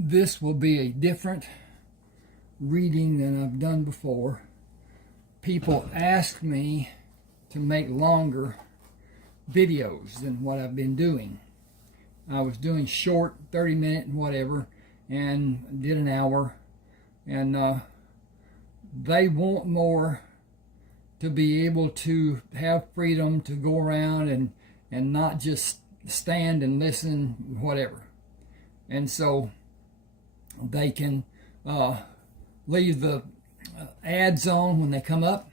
This will be a different reading than I've done before. People ask me to make longer videos than what I've been doing. I was doing short 30-minute and whatever, and did an hour, and they want more, to be able to have freedom to go around and not just stand and listen, whatever. And so they can leave the ads on when they come up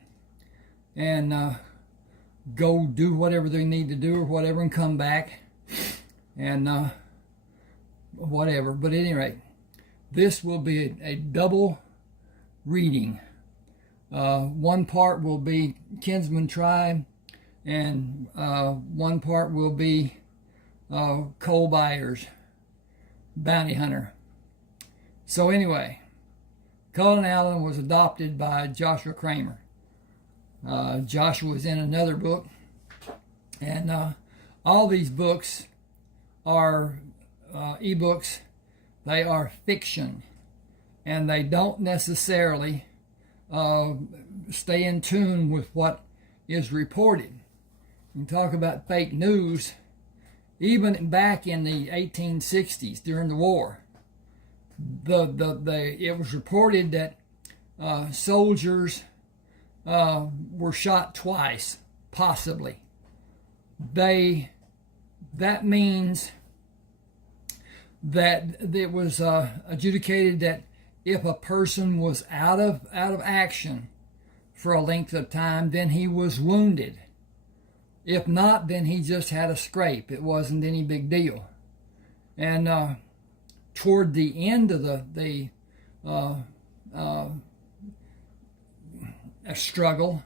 and go do whatever they need to do or whatever and come back and whatever. But at any rate, this will be a double reading. One part will be Kinsman Tribe, and one part will be Coal Buyers, Bounty Hunter. So anyway, Cullen Allen was adopted by Joshua Crammer. Joshua was in another book, and all these books are ebooks. They are fiction, and they don't necessarily stay in tune with what is reported. You talk about fake news. Even back in the 1860s during the war, it was reported that soldiers were shot twice, possibly. That means that it was adjudicated that if a person was out of action for a length of time, then he was wounded. If not, then he just had a scrape. It wasn't any big deal. And toward the end of the struggle,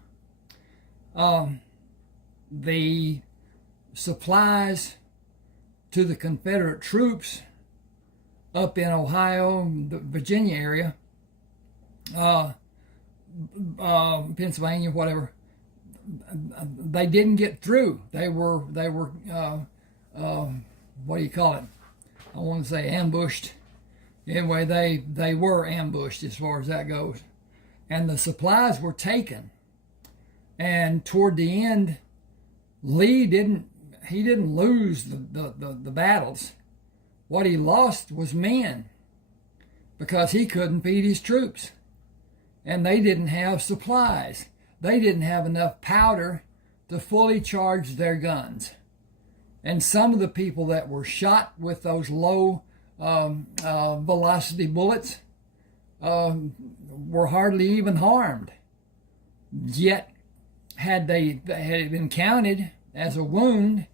the supplies to the Confederate troops up in Ohio, the Virginia area, Pennsylvania, whatever, they didn't get through. They were what do you call it? I want to say ambushed. Anyway, they were ambushed as far as that goes, and the supplies were taken. And toward the end, Lee didn't lose the battles. What he lost was men, because he couldn't feed his troops, and they didn't have supplies. They didn't have enough powder to fully charge their guns. And some of the people that were shot with those low velocity bullets were hardly even harmed. Yet, had it been counted as a wound,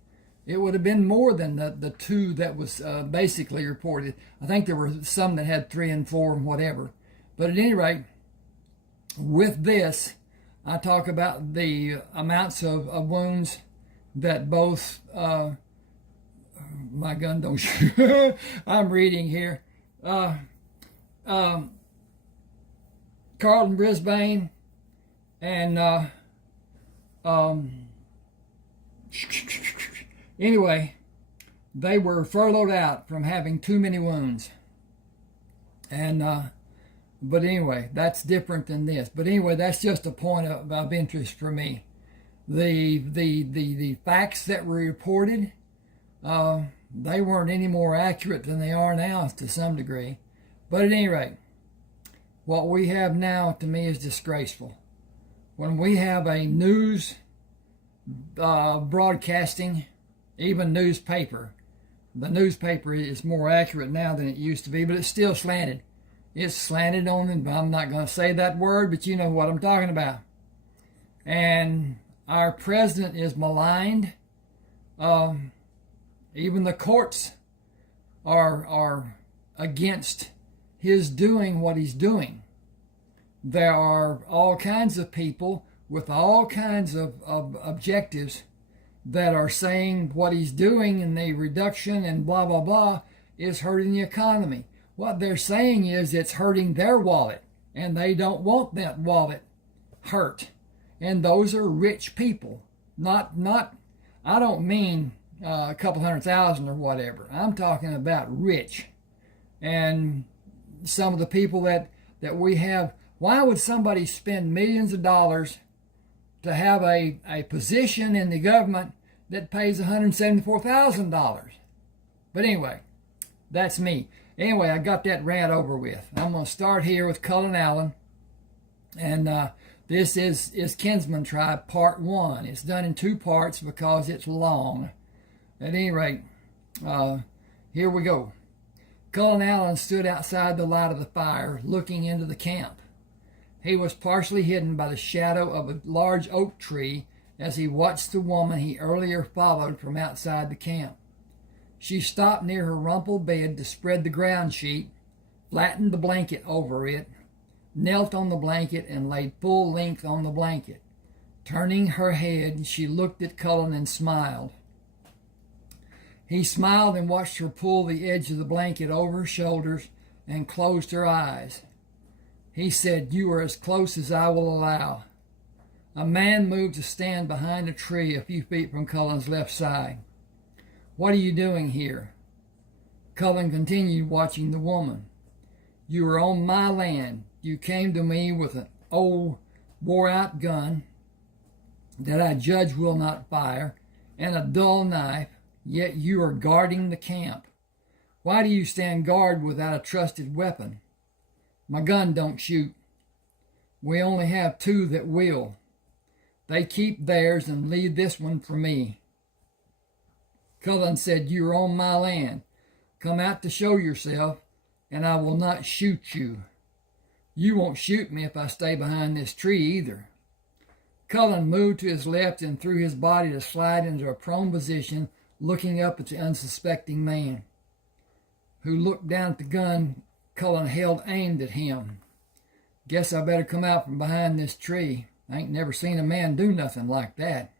it would have been more than the two that was basically reported. I think there were some that had 3 and 4 and whatever. But at any rate, with this, I talk about the amounts of wounds that both, my gun don't shoot, I'm reading here, Carlton Brisbane and anyway, they were furloughed out from having too many wounds. And but anyway, that's different than this. But anyway, that's just a point of interest for me. The facts that were reported, they weren't any more accurate than they are now to some degree. But at any rate, what we have now to me is disgraceful. When we have a news broadcasting, even newspaper, the newspaper is more accurate now than it used to be, but it's still slanted. It's slanted on, and I'm not going to say that word, but you know what I'm talking about. And our president is maligned. Even the courts are against his doing what he's doing. There are all kinds of people with all kinds of objectives that are saying what he's doing and the reduction and blah, blah, blah is hurting the economy. What they're saying is it's hurting their wallet, and they don't want that wallet hurt. And those are rich people. Not. I don't mean a couple 100,000 or whatever. I'm talking about rich. and some of the people that we have. Why would somebody spend millions of dollars to have a position in the government that pays $174,000? But anyway, that's me. Anyway, I got that rant over with. I'm going to start here with Cullen Allen. And this is Kinsman Tribe Part 1. It's done in 2 parts because it's long. At any rate, here we go. Cullen Allen stood outside the light of the fire, looking into the camp. He was partially hidden by the shadow of a large oak tree as he watched the woman he earlier followed from outside the camp. She stopped near her rumpled bed to spread the ground sheet, flattened the blanket over it, knelt on the blanket, and laid full length on the blanket. Turning her head, she looked at Cullen and smiled. He smiled and watched her pull the edge of the blanket over her shoulders and closed her eyes. He said, "You are as close as I will allow." A man moved to stand behind a tree a few feet from Cullen's left side. "What are you doing here?" Cullen continued watching the woman. "You are on my land. You came to me with an old, wore-out gun that I judge will not fire and a dull knife, yet you are guarding the camp. Why do you stand guard without a trusted weapon?" "My gun don't shoot. We only have 2 that will. They keep theirs and leave this one for me." Cullen said, "You are on my land. Come out to show yourself, and I will not shoot you. You won't shoot me if I stay behind this tree either." Cullen moved to his left and threw his body to slide into a prone position, looking up at the unsuspecting man, who looked down at the gun Cullen held aimed at him. "Guess I better come out from behind this tree. I ain't never seen a man do nothing like that."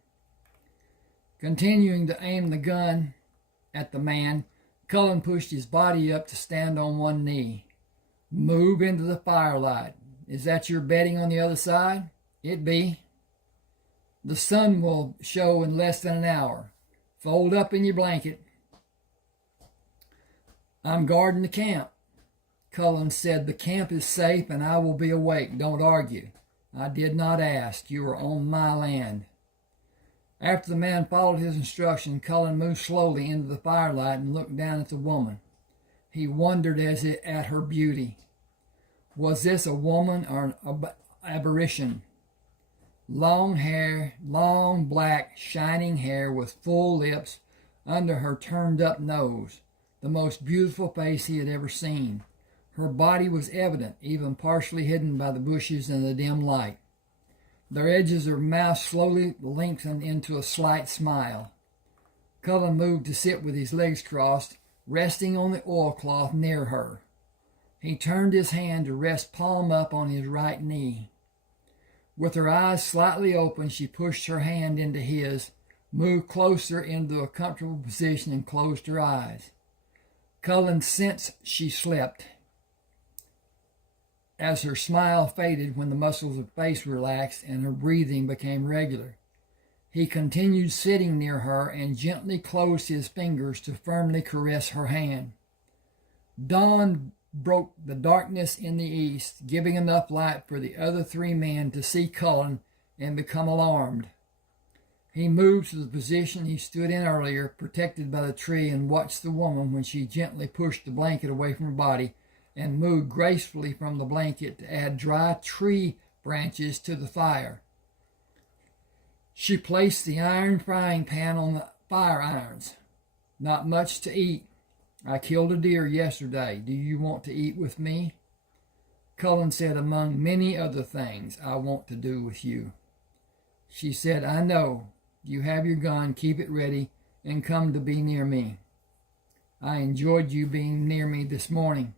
Continuing to aim the gun at the man, Cullen pushed his body up to stand on one knee. "Move into the firelight. Is that your bedding on the other side?" "It be." "The sun will show in less than an hour. Fold up in your blanket." "I'm guarding the camp." Cullen said, "The camp is safe and I will be awake. Don't argue. I did not ask. You are on my land." After the man followed his instruction, Cullen moved slowly into the firelight and looked down at the woman. He wondered at her beauty. Was this a woman or an aberration? Long hair, long black shining hair with full lips under her turned up nose, the most beautiful face he had ever seen. Her body was evident, even partially hidden by the bushes and the dim light. The edges of her mouth slowly lengthened into a slight smile. Cullen moved to sit with his legs crossed, resting on the oilcloth near her. He turned his hand to rest palm up on his right knee. With her eyes slightly open, she pushed her hand into his, moved closer into a comfortable position, and closed her eyes. Cullen sensed she slept, as her smile faded when the muscles of her face relaxed and her breathing became regular. He continued sitting near her and gently closed his fingers to firmly caress her hand. Dawn broke the darkness in the east, giving enough light for the other 3 men to see Cullen and become alarmed. He moved to the position he stood in earlier, protected by the tree, and watched the woman when she gently pushed the blanket away from her body and moved gracefully from the blanket to add dry tree branches to the fire. She placed the iron frying pan on the fire irons. "Not much to eat. I killed a deer yesterday. Do you want to eat with me?" Cullen said, "Among many other things I want to do with you." She said, "I know. You have your gun. Keep it ready and come to be near me. I enjoyed you being near me this morning."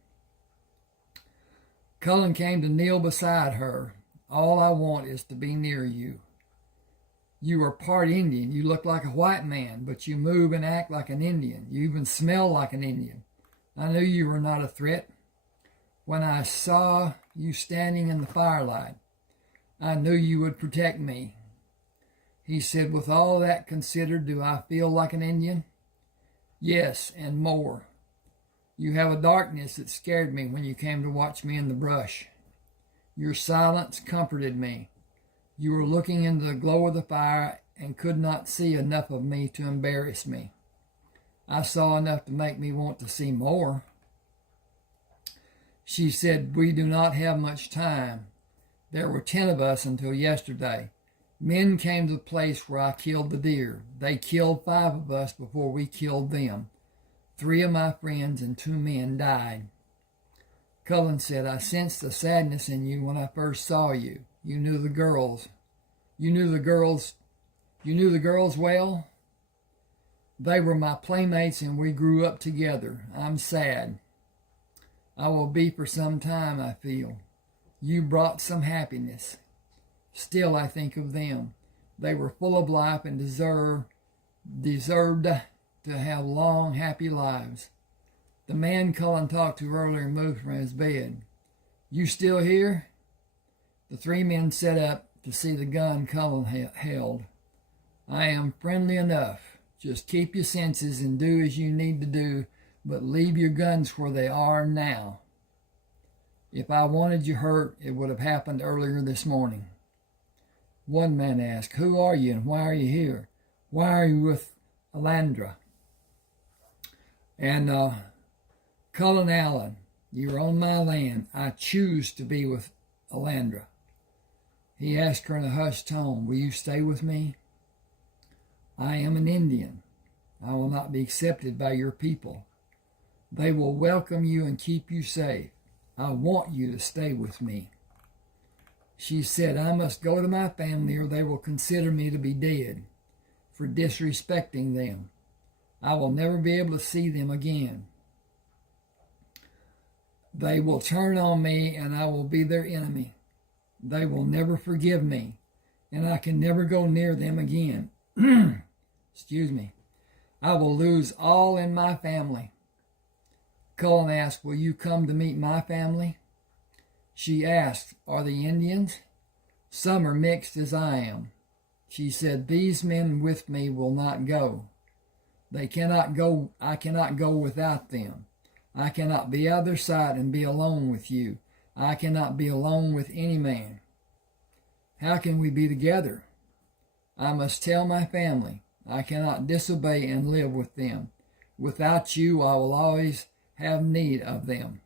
Cullen came to kneel beside her. "All I want is to be near you. You are part Indian. You look like a white man, but you move and act like an Indian. You even smell like an Indian. I knew you were not a threat. When I saw you standing in the firelight, I knew you would protect me." He said, "With all that considered, do I feel like an Indian?" "Yes, and more. You have a darkness that scared me when you came to watch me in the brush. Your silence comforted me. You were looking into the glow of the fire and could not see enough of me to embarrass me. I saw enough to make me want to see more. She said, we do not have much time. There were 10 of us until yesterday. Men came to the place where I killed the deer. They killed 5 of us before we killed them. 3 of my friends and 2 men died. Cullen said, I sensed the sadness in you when I first saw you. You knew the girls. You knew the girls well? They were my playmates and we grew up together. I'm sad. I will be for some time, I feel. You brought some happiness. Still, I think of them. They were full of life and deserved to have long, happy lives. The man Cullen talked to earlier moved from his bed. You still here? The 3 men sat up to see the gun Cullen held. I am friendly enough. Just keep your senses and do as you need to do, but leave your guns where they are now. If I wanted you hurt, it would have happened earlier this morning. One man asked, who are you and why are you here? Why are you with Alandra? And Cullen Allen, you're on my land. I choose to be with Alandra. He asked her in a hushed tone, will you stay with me? I am an Indian. I will not be accepted by your people. They will welcome you and keep you safe. I want you to stay with me. She said, I must go to my family or they will consider me to be dead for disrespecting them. I will never be able to see them again. They will turn on me and I will be their enemy. They will never forgive me and I can never go near them again. Excuse me. I will lose all in my family. Cullen asked, will you come to meet my family? She asked, are the Indians? Some are mixed as I am. She said, these men with me will not go. They cannot go. I cannot go without them. I cannot be out of their sight and be alone with you. I cannot be alone with any man. How can we be together? I must tell my family. I cannot disobey and live with them. Without you, I will always have need of them.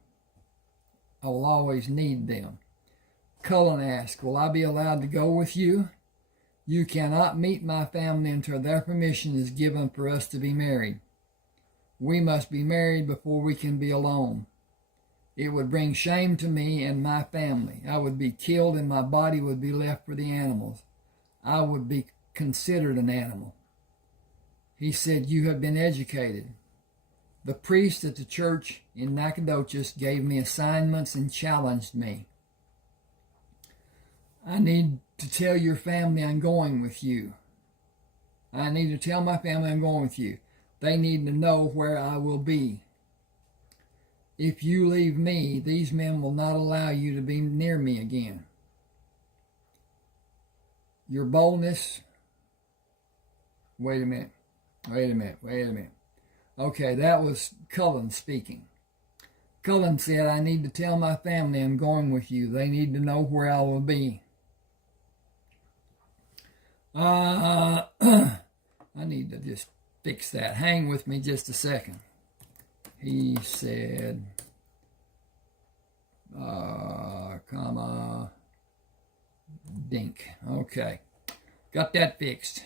I will always need them. Cullen asked, will I be allowed to go with you? You cannot meet my family until their permission is given for us to be married. We must be married before we can be alone. It would bring shame to me and my family. I would be killed and my body would be left for the animals. I would be considered an animal. He said, you have been educated. The priest at the church in Nacogdoches gave me assignments and challenged me. I need to tell your family I'm going with you. I need to tell my family I'm going with you. They need to know where I will be. If you leave me, these men will not allow you to be near me again. Your boldness... Wait a minute. Okay, that was Cullen speaking. Cullen said, I need to tell my family I'm going with you. They need to know where I will be. I need to just fix that. Hang with me just a second. He said, dink. Okay, got that fixed.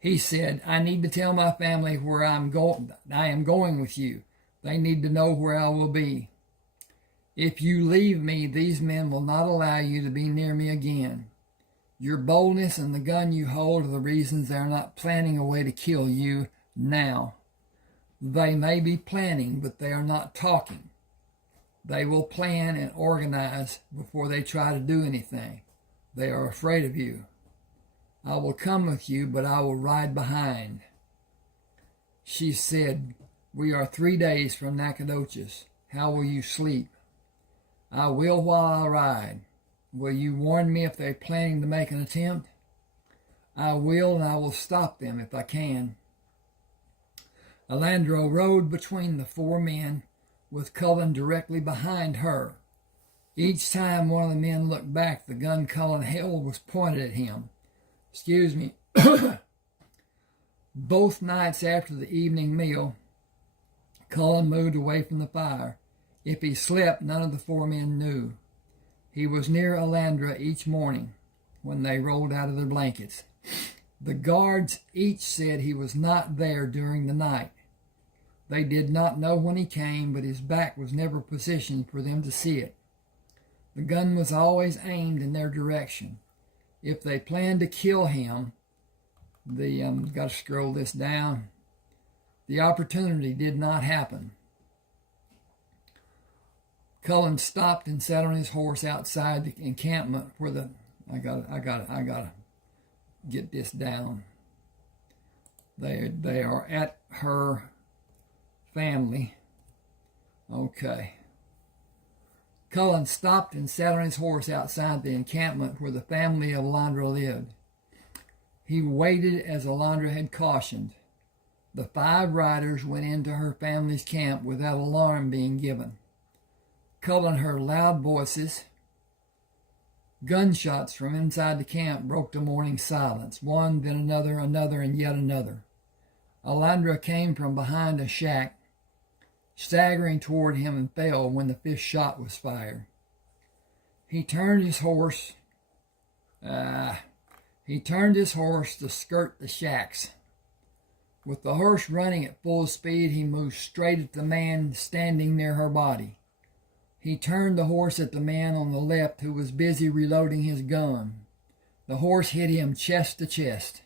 He said, I need to tell my family where I am going with you. They need to know where I will be. If you leave me, these men will not allow you to be near me again. Your boldness and the gun you hold are the reasons they are not planning a way to kill you now. They may be planning, but they are not talking. They will plan and organize before they try to do anything. They are afraid of you. I will come with you, but I will ride behind. She said, we are 3 days from Nacogdoches. How will you sleep? I will while I ride. Will you warn me if they're planning to make an attempt? I will, and I will stop them if I can. Alandro rode between the 4 men with Cullen directly behind her. Each time one of the men looked back, the gun Cullen held was pointed at him. Excuse me. Both nights after the evening meal, Cullen moved away from the fire. If he slept, none of the four men knew. He was near Alandra each morning when they rolled out of their blankets. The guards each said he was not there during the night. They did not know when he came, but his back was never positioned for them to see it. The gun was always aimed in their direction. If they planned to kill him, got to scroll this down. The opportunity did not happen. Cullen stopped and sat on his horse outside the encampment where the I gotta get this down. They are at her family. Okay. Cullen stopped and sat on his horse outside the encampment where the family of Alandra lived. He waited as Alandra had cautioned. The 5 riders went into her family's camp without alarm being given. Cullen heard loud voices. Gunshots from inside the camp broke the morning silence. One, then another, and yet another. Alandra came from behind a shack, staggering toward him, and fell when the 5th shot was fired. He turned his horse to skirt the shacks. With the horse running at full speed, he moved straight at the man standing near her body. He turned the horse at the man on the left who was busy reloading his gun. The horse hit him chest to chest.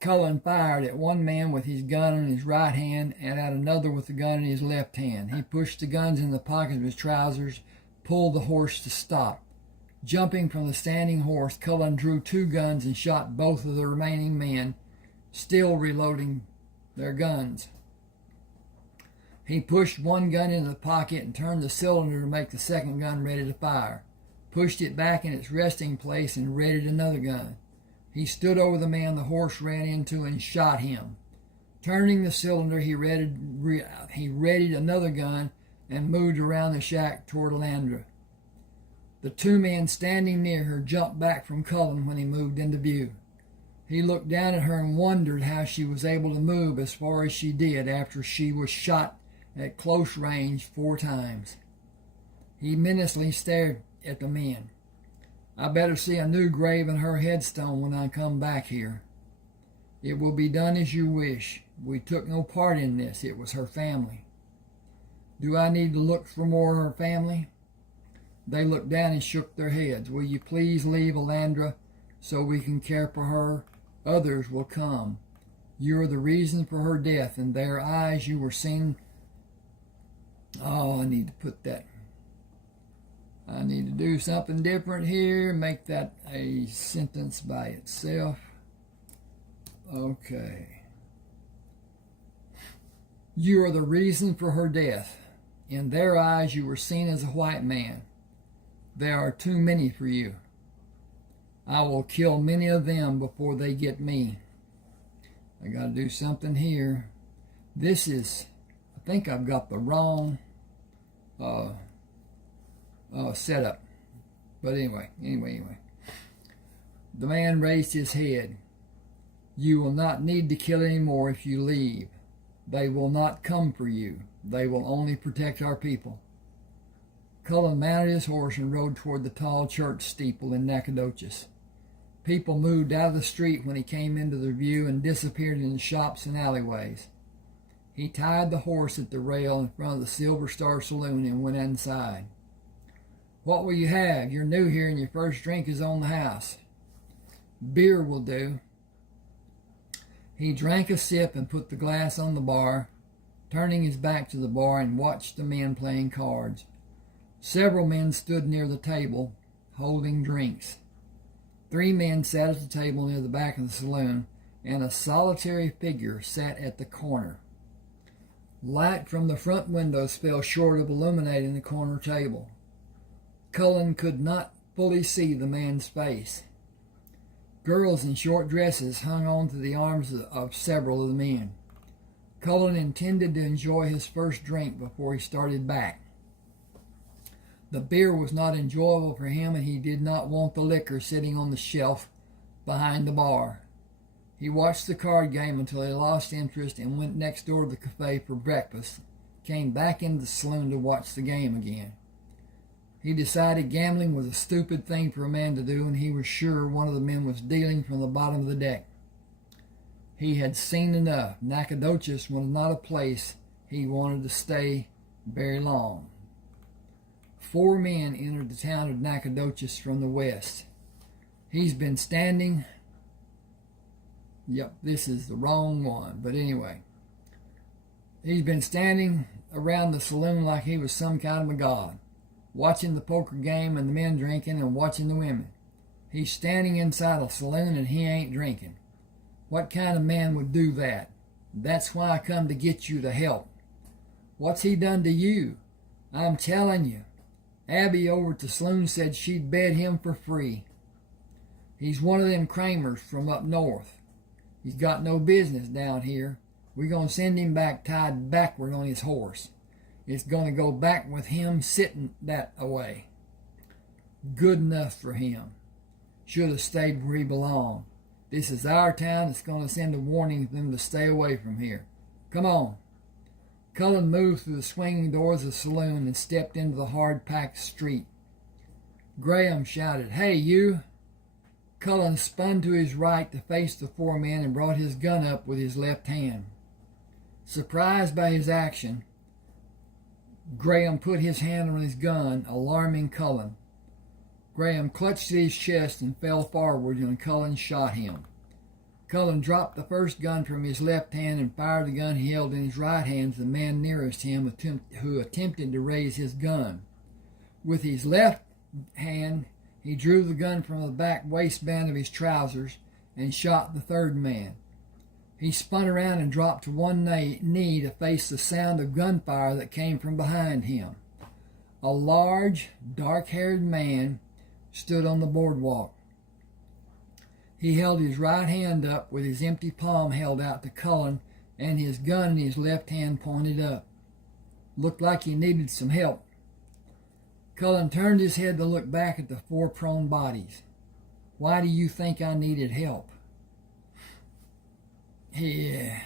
Cullen fired at one man with his gun in his right hand and at another with the gun in his left hand. He pushed the guns in the pocket of his trousers, pulled the horse to stop. Jumping from the standing horse, Cullen drew 2 guns and shot both of the remaining men, still reloading their guns. He pushed one gun into the pocket and turned the cylinder to make the second gun ready to fire, pushed it back in its resting place and readied another gun. He stood over the man the horse ran into and shot him. Turning the cylinder, he readied another gun and moved around the shack toward Alandra. The 2 men standing near her jumped back from Cullen when he moved into view. He looked down at her and wondered how she was able to move as far as she did after she was shot at close range 4 times. He menacingly stared at the men. I better see a new grave in her headstone when I come back here. It will be done as you wish. We took no part in this. It was her family. Do I need to look for more of her family? They looked down and shook their heads. Will you please leave Alandra so we can care for her? Others will come. You are the reason for her death. In their eyes you were seen. Oh, I need to put that. I need to do something different here. Make that a sentence by itself. Okay. You are the reason for her death. In their eyes you were seen as a white man. There are too many for you. I will kill many of them before they get me. I got to do something here. This is, I think I've got the wrong setup. But anyway. The man raised his head. You will not need to kill any more if you leave. They will not come for you. They will only protect our people. Cullen mounted his horse and rode toward the tall church steeple in Nacogdoches. People moved out of the street when he came into their view and disappeared in the shops and alleyways. He tied the horse at the rail in front of the Silver Star Saloon and went inside. What will you have? You're new here and your first drink is on the house. Beer will do. He drank a sip and put the glass on the bar, turning his back to the bar and watched the men playing cards. Several men stood near the table, holding drinks. 3 men sat at the table near the back of the saloon, and a solitary figure sat at the corner. Light from the front windows fell short of illuminating the corner table. Cullen could not fully see the man's face. Girls in short dresses hung on to the arms of several of the men. Cullen intended to enjoy his first drink before he started back. The beer was not enjoyable for him, and he did not want the liquor sitting on the shelf behind the bar. He watched the card game until he lost interest and went next door to the cafe for breakfast, came back into the saloon to watch the game again. He decided gambling was a stupid thing for a man to do, and he was sure one of the men was dealing from the bottom of the deck. He had seen enough. Nacogdoches was not a place he wanted to stay very long. 4 men entered the town of Nacogdoches from the west. He's been standing... Yep, this is the wrong one, but anyway. He's been standing around the saloon like he was some kind of a god, watching the poker game and the men drinking and watching the women. He's standing inside a saloon and he ain't drinking. What kind of man would do that? That's why I come to get you to help. What's he done to you? I'm telling you. Abby over at the saloon said she'd bed him for free. He's one of them Crammers from up north. He's got no business down here. We're going to send him back tied backward on his horse. It's going to go back with him sitting that away. Good enough for him. Should have stayed where he belonged. This is our town. It's going to send a warning to them to stay away from here. Come on. Cullen moved through the swinging doors of the saloon and stepped into the hard-packed street. Graham shouted, "Hey, you!" Cullen spun to his right to face the 4 men and brought his gun up with his left hand. Surprised by his action, Graham put his hand on his gun, alarming Cullen. Graham clutched at his chest and fell forward, and Cullen shot him. Cullen dropped the first gun from his left hand and fired the gun he held in his right hand to the man nearest him who attempted to raise his gun. With his left hand, he drew the gun from the back waistband of his trousers and shot the 3rd man. He spun around and dropped to one knee to face the sound of gunfire that came from behind him. A large, dark-haired man stood on the boardwalk. He held his right hand up with his empty palm held out to Cullen and his gun in his left hand pointed up. Looked like he needed some help. Cullen turned his head to look back at the 4 prone bodies. "Why do you think I needed help?" "Yeah,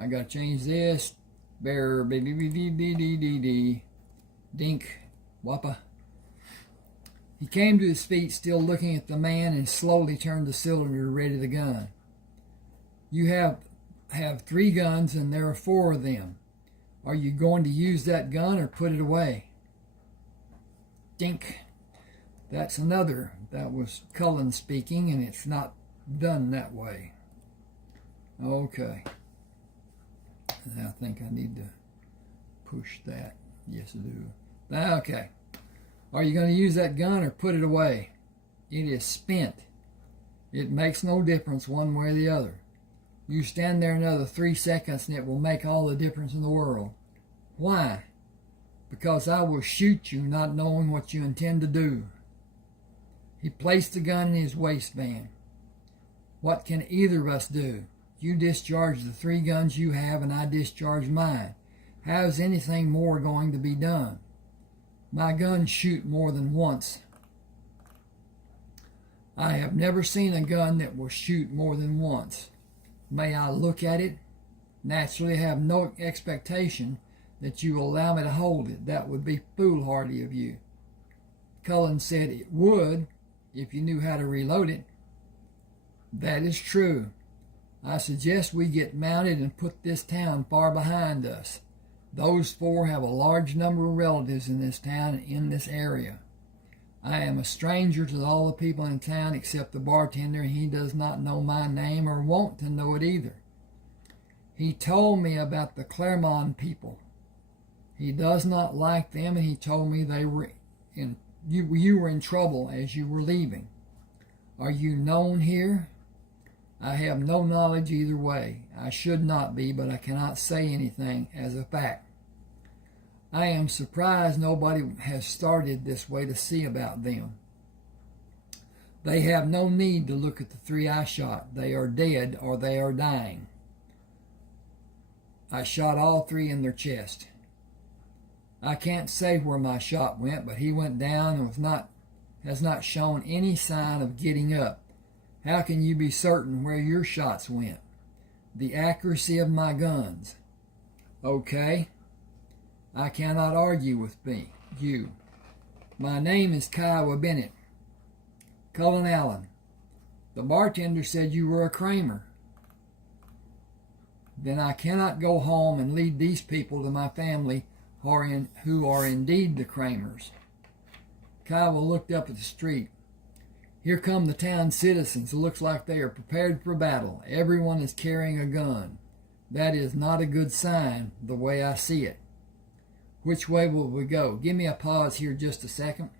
I gotta change this. Bear, dink, wappa." He came to his feet, still looking at the man, and slowly turned the cylinder to ready the gun. "You have 3 guns, and there are 4 of them. Are you going to use that gun or put it away?" Dink. That's another. That was Cullen speaking, and it's not done that way. Okay. I think I need to push that. Yes, I do. Okay. Are you going to use that gun or put it away? It is spent. It makes no difference one way or the other. You stand there another 3 seconds and it will make all the difference in the world. Why? Because I will shoot you not knowing what you intend to do. He placed the gun in his waistband. What can either of us do? You discharge the 3 guns you have and I discharge mine. How is anything more going to be done? My guns shoot more than once. I have never seen a gun that will shoot more than once. May I look at it? Naturally, I have no expectation that you will allow me to hold it. That would be foolhardy of you. Cullen said it would if you knew how to reload it. That is true. I suggest we get mounted and put this town far behind us. Those 4 have a large number of relatives in this town and in this area. I am a stranger to all the people in town except the bartender, and he does not know my name or want to know it either. He told me about the Claremont people. He does not like them, and he told me they were you were in trouble as you were leaving. Are you known here? I have no knowledge either way. I should not be, but I cannot say anything as a fact. I am surprised nobody has started this way to see about them. They have no need to look at the 3 I shot. They are dead or they are dying. I shot all three in their chest. I can't say where my shot went, but he went down and has not shown any sign of getting up. How can you be certain where your shots went? The accuracy of my guns. Okay, I cannot argue with you. My name is Kiowa Bennett. Cullen Allen. The bartender said you were a Crammer. Then I cannot go home and lead these people to my family who are indeed the Crammers. Kiowa looked up at the street. Here come the town citizens. It looks like they are prepared for battle. Everyone is carrying a gun. That is not a good sign, the way I see it. Which way will we go? Give me a pause here just a second.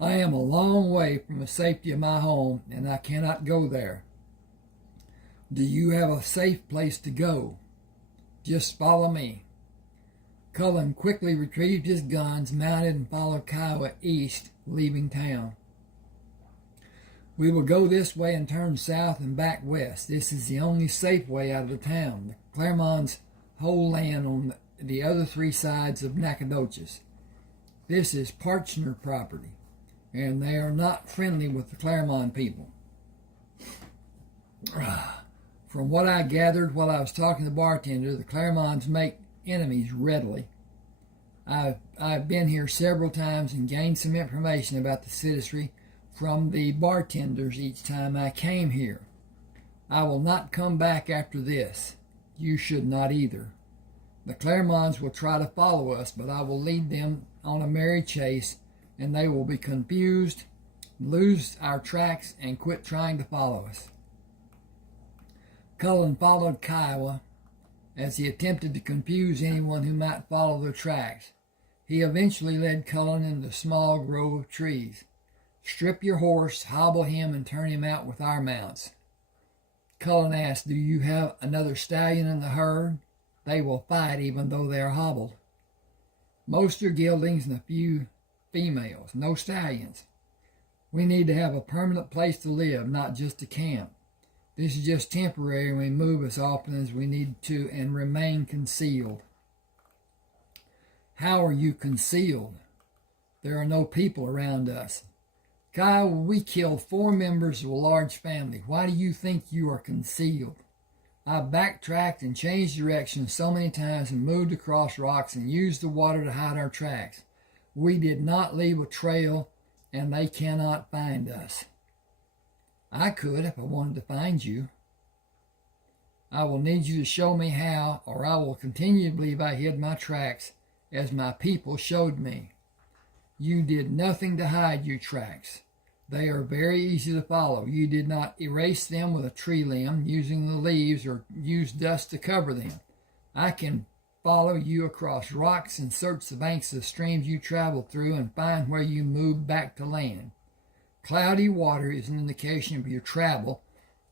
I am a long way from the safety of my home, and I cannot go there. Do you have a safe place to go? Just follow me. Cullen quickly retrieved his guns, mounted, and followed Kiowa east, leaving town. We will go this way and turn south and back west. This is the only safe way out of the town. The Clermonts hold land on the other three sides of Nacogdoches. This is Portsmith property, and they are not friendly with the Clermont people. From what I gathered while I was talking to the bartender, the Clermonts make enemies readily. I've been here several times and gained some information about the citizenry from the bartenders each time I came here. I will not come back after this. You should not either. The Clermonts will try to follow us, but I will lead them on a merry chase, and they will be confused, lose our tracks, and quit trying to follow us. Cullen followed Kiowa as he attempted to confuse anyone who might follow their tracks. He eventually led Cullen into a small grove of trees. Strip your horse, hobble him, and turn him out with our mounts. Cullen asked, do you have another stallion in the herd? They will fight even though they are hobbled. Most are geldings and a few females, no stallions. We need to have a permanent place to live, not just a camp. This is just temporary, and we move as often as we need to and remain concealed. How are you concealed? There are no people around us. Kyle, we killed 4 members of a large family. Why do you think you are concealed? I backtracked and changed direction so many times and moved across rocks and used the water to hide our tracks. We did not leave a trail, and they cannot find us. I could if I wanted to find you. I will need you to show me how, or I will continue to believe I hid my tracks as my people showed me. You did nothing to hide your tracks. They are very easy to follow. You did not erase them with a tree limb, using the leaves, or use dust to cover them. I can follow you across rocks and search the banks of the streams you traveled through and find where you moved back to land. Cloudy water is an indication of your travel,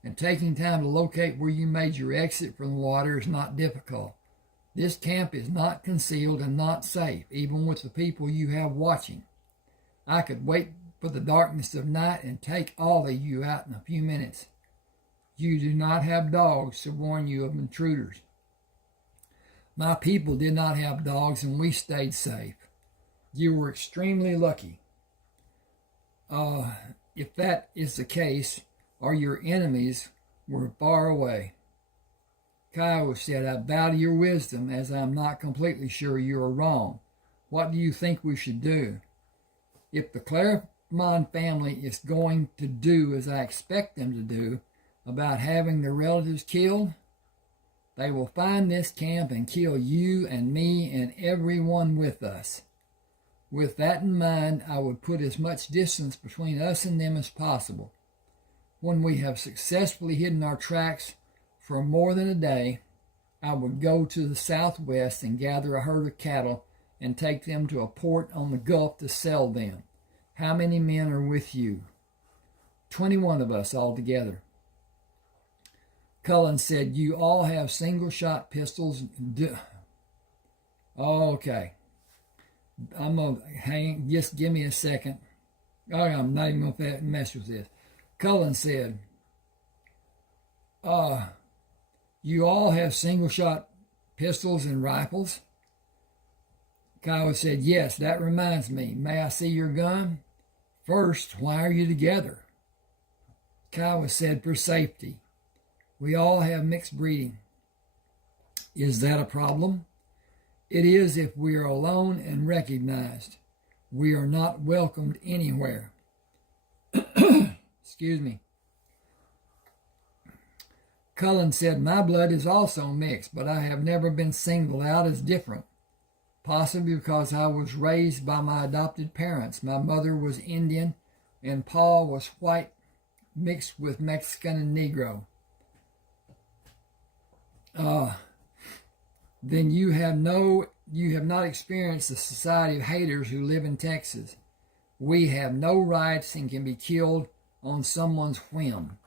and taking time to locate where you made your exit from the water is not difficult. This camp is not concealed and not safe, even with the people you have watching. I could wait for the darkness of night and take all of you out in a few minutes. You do not have dogs to warn you of intruders. My people did not have dogs, and we stayed safe. You were extremely lucky. If that is the case, or your enemies were far away. Kiowa said, I bow to your wisdom, as I am not completely sure you are wrong. What do you think we should do? If the Claremont family is going to do as I expect them to do about having their relatives killed, they will find this camp and kill you and me and everyone with us. With that in mind, I would put as much distance between us and them as possible. When we have successfully hidden our tracks for more than a day, I would go to the southwest and gather a herd of cattle and take them to a port on the Gulf to sell them. How many men are with you? 21 of us altogether. Cullen said, you all have single-shot pistols. Okay. I'm going to hang, just give me a second. I'm not even going to mess with this. Cullen said, you all have single-shot pistols and rifles? Kiowa said, yes, that reminds me. May I see your gun? First, why are you together? Kiowa said, for safety. We all have mixed breeding. Is that a problem? It is if we are alone and recognized. We are not welcomed anywhere. Excuse me. Cullen said, my blood is also mixed, but I have never been singled out as different. Possibly because I was raised by my adopted parents. My mother was Indian and Pa was white mixed with Mexican and Negro. Then you have not experienced the society of haters who live in Texas. We have no rights and can be killed on someone's whim,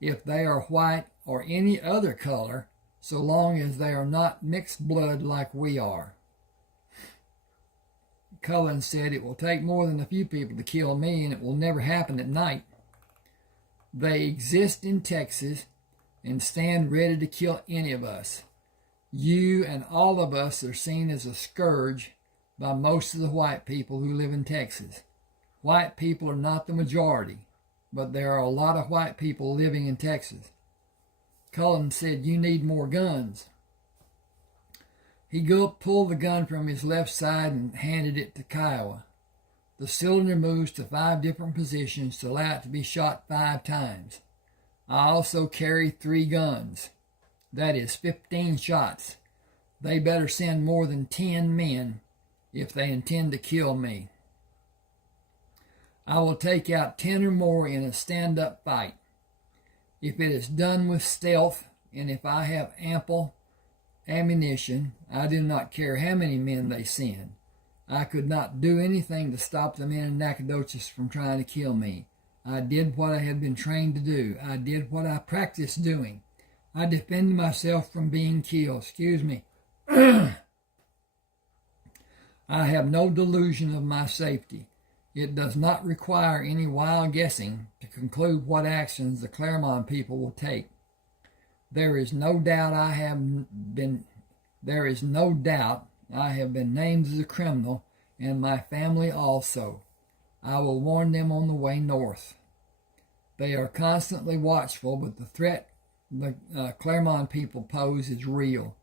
if they are white or any other color, so long as they are not mixed blood like we are. Cullen said, it will take more than a few people to kill me, and it will never happen at night. They exist in Texas and stand ready to kill any of us. You and all of us are seen as a scourge by most of the white people who live in Texas. White people are not the majority, but there are a lot of white people living in Texas. Cullen said, you need more guns. He pulled the gun from his left side and handed it to Kiowa. The cylinder moves to 5 different positions to allow it to be shot 5 times. I also carry 3 guns. That is 15 shots. They better send more than 10 men if they intend to kill me. I will take out 10 or more in a stand-up fight. If it is done with stealth, and if I have ample ammunition, I do not care how many men they send. I could not do anything to stop the men in Nacogdoches from trying to kill me. I did what I had been trained to do. I did what I practiced doing. I defended myself from being killed. Excuse me. I have no delusion of my safety. It does not require any wild guessing to conclude what actions the Clermont people will take. There is no doubt I have been named as a criminal, and my family also. I will warn them on the way north. They are constantly watchful, but the threat the Clermont people pose is real.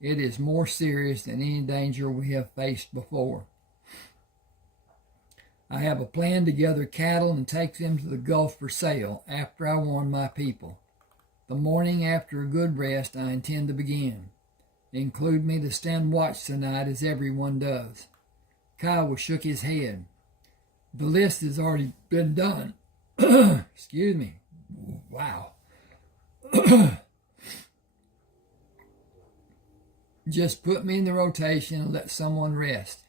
It is more serious than any danger we have faced before. I have a plan to gather cattle and take them to the Gulf for sale after I warn my people. The morning after a good rest, I intend to begin. Include me to stand watch tonight as everyone does. Kiowa shook his head. The list has already been done. Excuse me. Wow. Just put me in the rotation and let someone rest.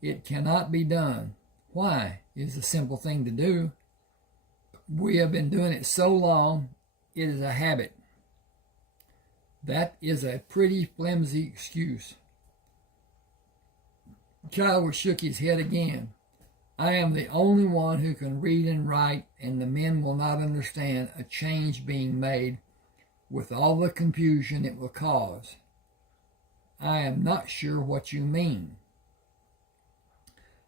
It cannot be done. Why? It is a simple thing to do. We have been doing it so long, it is a habit. That is a pretty flimsy excuse. Kiowa shook his head again. I am the only one who can read and write, and the men will not understand a change being made with all the confusion it will cause. I am not sure what you mean.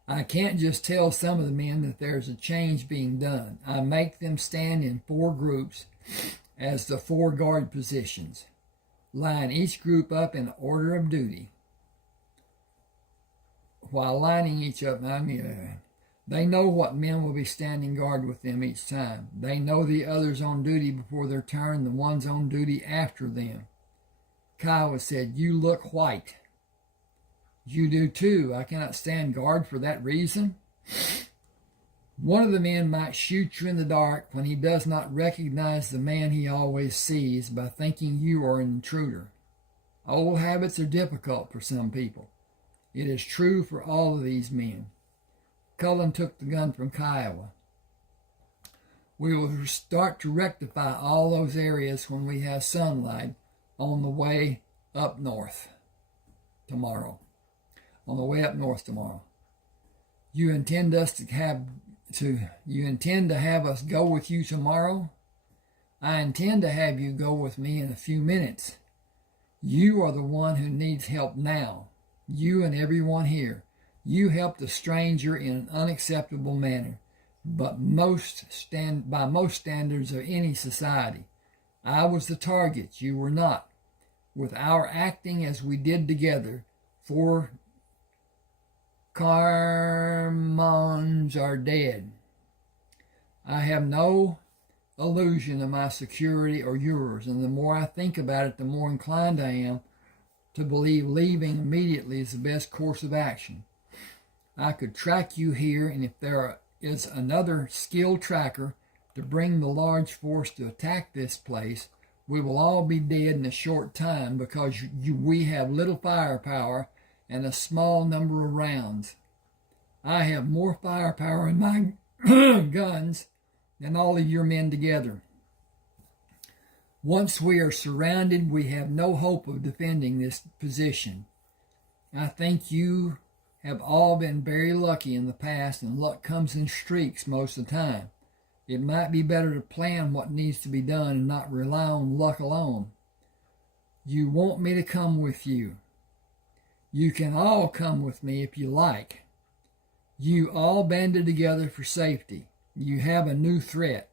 I can't just tell some of the men that there's a change being done. I make them stand in 4 groups as the 4 guard positions. Line each group up in order of duty. While lining each up, they know what men will be standing guard with them each time. They know the others on duty before their turn, the ones on duty after them. Kiowa said, you look white. You do too. I cannot stand guard for that reason. One of the men might shoot you in the dark when he does not recognize the man he always sees by thinking you are an intruder. Old habits are difficult for some people. It is true for all of these men. Cullen took the gun from Kiowa. We will start to rectify all those areas when we have sunlight on the way up north tomorrow. You intend us to have You intend to have us go with you tomorrow? I intend to have you go with me in a few minutes. You are the one who needs help now. You and everyone here. You helped a stranger in an unacceptable manner, but by most standards of any society. I was the target. You were not. With our acting as we did together, 4 Cramers are dead. I have no illusion of my security or yours, and the more I think about it, the more inclined I am to believe leaving immediately is the best course of action. I could track you here, and if there is another skilled tracker to bring the large force to attack this place, we will all be dead in a short time because we have little firepower and a small number of rounds. I have more firepower in my guns than all of your men together. Once we are surrounded, we have no hope of defending this position. I think you have all been very lucky in the past, and luck comes in streaks most of the time. It might be better to plan what needs to be done and not rely on luck alone. You want me to come with you. You can all come with me if you like. You all banded together for safety. You have a new threat.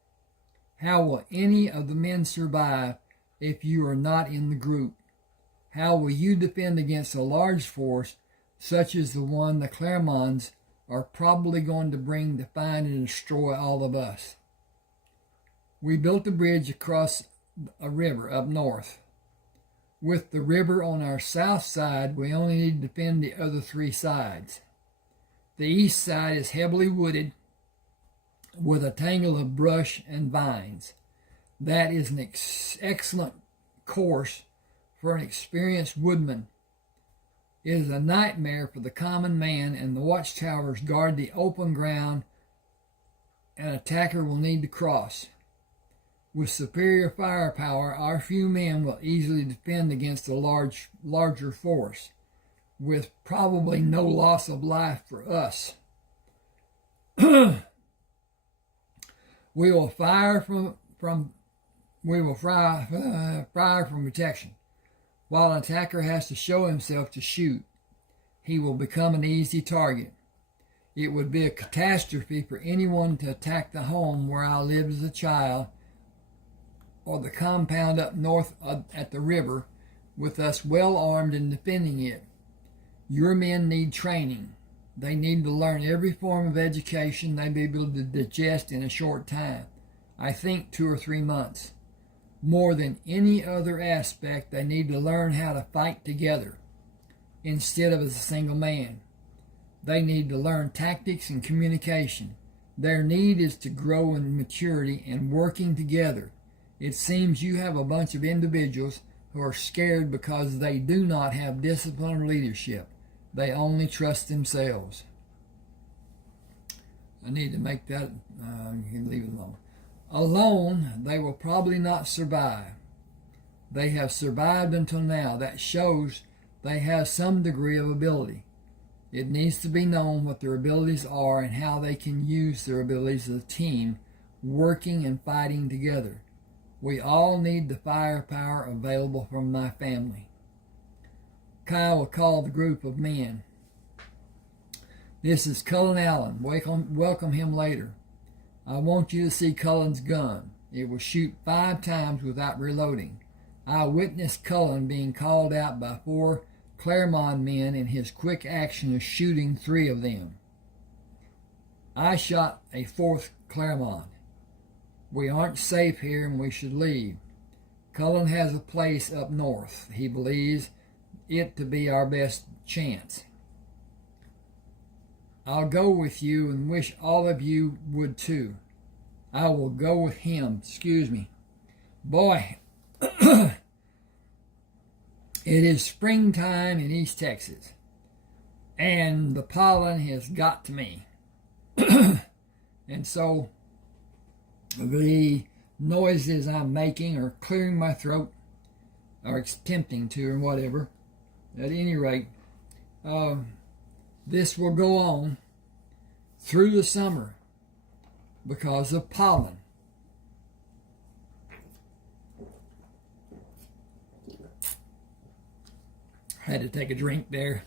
How will any of the men survive if you are not in the group? How will you defend against a large force such as the one the Cramers are probably going to bring to find and destroy all of us? We built a bridge across a river up north. With the river on our south side, we only need to defend the other 3 sides. The east side is heavily wooded with a tangle of brush and vines. That is an excellent course for an experienced woodman. It is a nightmare for the common man, and the watchtowers guard the open ground an attacker will need to cross. With superior firepower, our few men will easily defend against a larger force, with probably no loss of life for us. We will fire from protection. While an attacker has to show himself to shoot, he will become an easy target. It would be a catastrophe for anyone to attack the home where I lived as a child, or the compound up north at the river, with us well armed and defending it. Your men need training. They need to learn every form of education they may be able to digest in a short time. I think 2 or 3 months. More than any other aspect, they need to learn how to fight together instead of as a single man. They need to learn tactics and communication. Their need is to grow in maturity and working together. It seems you have a bunch of individuals who are scared because they do not have discipline or leadership. They only trust themselves. I need to make that, you can leave it alone. Alone, they will probably not survive. They have survived until now. That shows they have some degree of ability. It needs to be known what their abilities are and how they can use their abilities as a team, working and fighting together. We all need the firepower available from my family. Kyle will call the group of men. This is Cullen Allen. Welcome him later. I want you to see Cullen's gun. It will shoot 5 times without reloading. I witnessed Cullen being called out by 4 Claremont men in his quick action of shooting 3 of them. I shot a 4th Claremont. We aren't safe here and we should leave. Cullen has a place up north. He believes it to be our best chance. I'll go with you and wish all of you would too. I will go with him. Excuse me. Boy, it is springtime in East Texas, and the pollen has got to me. And so the noises I'm making are clearing my throat, or attempting to, or whatever. At any rate, this will go on through the summer. because of pollen. Had to take a drink there.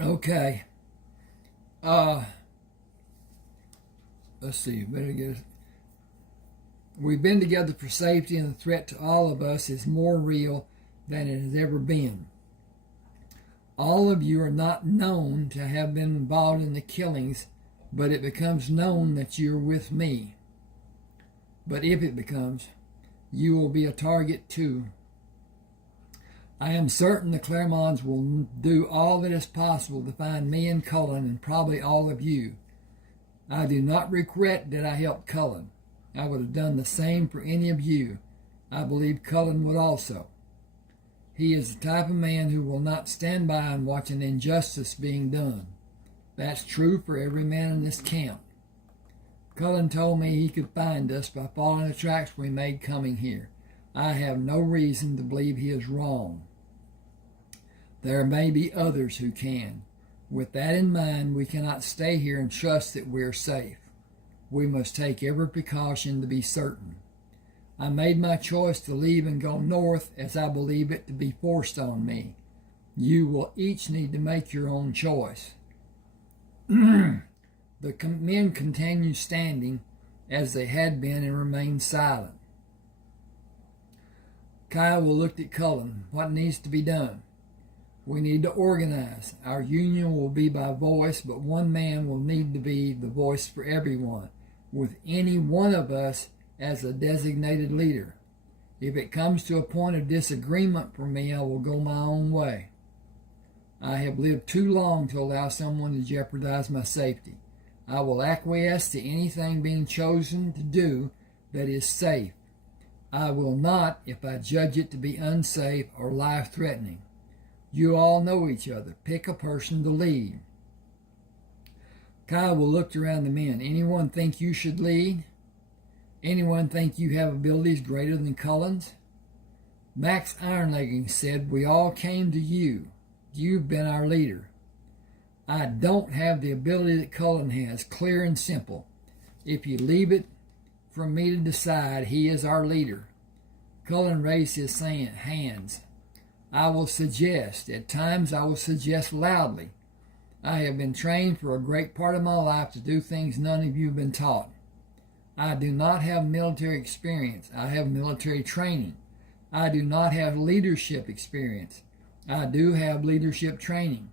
Okay. Let's see. Better get. We've been together for safety, and the threat to all of us is more real than it has ever been. All of you are not known to have been involved in the killings, but it becomes known that you're with me. But if it becomes, you will be a target too. I am certain the Cramers will do all that is possible to find me and Cullen, and probably all of you. I do not regret that I helped Cullen. I would have done the same for any of you. I believe Cullen would also. He is the type of man who will not stand by and watch an injustice being done. That's true for every man in this camp. Cullen told me he could find us by following the tracks we made coming here. I have no reason to believe he is wrong. There may be others who can. With that in mind, we cannot stay here and trust that we're safe. We must take every precaution to be certain. I made my choice to leave and go north as I believe it to be forced on me. You will each need to make your own choice. The men continued standing as they had been and remained silent. Kiowa looked at Cullen. What needs to be done? We need to organize. Our union will be by voice, but one man will need to be the voice for everyone, with any one of us as a designated leader. If it comes to a point of disagreement for me, I will go my own way. I have lived too long to allow someone to jeopardize my safety. I will acquiesce to anything being chosen to do that is safe. I will not if I judge it to be unsafe or life-threatening. You all know each other. Pick a person to lead. Kiowa looked around the men. Anyone think you should lead? Anyone think you have abilities greater than Cullen's? Max Ironlegging said, we all came to you. You've been our leader. I don't have the ability that Cullen has, clear and simple. If you leave it for me to decide, he is our leader. Cullen raised his hands. I will suggest. At times I will suggest loudly. I have been trained for a great part of my life to do things none of you have been taught. I do not have military experience. I have military training. I do not have leadership experience. I do have leadership training.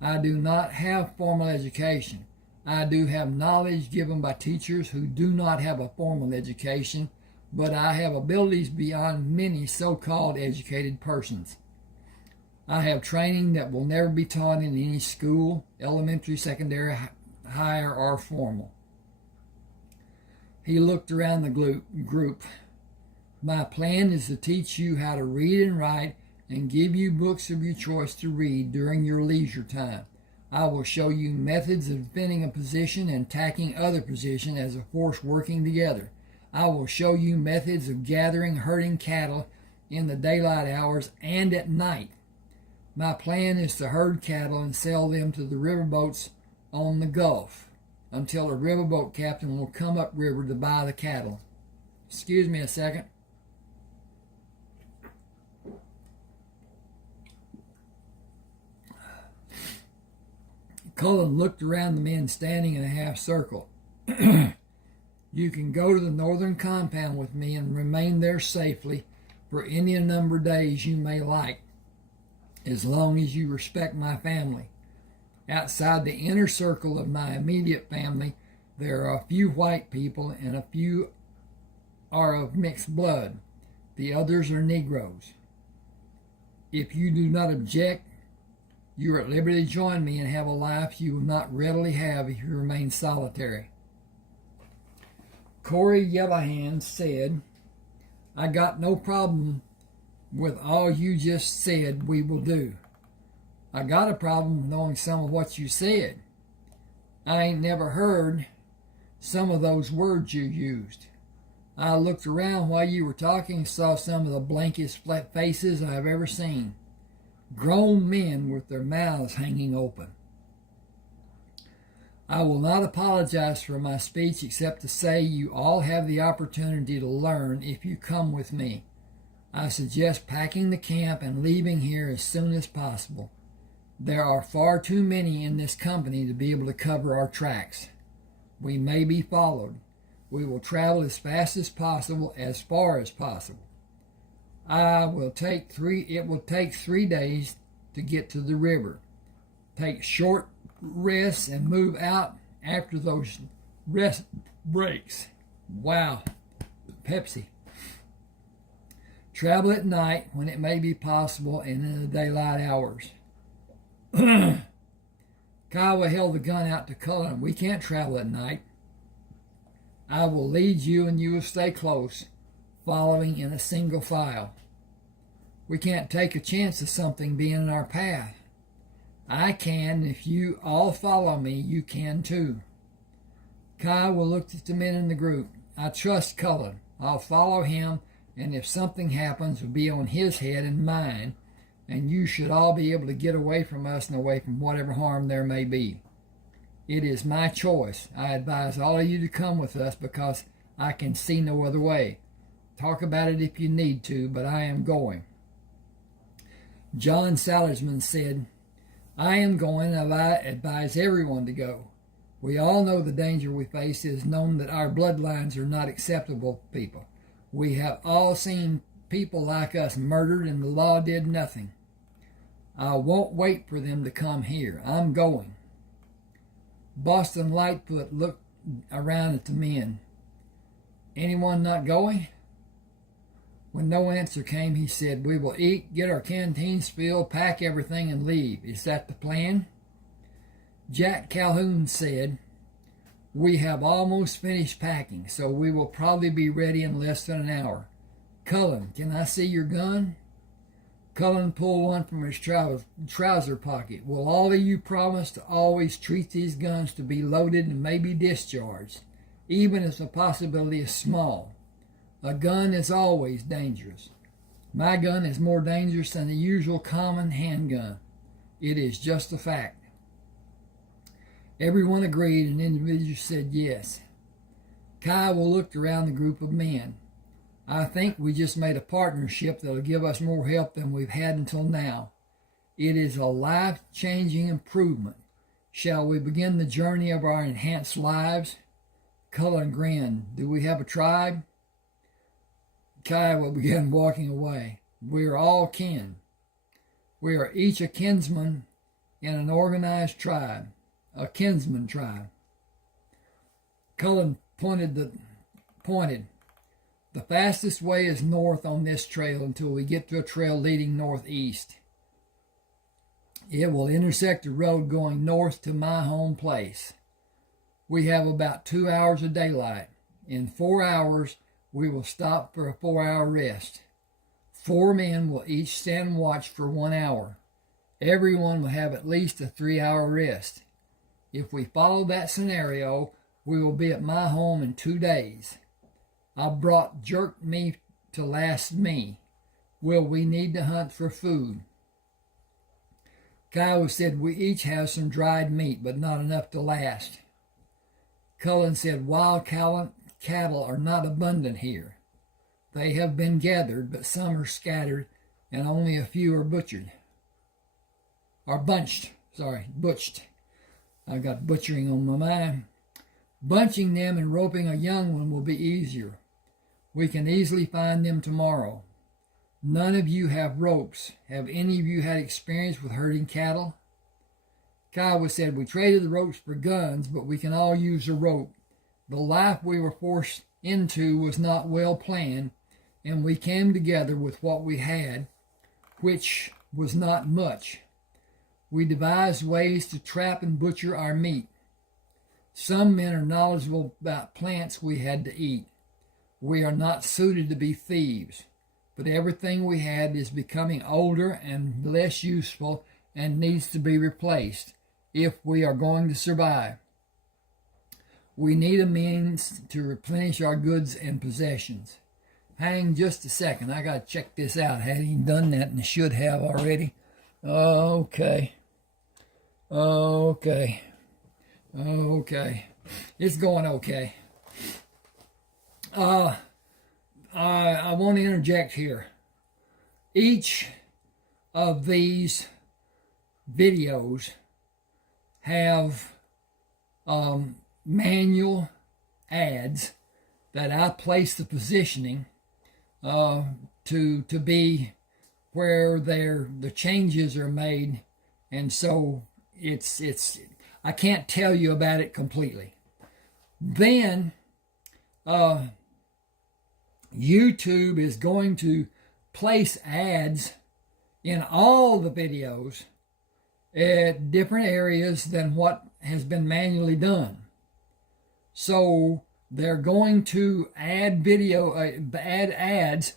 I do not have formal education. I do have knowledge given by teachers who do not have a formal education, but I have abilities beyond many so-called educated persons. I have training that will never be taught in any school, elementary, secondary, higher, or formal. He looked around the group. My plan is to teach you how to read and write and give you books of your choice to read during your leisure time. I will show you methods of defending a position and attacking other positions as a force working together. I will show you methods of gathering, herding cattle in the daylight hours and at night. My plan is to herd cattle and sell them to the riverboats on the Gulf until a riverboat captain will come upriver to buy the cattle. Excuse me a second. Cullen looked around the men standing in a half circle. You can go to the northern compound with me and remain there safely for any number of days you may like, as long as you respect my family. Outside the inner circle of my immediate family, there are a few white people and a few are of mixed blood. The others are Negroes. If you do not object, you are at liberty to join me and have a life you will not readily have if you remain solitary. Corey Yellowhand said, I got no problem with all you just said we will do. I got a problem with knowing some of what you said. I ain't never heard some of those words you used. I looked around while you were talking and saw some of the blankest flat faces I have ever seen. Grown men with their mouths hanging open. I will not apologize for my speech except to say you all have the opportunity to learn if you come with me. I suggest packing the camp and leaving here as soon as possible. There are far too many in this company to be able to cover our tracks. We may be followed. We will travel as fast as possible, as far as possible. It will take 3 days to get to the river. Take short rests and move out after those rest breaks. Wow, Pepsi. Travel at night when it may be possible and in the daylight hours. Kiowa held the gun out to Cullen. We can't travel at night. I will lead you and you will stay close, following in a single file. We can't take a chance of something being in our path. I can. If you all follow me, you can too. Kiowa looked at the men in the group. I trust Cullen. I'll follow him, and if something happens, it'll be on his head and mine, and you should all be able to get away from us and away from whatever harm there may be. It is my choice. I advise all of you to come with us because I can see no other way. Talk about it if you need to, but I am going. John Salisbury said, I am going, and I advise everyone to go. We all know the danger we face. It is known that our bloodlines are not acceptable people. We have all seen people like us murdered, and the law did nothing. I won't wait for them to come here. I'm going. Boston Lightfoot looked around at the men. Anyone not going? When no answer came, he said, we will eat, get our canteens filled, pack everything, and leave. Is that the plan? Jack Calhoun said, we have almost finished packing, so we will probably be ready in less than an hour. Cullen, can I see your gun? Cullen pulled one from his trouser pocket. Will all of you promise to always treat these guns to be loaded and maybe discharged, even if the possibility is small? A gun is always dangerous. My gun is more dangerous than the usual common handgun. It is just a fact. Everyone agreed, and individuals said yes. Kiowa looked around the group of men. I think we just made a partnership that will give us more help than we've had until now. It is a life-changing improvement. Shall we begin the journey of our enhanced lives? Cullen grinned. Do we have a tribe? Kiowa began walking away. We are all kin. We are each a kinsman in an organized tribe, a kinsman tribe. Cullen pointed. The fastest way is north on this trail until we get to a trail leading northeast. It will intersect the road going north to my home place. We have about 2 hours of daylight. In 4 hours, we will stop for a 4-hour rest. 4 men will each stand watch for 1 hour. Everyone will have at least a 3-hour rest. If we follow that scenario, we will be at my home in 2 days. I brought jerk meat to last me. Will we need to hunt for food? Kiowa said we each have some dried meat, but not enough to last. Cullen said wild cattle are not abundant here. They have been gathered, but some are scattered, and only a few are butched. I've got butchering on my mind. Bunching them and roping a young one will be easier. We can easily find them tomorrow. None of you have ropes. Have any of you had experience with herding cattle? Kiowa said, we traded the ropes for guns, but we can all use a rope. The life we were forced into was not well planned, and we came together with what we had, which was not much. We devised ways to trap and butcher our meat. Some men are knowledgeable about plants we had to eat. We are not suited to be thieves, but everything we had is becoming older and less useful and needs to be replaced if we are going to survive. We need a means to replenish our goods and possessions. Hang just a second. I got to check this out. I hadn't even done that and should have already. Okay. Okay. It's going okay. I want to interject here. Each of these videos have manual ads that I place the positioning to be where the changes are made, and so it's I can't tell you about it completely. Then YouTube is going to place ads in all the videos at different areas than what has been manually done. So they're going to add ads,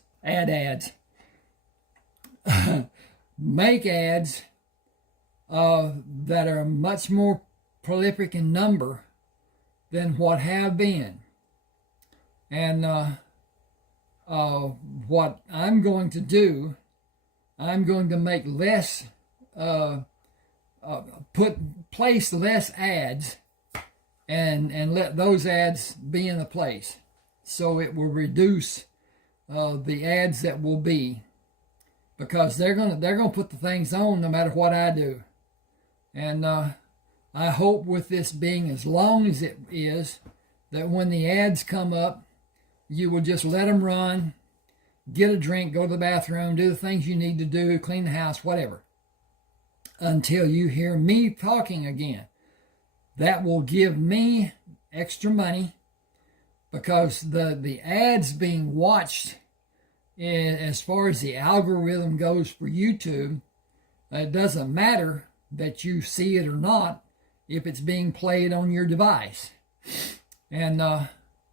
make ads that are much more prolific in number than what have been. And what I'm going to do, I'm going to make less, place less ads and let those ads be in the place. So it will reduce the ads that will be, because they're gonna put the things on no matter what I do. And I hope with this being as long as it is, that when the ads come up, you will just let them run, get a drink, go to the bathroom, do the things you need to do, clean the house, whatever, until you hear me talking again. That will give me extra money, because the ads being watched, as far as the algorithm goes for YouTube, it doesn't matter that you see it or not if it's being played on your device. And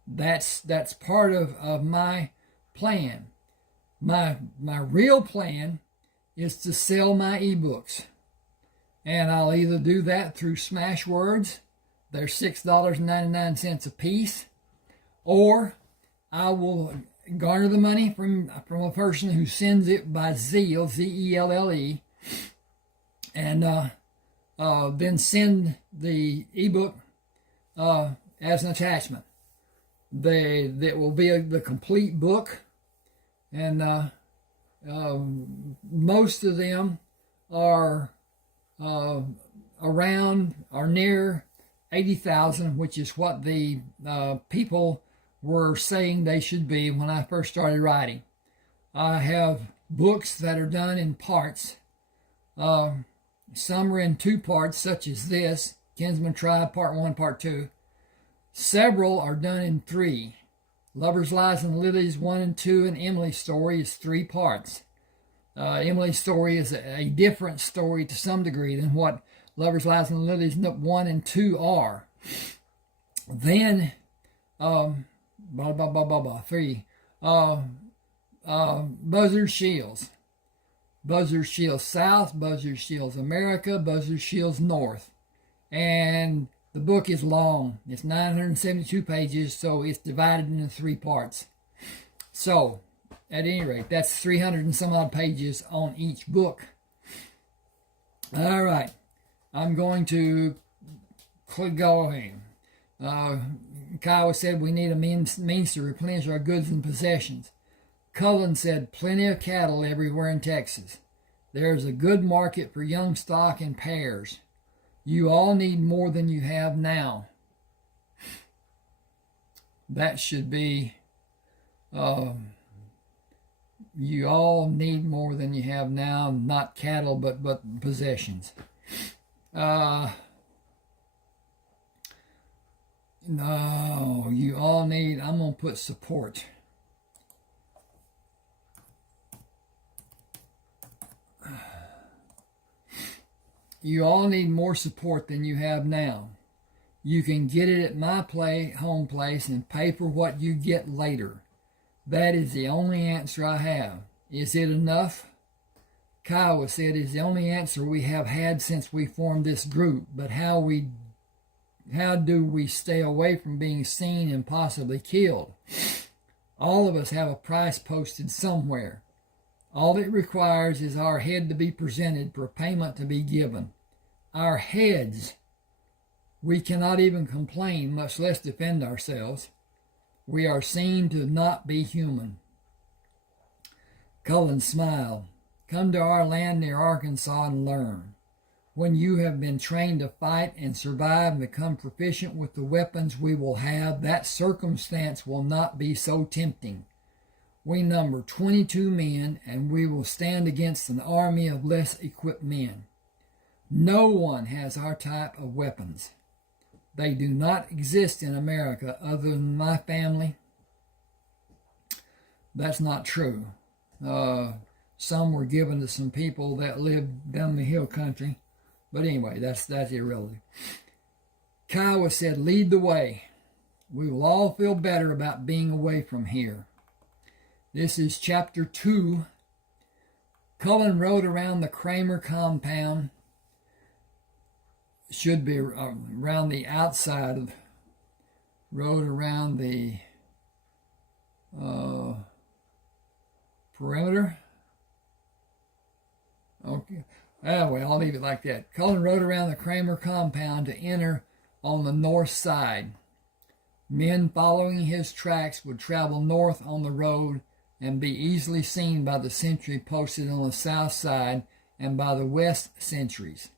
that's part of my plan. My real plan is to sell my ebooks. And I'll either do that through Smashwords, they're $6.99 a piece, or I will garner the money from a person who sends it by Zelle, Z-E-L-L-E, and then send the ebook as an attachment. That will be the complete book, and most of them are around or near 80,000, which is what the people were saying they should be when I first started writing. I have books that are done in parts. Some are in 2 parts, such as this, Kinsman Tribe, Part 1, Part 2. Several are done in 3. Lovers, Lies, and Lilies 1 and 2, and Emily's Story is 3 parts. Emily's Story is a different story to some degree than what Lovers, Lies, and Lilies 1 and 2 are. Then, 3. Buzzard Shields. Buzzard Shields South, Buzzard Shields America, Buzzard Shields North. And the book is long. It's 972 pages, so it's divided into 3 parts. So, at any rate, that's 300 and some odd pages on each book. All right. I'm going to go ahead. Kyle said we need a means to replenish our goods and possessions. Cullen said plenty of cattle everywhere in Texas. There's a good market for young stock and pairs. You all need more than you have now. That should be, you all need more than you have now, not cattle, but possessions. No, you all need, I'm going to put support. You all need more support than you have now. You can get it at my home place and pay for what you get later. That is the only answer I have. Is it enough? Kiowa said it's the only answer we have had since we formed this group, but how do we stay away from being seen and possibly killed? All of us have a price posted somewhere. All it requires is our head to be presented for payment to be given. Our heads We cannot even complain, much less defend ourselves. We are seen to not be human. Cullen smiled. Come to our land near Arkansas and learn. When you have been trained to fight and survive and become proficient with the weapons we will have, that circumstance will not be so tempting. We number 22 men, and we will stand against an army of less equipped men. No one has our type of weapons. They do not exist in America other than my family. That's not true. Some were given to some people that lived down the hill country. But anyway, that's irrelevant. Kiowa said, lead the way. We will all feel better about being away from here. This is chapter 2. Cullen rode around the Crammer compound. Should be around the outside of, rode around the perimeter. Okay. Well, I'll leave it like that. Cullen rode around the Crammer compound to enter on the north side. Men following his tracks would travel north on the road and be easily seen by the sentry posted on the south side and by the west sentries.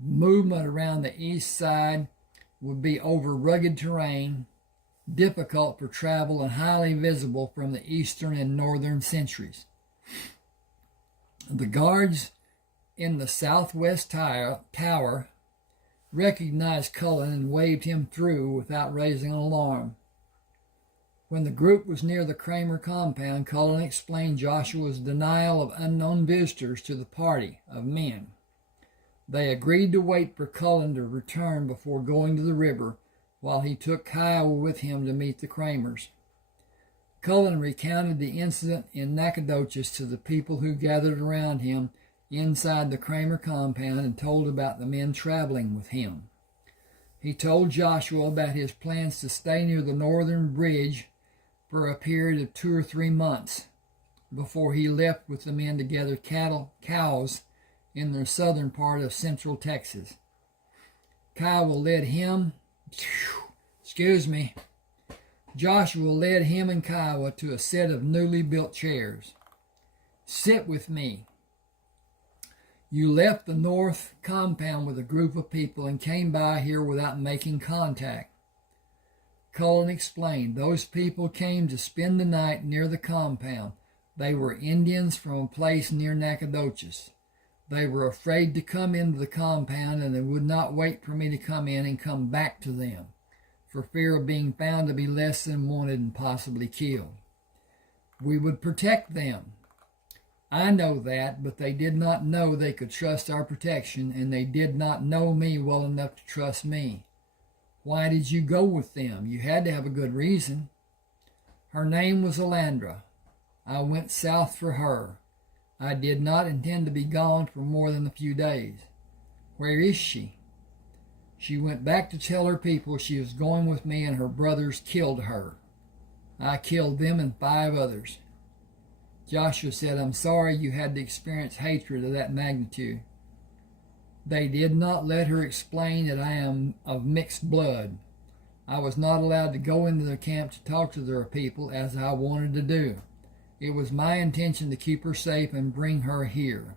Movement around the east side would be over rugged terrain, difficult for travel and highly visible from the eastern and northern sentries. The guards in the southwest tower recognized Cullen and waved him through without raising an alarm. When the group was near the Crammer compound, Cullen explained Joshua's denial of unknown visitors to the party of men. They agreed to wait for Cullen to return before going to the river, while he took Kiowa with him to meet the Crammers. Cullen recounted the incident in Nacogdoches to the people who gathered around him inside the Crammer compound and told about the men traveling with him. He told Joshua about his plans to stay near the northern bridge for a period of 2 or 3 months before he left with the men to gather cows in the southern part of central Texas. Joshua led him and Kiowa to a set of newly built chairs. Sit with me. You left the north compound with a group of people and came by here without making contact. Cullen explained, those people came to spend the night near the compound. They were Indians from a place near Nacogdoches. They were afraid to come into the compound, and they would not wait for me to come in and come back to them, for fear of being found to be less than wanted and possibly killed. We would protect them. I know that, but they did not know they could trust our protection, and they did not know me well enough to trust me. Why did you go with them? You had to have a good reason. Her name was Alandra. I went south for her. I did not intend to be gone for more than a few days. Where is she? She went back to tell her people she was going with me, and her brothers killed her. I killed them and 5 others. Joshua said, I'm sorry you had to experience hatred of that magnitude. They did not let her explain that I am of mixed blood. I was not allowed to go into the camp to talk to their people as I wanted to do. It was my intention to keep her safe and bring her here.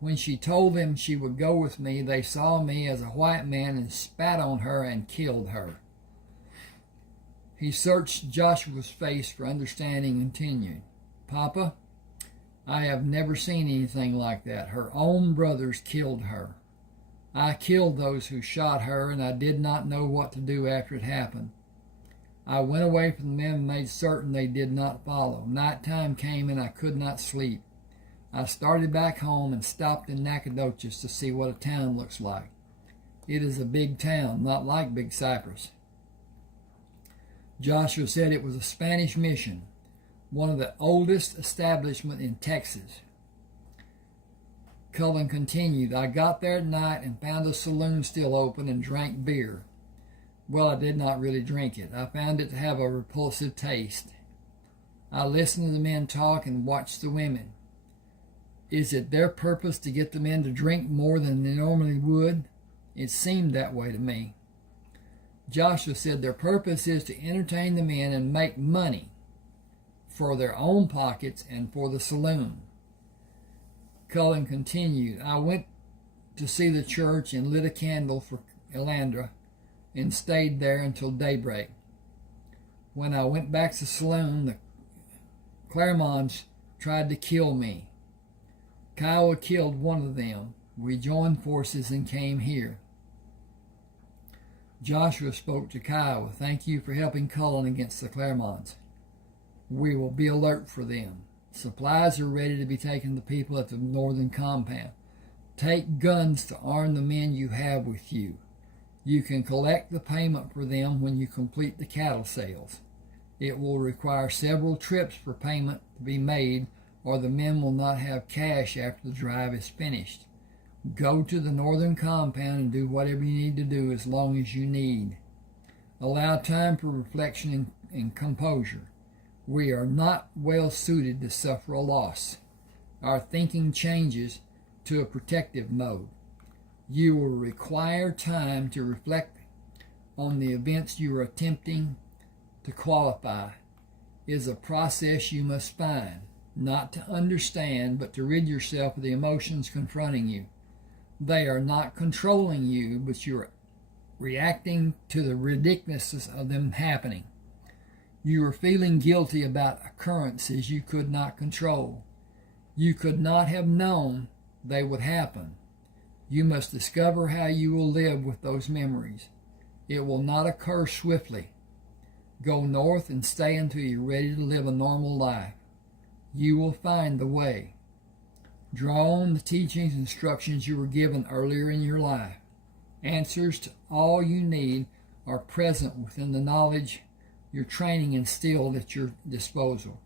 When she told them she would go with me, they saw me as a white man and spat on her and killed her. He searched Joshua's face for understanding and continued, Papa, I have never seen anything like that. Her own brothers killed her. I killed those who shot her, and I did not know what to do after it happened. I went away from the men and made certain they did not follow. Nighttime came and I could not sleep. I started back home and stopped in Nacogdoches to see what a town looks like. It is a big town, not like Big Cypress. Joshua said it was a Spanish mission, one of the oldest establishments in Texas. Cullen continued, I got there at night and found the saloon still open and drank beer. Well, I did not really drink it. I found it to have a repulsive taste. I listened to the men talk and watched the women. Is it their purpose to get the men to drink more than they normally would? It seemed that way to me. Joshua said their purpose is to entertain the men and make money for their own pockets and for the saloon. Cullen continued, I went to see the church and lit a candle for Elandra and stayed there until daybreak. When I went back to the saloon, the Cramers tried to kill me. Kiowa killed one of them. We joined forces and came here. Joshua spoke to Kiowa. Thank you for helping Cullen against the Cramers. We will be alert for them. Supplies are ready to be taken to people at the northern compound. Take guns to arm the men you have with you. You can collect the payment for them when you complete the cattle sales. It will require several trips for payment to be made, or the men will not have cash after the drive is finished. Go to the northern compound and do whatever you need to do as long as you need. Allow time for reflection and composure. We are not well suited to suffer a loss. Our thinking changes to a protective mode. You will require time to reflect on the events you are attempting to qualify. It is a process you must find, not to understand, but to rid yourself of the emotions confronting you. They are not controlling you, but you are reacting to the ridiculousness of them happening. You are feeling guilty about occurrences you could not control. You could not have known they would happen. You must discover how you will live with those memories. It will not occur swiftly. Go north and stay until you're ready to live a normal life. You will find the way. Draw on the teachings and instructions you were given earlier in your life. Answers to all you need are present within the knowledge your training instilled at your disposal.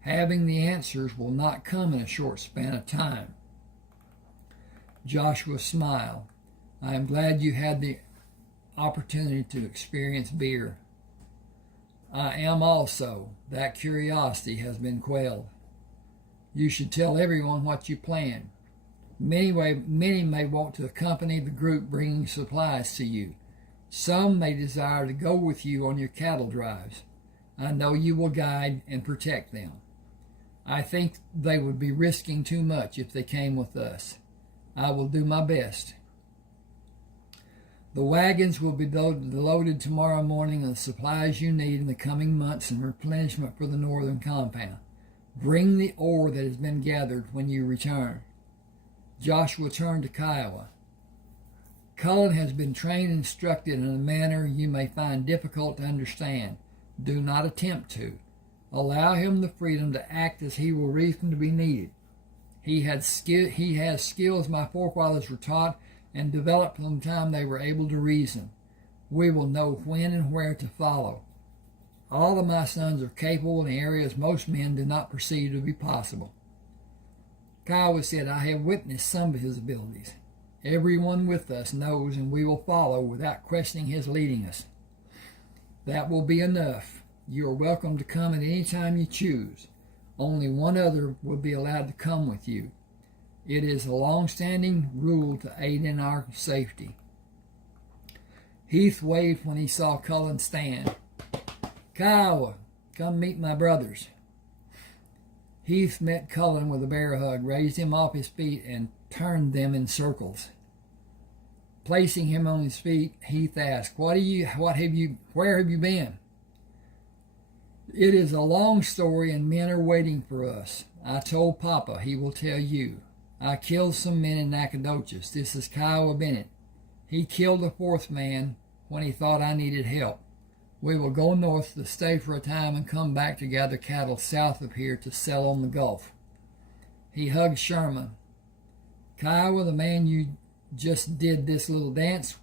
Having the answers will not come in a short span of time. Joshua smiled. I am glad you had the opportunity to experience beer. I am also. That curiosity has been quelled. You should tell everyone what you plan. Many may want to accompany the group bringing supplies to you. Some may desire to go with you on your cattle drives. I know you will guide and protect them. I think they would be risking too much if they came with us. I will do my best. The wagons will be loaded tomorrow morning with the supplies you need in the coming months and replenishment for the northern compound. Bring the ore that has been gathered when you return. Joshua turned to Kiowa. Cullen has been trained and instructed in a manner you may find difficult to understand. Do not attempt to. Allow him the freedom to act as he will reasonably be needed. He has skills my forefathers were taught and developed from the time they were able to reason. We will know when and where to follow. All of my sons are capable in areas most men do not perceive to be possible. Kiowa said, I have witnessed some of his abilities. Everyone with us knows, and we will follow without questioning his leading us. That will be enough. You are welcome to come at any time you choose. Only one other will be allowed to come with you. It is a long-standing rule to aid in our safety. Heath waved when he saw Cullen stand. Kiowa, come meet my brothers. Heath met Cullen with a bear hug, raised him off his feet, and turned them in circles. Placing him on his feet, Heath asked, where have you been? It is a long story, and men are waiting for us. I told Papa he will tell you. I killed some men in Nacogdoches. This is Kiowa Bennett. He killed a fourth man when he thought I needed help. We will go north to stay for a time and come back to gather cattle south of here to sell on the Gulf. He hugged Sherman. Kiowa, the man you just did this little dance,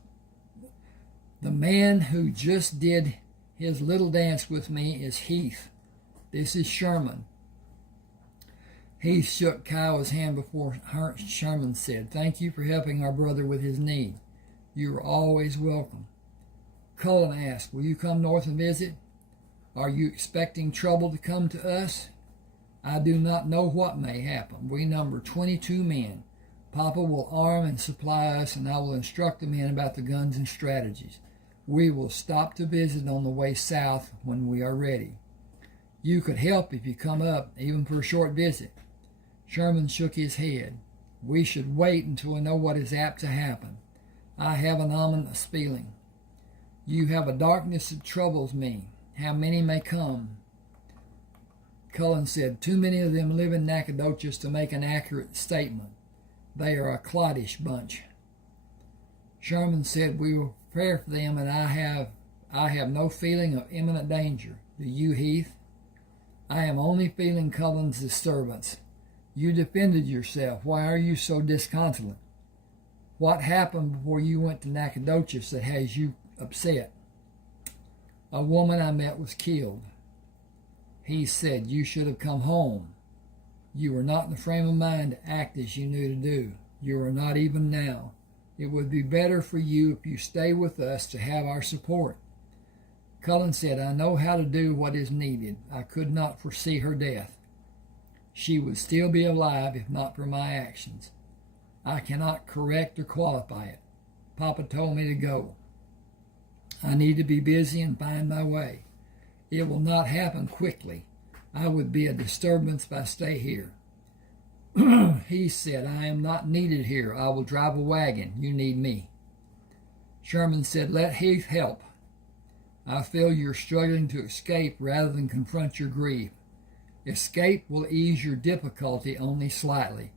the man who just did his little dance with me is Heath. This is Sherman. Heath shook Kiowa's hand before Sherman said, thank you for helping our brother with his need. You are always welcome. Cullen asked, will you come north and visit? Are you expecting trouble to come to us? I do not know what may happen. We number 22 men. Papa will arm and supply us, and I will instruct the men about the guns and strategies. We will stop to visit on the way south when we are ready. You could help if you come up, even for a short visit." Sherman shook his head. "We should wait until we know what is apt to happen. I have an ominous feeling. You have a darkness that troubles me. How many may come?" Cullen said, "Too many of them live in Nacogdoches to make an accurate statement. They are a cloddish bunch." Sherman said, "We will prepare for them, and I have no feeling of imminent danger. Do you, Heath?" "I am only feeling Cullen's disturbance. You defended yourself. Why are you so disconsolate? What happened before you went to Nacogdoches that has you upset?" "A woman I met was killed." He said, "You should have come home. You were not in the frame of mind to act as you knew to do. You are not even now. It would be better for you if you stay with us to have our support." Cullen said, "I know how to do what is needed. I could not foresee her death. She would still be alive if not for my actions. I cannot correct or qualify it. Papa told me to go. I need to be busy and find my way. It will not happen quickly. I would be a disturbance if I stay here." He said, "I am not needed here. I will drive a wagon. You need me." Sherman said, "Let Heath help. I feel you're struggling to escape rather than confront your grief. Escape will ease your difficulty only slightly.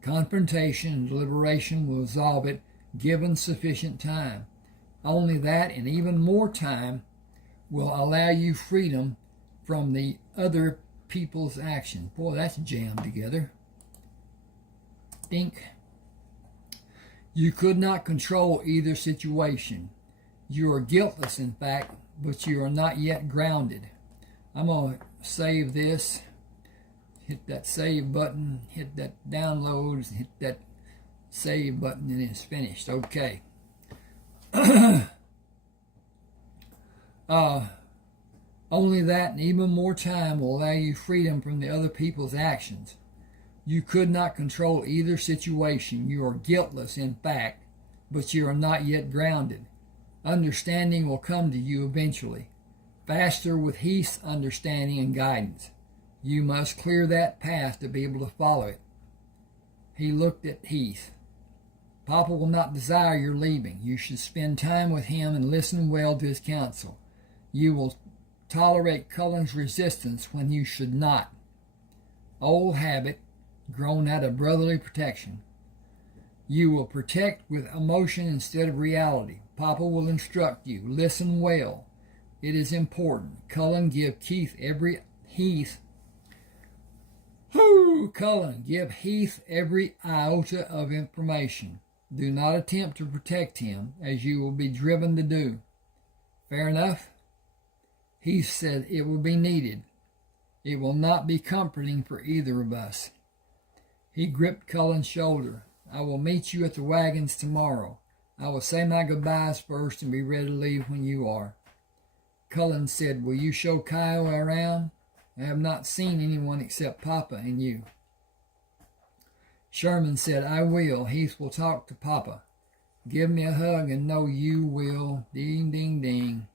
Confrontation and deliberation will resolve it, given sufficient time. Only that and even more time will allow you freedom from the other people's action." Boy, that's jammed together. Think. "You could not control either situation. You are guiltless, in fact, but you are not yet grounded." I'm going to save this. Hit that save button, hit that downloads, hit that save button, and it's finished. Okay. Only that and even more time will allow you freedom from the other people's actions. You could not control either situation. You are guiltless, in fact, but you are not yet grounded. Understanding will come to you eventually, faster with Heath's understanding and guidance. You must clear that path to be able to follow it. He looked at Heath. "Papa will not desire your leaving. You should spend time with him and listen well to his counsel. You will tolerate Cullen's resistance when you should not. Old habit, grown out of brotherly protection. You will protect with emotion instead of reality. Papa will instruct you. Listen well. It is important. Cullen, give Heath every iota of information. Do not attempt to protect him, as you will be driven to do. Fair enough?" He said, "It will be needed. It will not be comforting for either of us." He gripped Cullen's shoulder. "I will meet you at the wagons tomorrow. I will say my goodbyes first and be ready to leave when you are." Cullen said, "Will you show Kyle around? I have not seen anyone except Papa and you." Sherman said, "I will. Heath will talk to Papa. Give me a hug and know you will." Ding, ding, ding.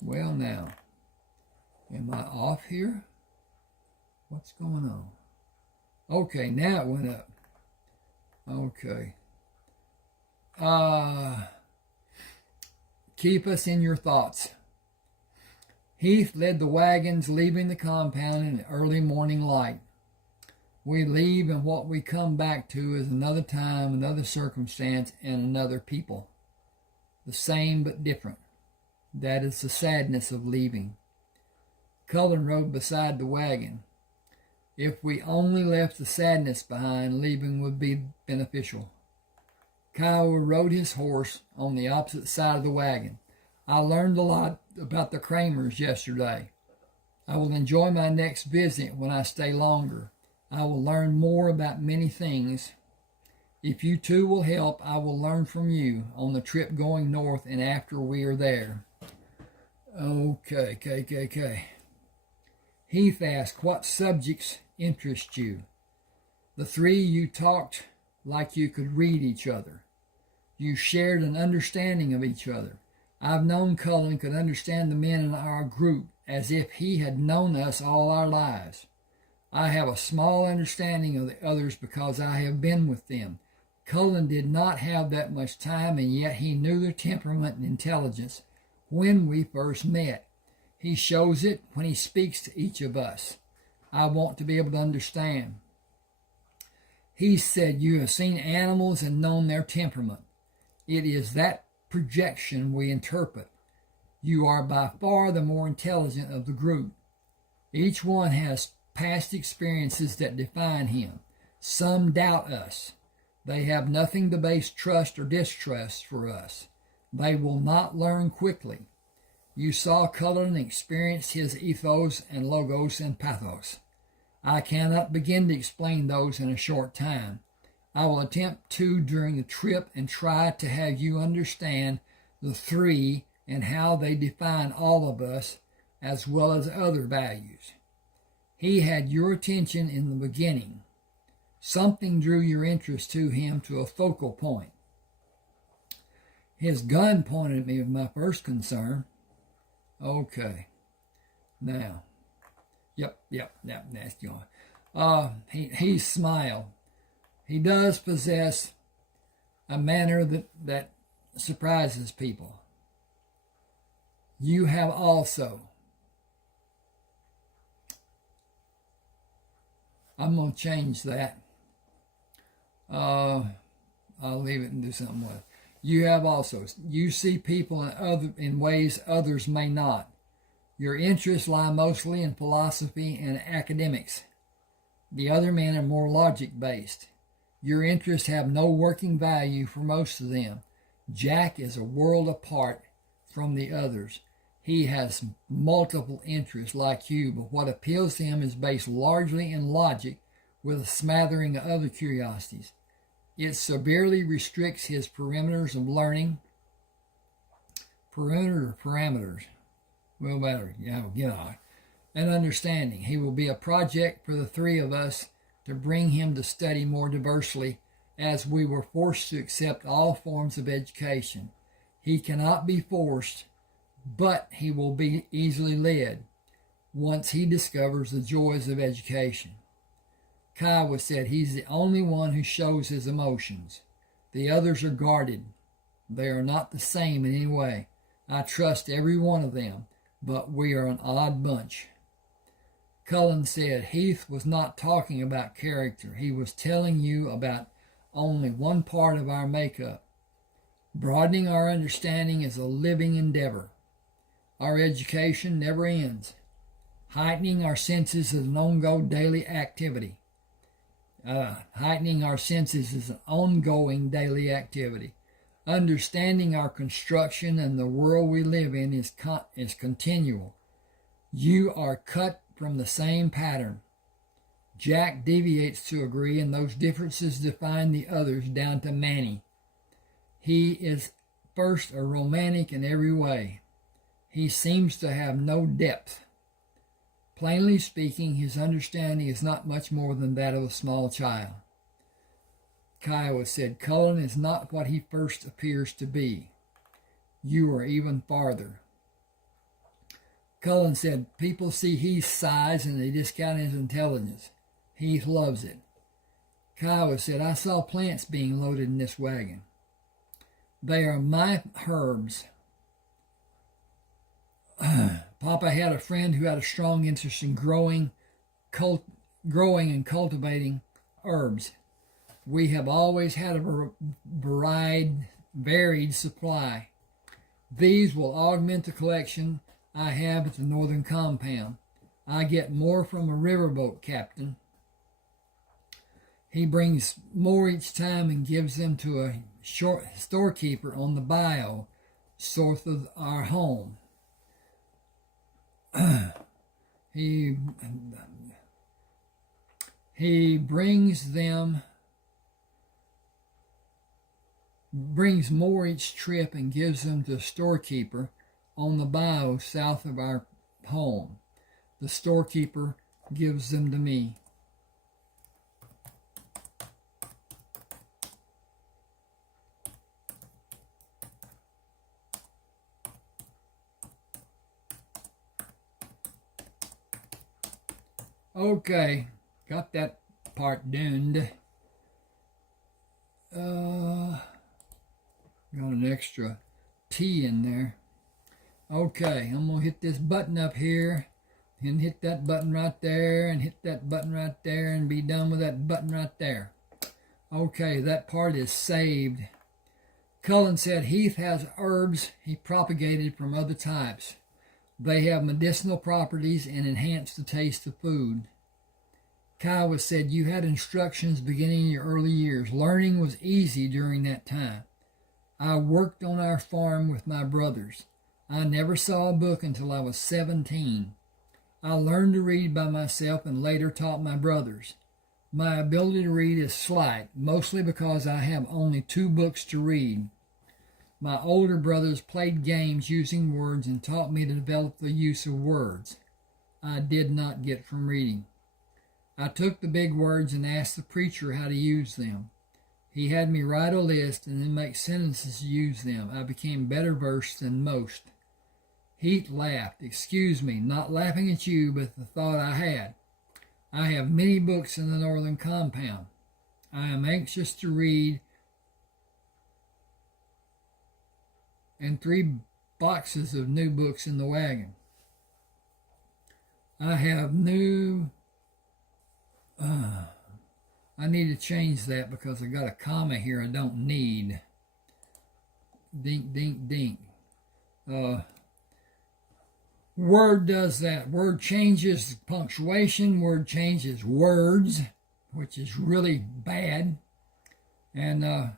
Well, now, am I off here? What's going on? Okay, now it went up. Okay. Keep us in your thoughts. Heath led the wagons, leaving the compound in the early morning light. We leave, and what we come back to is another time, another circumstance, and another people. The same but different. That is the sadness of leaving. Cullen rode beside the wagon. If we only left the sadness behind, leaving would be beneficial. Kiowa rode his horse on the opposite side of the wagon. I learned a lot about the Crammers yesterday. I will enjoy my next visit when I stay longer. I will learn more about many things. If you two will help, I will learn from you on the trip going north and after we are there. Okay. Heath asked, "What subjects interest you?" The three you talked like you could read each other. You shared an understanding of each other. I've known Cullen could understand the men in our group as if he had known us all our lives. I have a small understanding of the others because I have been with them. Cullen did not have that much time, and yet he knew their temperament and intelligence when we first met. He shows it when he speaks to each of us. I want to be able to understand. He said, you have seen animals and known their temperament. It is that projection we interpret. You are by far the more intelligent of the group. Each one has past experiences that define him. Some doubt us. They have nothing to base trust or distrust for us. They will not learn quickly. You saw Cullen experience his ethos and logos and pathos. I cannot begin to explain those in a short time. I will attempt to during the trip and try to have you understand the three and how they define all of us as well as other values. He had your attention in the beginning. Something drew your interest to him to a focal point. His gun pointed at me with my first concern. Okay. Now. Yep, that's going. He smiled. He does possess a manner that surprises people. You have also. I'm going to change that. I'll leave it and do something with it. You have also. You see people in ways others may not. Your interests lie mostly in philosophy and academics. The other men are more logic-based. Your interests have no working value for most of them. Jack is a world apart from the others. He has multiple interests like you, but what appeals to him is based largely in logic with a smattering of other curiosities. It severely restricts his perimeters of learning. Parameters. Well, better. Yeah, get on. And understanding. He will be a project for the three of us to bring him to study more diversely, as we were forced to accept all forms of education. He cannot be forced, but he will be easily led once he discovers the joys of education. Kiowa said he's the only one who shows his emotions. The others are guarded. They are not the same in any way. I trust every one of them, but we are an odd bunch. Cullen said Heath was not talking about character. He was telling you about only one part of our makeup. Broadening our understanding is a living endeavor. Our education never ends. Heightening our senses is an ongoing daily activity. Understanding our construction and the world we live in is continual. You are cut from the same pattern. Jack deviates to a degree, and those differences define the others down to Manny. He is first a romantic in every way. He seems to have no depth. Plainly speaking, his understanding is not much more than that of a small child. Kiowa said, Cullen is not what he first appears to be. You are even farther. Cullen said, people see Heath's size and they discount his intelligence. Heath loves it. Kiowa said, I saw plants being loaded in this wagon. They are my herbs. Papa had a friend who had a strong interest in growing and cultivating herbs. We have always had a varied supply. These will augment the collection I have at the northern compound. I get more from a riverboat captain. He brings more each time and gives them to a storekeeper on the bayou south of our home. He brings more each trip and gives them to a storekeeper on the bayou south of our home. The storekeeper gives them to me. Okay, got that part done. Got an extra T in there. Okay, I'm going to hit this button up here, and hit that button right there, and hit that button right there, and be done with that button right there. Okay, that part is saved. Cullen said Heath has herbs he propagated from other types. They have medicinal properties and enhance the taste of food. Kiowa said you had instructions beginning in your early years. Learning was easy during that time. I worked on our farm with my brothers. I never saw a book until I was 17. I learned to read by myself and later taught my brothers. My ability to read is slight, mostly because I have only 2 books to read. My older brothers played games using words and taught me to develop the use of words I did not get from reading. I took the big words and asked the preacher how to use them. He had me write a list and then make sentences to use them. I became better versed than most. Heath laughed. Excuse me, not laughing at you, but the thought I had. I have many books in the northern compound. I am anxious to read, and 3 boxes of new books in the wagon. I have new... I need to change that because I got a comma here I don't need. Dink, dink, dink. Word does that. Word changes punctuation. Word changes words, which is really bad. And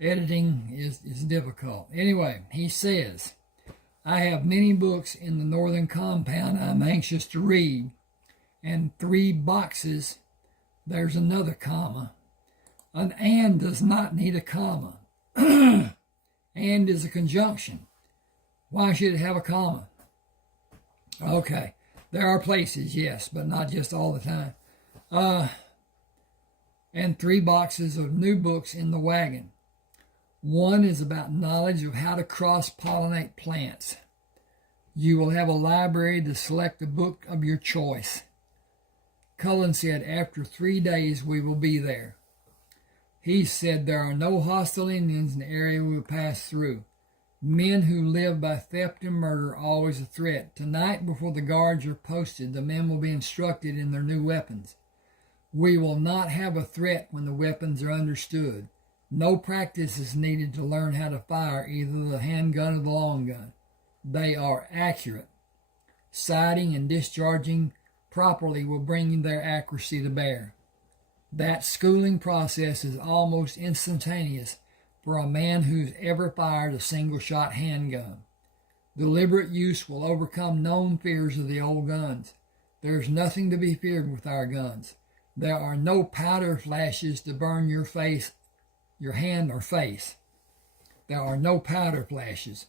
editing is difficult. Anyway, he says, I have many books in the northern compound I'm anxious to read. And 3 boxes, there's another comma. An and does not need a comma. And is a conjunction. Why should it have a comma? Okay, there are places, yes, but not just all the time. And 3 boxes of new books in the wagon. 1 is about knowledge of how to cross-pollinate plants. You will have a library to select a book of your choice. Cullen said, after 3 days we will be there. He said there are no hostile Indians in the area we will pass through. Men who live by theft and murder are always a threat. Tonight, before the guards are posted, the men will be instructed in their new weapons. We will not have a threat when the weapons are understood. No practice is needed to learn how to fire either the handgun or the long gun. They are accurate. Sighting and discharging properly will bring their accuracy to bear. That schooling process is almost instantaneous for a man who's ever fired a single-shot handgun. Deliberate use will overcome known fears of the old guns. There's nothing to be feared with our guns. There are no powder flashes to burn your face, your hand or face. There are no powder flashes.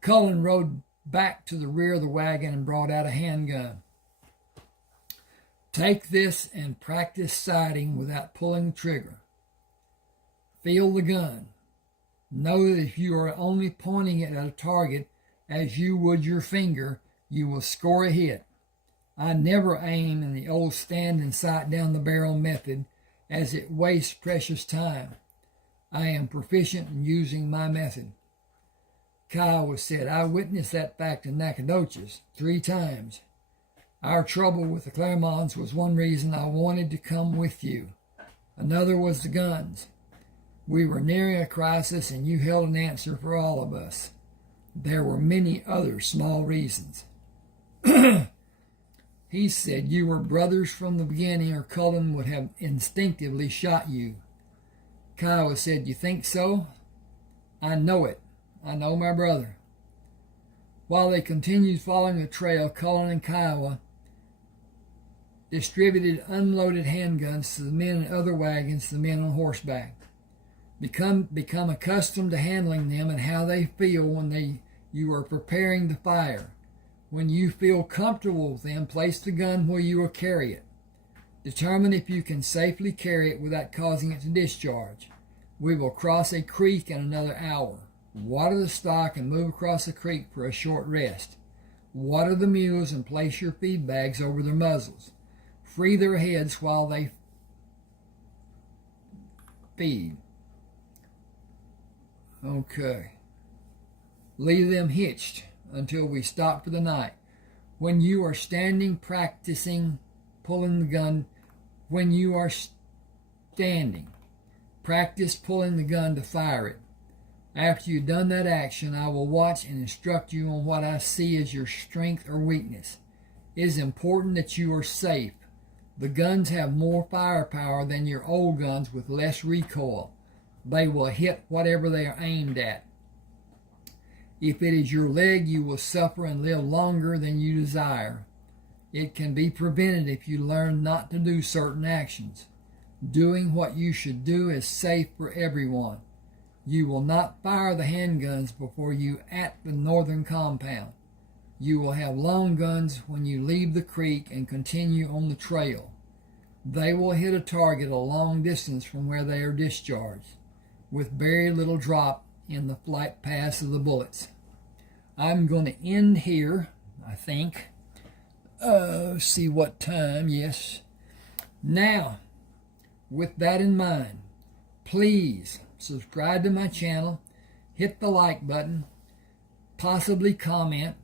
Cullen rode back to the rear of the wagon and brought out a handgun. Take this and practice sighting without pulling the trigger. Feel the gun. Know that if you are only pointing it at a target as you would your finger, you will score a hit. I never aim in the old stand and sight down the barrel method, as it wastes precious time. I am proficient in using my method. Kiowa said, I witnessed that fact in Nacogdoches 3 times. Our trouble with the Clermonts was one reason I wanted to come with you. Another was the guns. We were nearing a crisis, and you held an answer for all of us. There were many other small reasons. He said you were brothers from the beginning, or Cullen would have instinctively shot you. Kiowa said, you think so? I know it. I know my brother. While they continued following the trail, Cullen and Kiowa distributed unloaded handguns to the men in other wagons, to the men on horseback. Become accustomed to handling them and how they feel when you are preparing to fire. When you feel comfortable with them, place the gun where you will carry it. Determine if you can safely carry it without causing it to discharge. We will cross a creek in another hour. Water the stock and move across the creek for a short rest. Water the mules and place your feed bags over their muzzles. free their heads while they feed. Okay. Leave them hitched until we stop for the night. When you are standing practicing pulling the gun, when you are standing, practice pulling the gun to fire it. After you've done that action, I will watch and instruct you on what I see as your strength or weakness. It is important that you are safe. The guns have more firepower than your old guns with less recoil. They will hit whatever they are aimed at. If it is your leg, you will suffer and live longer than you desire. It can be prevented if you learn not to do certain actions. Doing what you should do is safe for everyone. You will not fire the handguns before you at the northern compound. You will have long guns when you leave the creek and continue on the trail. They will hit a target a long distance from where they are discharged, with very little drop in the flight paths of the bullets. I'm going to end here, I think. See what time, yes. Now, with that in mind, please subscribe to my channel, hit the like button, possibly comment.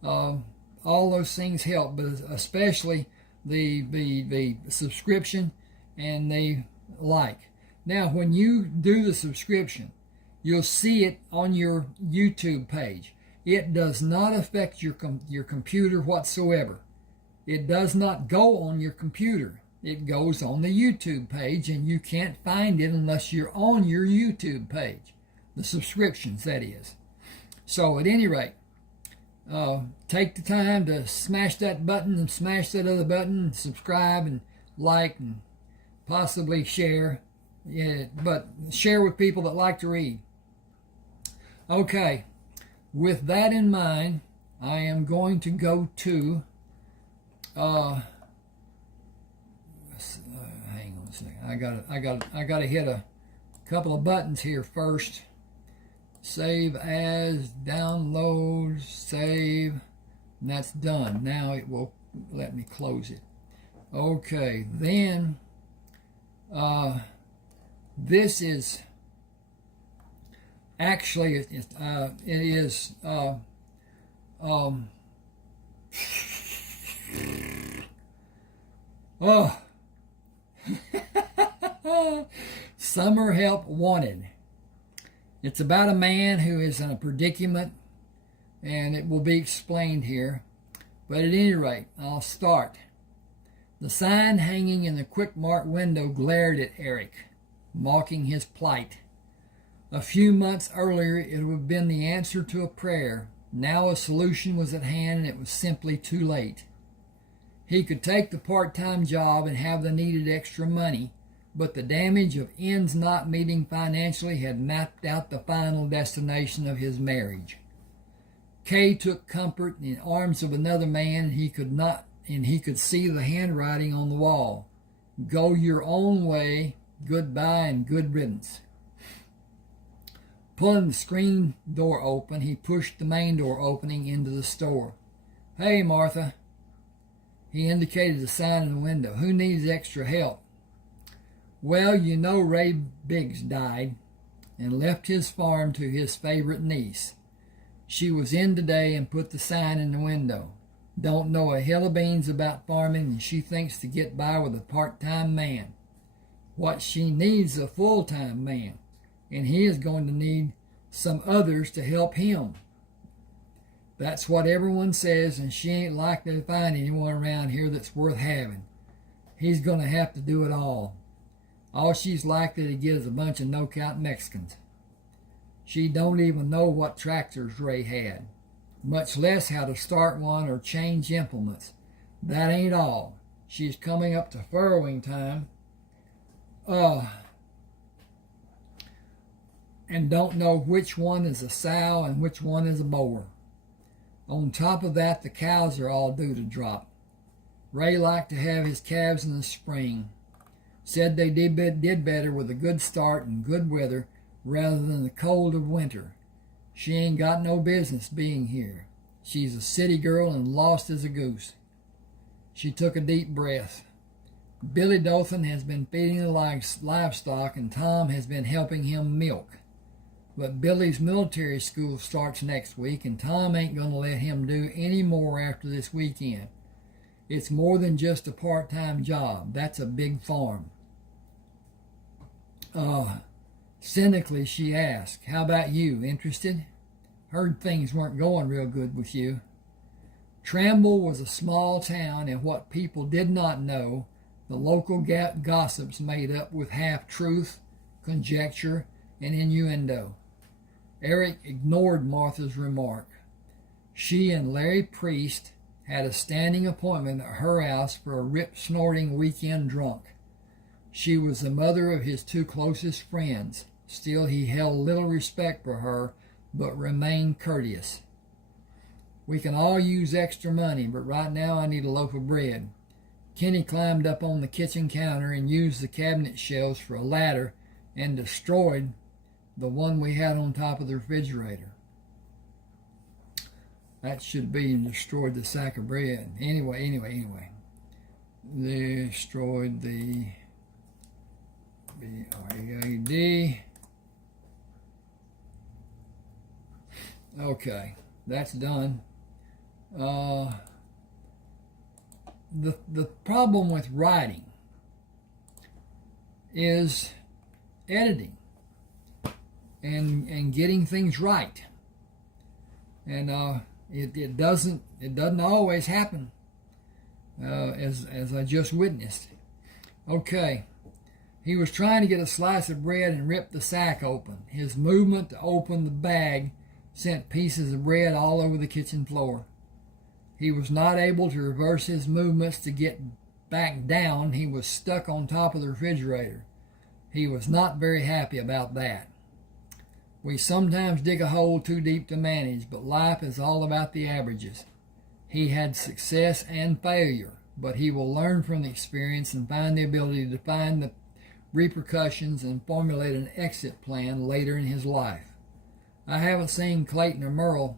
All those things help, but especially the subscription and the like. Now, when you do the subscription, you'll see it on your YouTube page. It does not affect your computer whatsoever. It does not go on your computer. It goes on the YouTube page, and you can't find it unless you're on your YouTube page. The subscriptions, that is. So, at any rate, take the time to smash that button and smash that other button, and subscribe and like and possibly share. Yeah, but share with people that like to read. Okay, with that in mind, I am going to go to hang on a second. I gotta hit a couple of buttons here first. Save as, download, save, and that's done. Now it will let me close it. Okay, then this is actually it is oh summer help wanted. It's about a man who is in a predicament, and it will be explained here. But at any rate, I'll start. The sign hanging in the Quick Mart window glared at Eric, mocking his plight. A few months earlier, it would have been the answer to a prayer. Now a solution was at hand, and it was simply too late. He could take the part-time job and have the needed extra money, but the damage of ends not meeting financially had mapped out the final destination of his marriage. Kay took comfort in the arms of another man, and he could see the handwriting on the wall. Go your own way, goodbye, and good riddance. Pulling the screen door open, he pushed the main door opening into the store. Hey, Martha. He indicated the sign in the window. Who needs extra help? Well, you know Ray Biggs died and left his farm to his favorite niece. She was in today and put the sign in the window. Don't know a hill of beans about farming, and she thinks to get by with a part-time man. What she needs is a full-time man, and he is going to need some others to help him. That's what everyone says, and she ain't likely to find anyone around here that's worth having. He's going to have to do it all. All she's likely to get is a bunch of no-count Mexicans. She don't even know what tractors Ray had, much less how to start one or change implements. That ain't all. She's coming up to furrowing time, and don't know which one is a sow and which one is a mower. On top of that, the cows are all due to drop. Ray liked to have his calves in the spring. Said they did better with a good start and good weather rather than the cold of winter. She ain't got no business being here. She's a city girl and lost as a goose. She took a deep breath. Billy Dothan has been feeding the livestock, and Tom has been helping him milk. But Billy's military school starts next week, and Tom ain't going to let him do any more after this weekend. It's more than just a part-time job. That's a big farm. Cynically, she asked, how about you? Interested? Heard things weren't going real good with you. Tramble was a small town, and what people did not know, the local gossips made up with half-truth, conjecture, and innuendo. Eric ignored Martha's remark. She and Larry Priest had a standing appointment at her house for a rip-snorting weekend drunk. She was the mother of his two closest friends. Still, he held little respect for her, but remained courteous. We can all use extra money, but right now I need a loaf of bread. Kenny climbed up on the kitchen counter and used the cabinet shelves for a ladder and destroyed the one we had on top of the refrigerator. That should be destroyed the sack of bread. Anyway. Destroyed the bread. Okay, that's done. The problem with writing is editing and getting things right, and it doesn't always happen, as I just witnessed. Okay, he was trying to get a slice of bread and rip the sack open. His movement to open the bag sent pieces of bread all over the kitchen floor. He was not able to reverse his movements to get back down. He was stuck on top of the refrigerator. He was not very happy about that. We sometimes dig a hole too deep to manage, but life is all about the averages. He had success and failure, but he will learn from the experience and find the ability to define the repercussions and formulate an exit plan later in his life. I haven't seen Clayton or Merle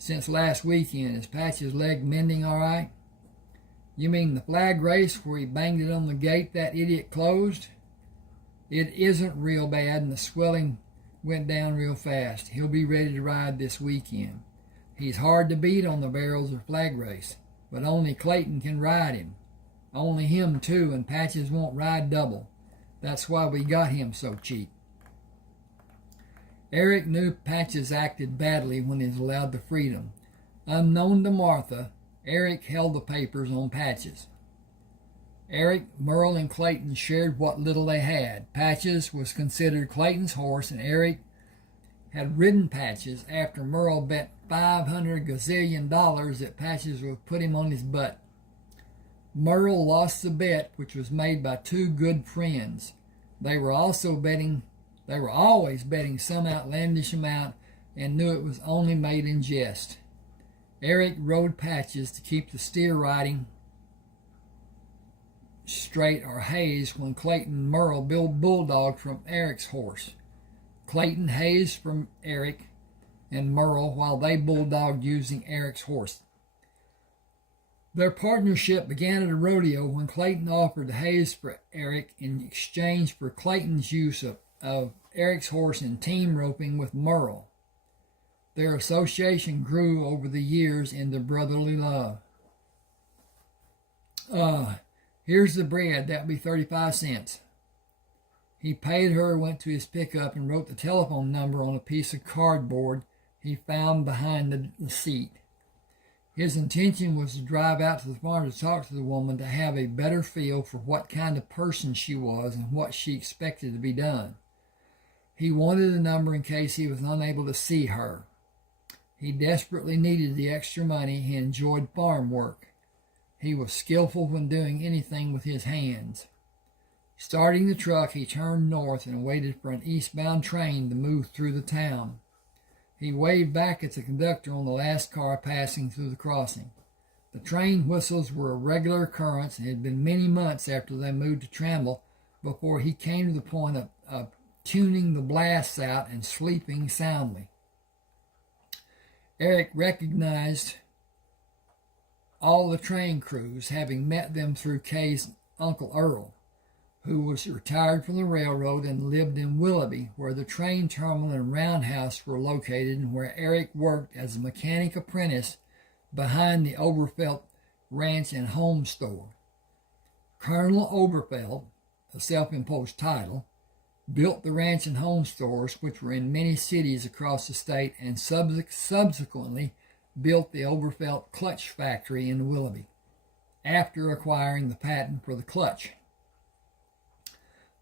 since last weekend. Is Patch's leg mending all right? You mean the flag race where he banged it on the gate that idiot closed? It isn't real bad, and the swelling went down real fast. He'll be ready to ride this weekend. He's hard to beat on the barrels or flag race, but only Clayton can ride him. Only him, too, and Patches won't ride double. That's why we got him so cheap. Eric knew Patches acted badly when he was allowed the freedom. Unknown to Martha, Eric held the papers on Patches. Eric, Merle, and Clayton shared what little they had. Patches was considered Clayton's horse, and Eric had ridden Patches after Merle bet $500 gazillion that Patches would put him on his butt. Merle lost the bet, which was made by two good friends. They were always betting some outlandish amount and knew it was only made in jest. Eric rode Patches to keep the steer riding straight or hazed when Clayton and Merle bulldogged from Eric's horse. Clayton hazed from Eric and Merle while they bulldogged using Eric's horse. Their partnership began at a rodeo when Clayton offered to haze for Eric in exchange for Clayton's use of Eric's horse in team roping with Merle. Their association grew over the years into brotherly love. Here's the bread. That'll be 35 cents. He paid her, went to his pickup, and wrote the telephone number on a piece of cardboard he found behind the seat. His intention was to drive out to the farm to talk to the woman to have a better feel for what kind of person she was and what she expected to be done. He wanted a number in case he was unable to see her. He desperately needed the extra money. He enjoyed farm work. He was skillful when doing anything with his hands. Starting the truck, he turned north and waited for an eastbound train to move through the town. He waved back at the conductor on the last car passing through the crossing. The train whistles were a regular occurrence, and it had been many months after they moved to Tramble before he came to the point of tuning the blasts out and sleeping soundly. Eric recognized all the train crews, having met them through Kay's Uncle Earl, who was retired from the railroad and lived in Willoughby, where the train terminal and roundhouse were located, and where Eric worked as a mechanic apprentice behind the Oberfeld Ranch and Home Store. Colonel Oberfeld, a self-imposed title, built the ranch and home stores, which were in many cities across the state, and subsequently built the Oberfeld clutch factory in Willoughby, after acquiring the patent for the clutch.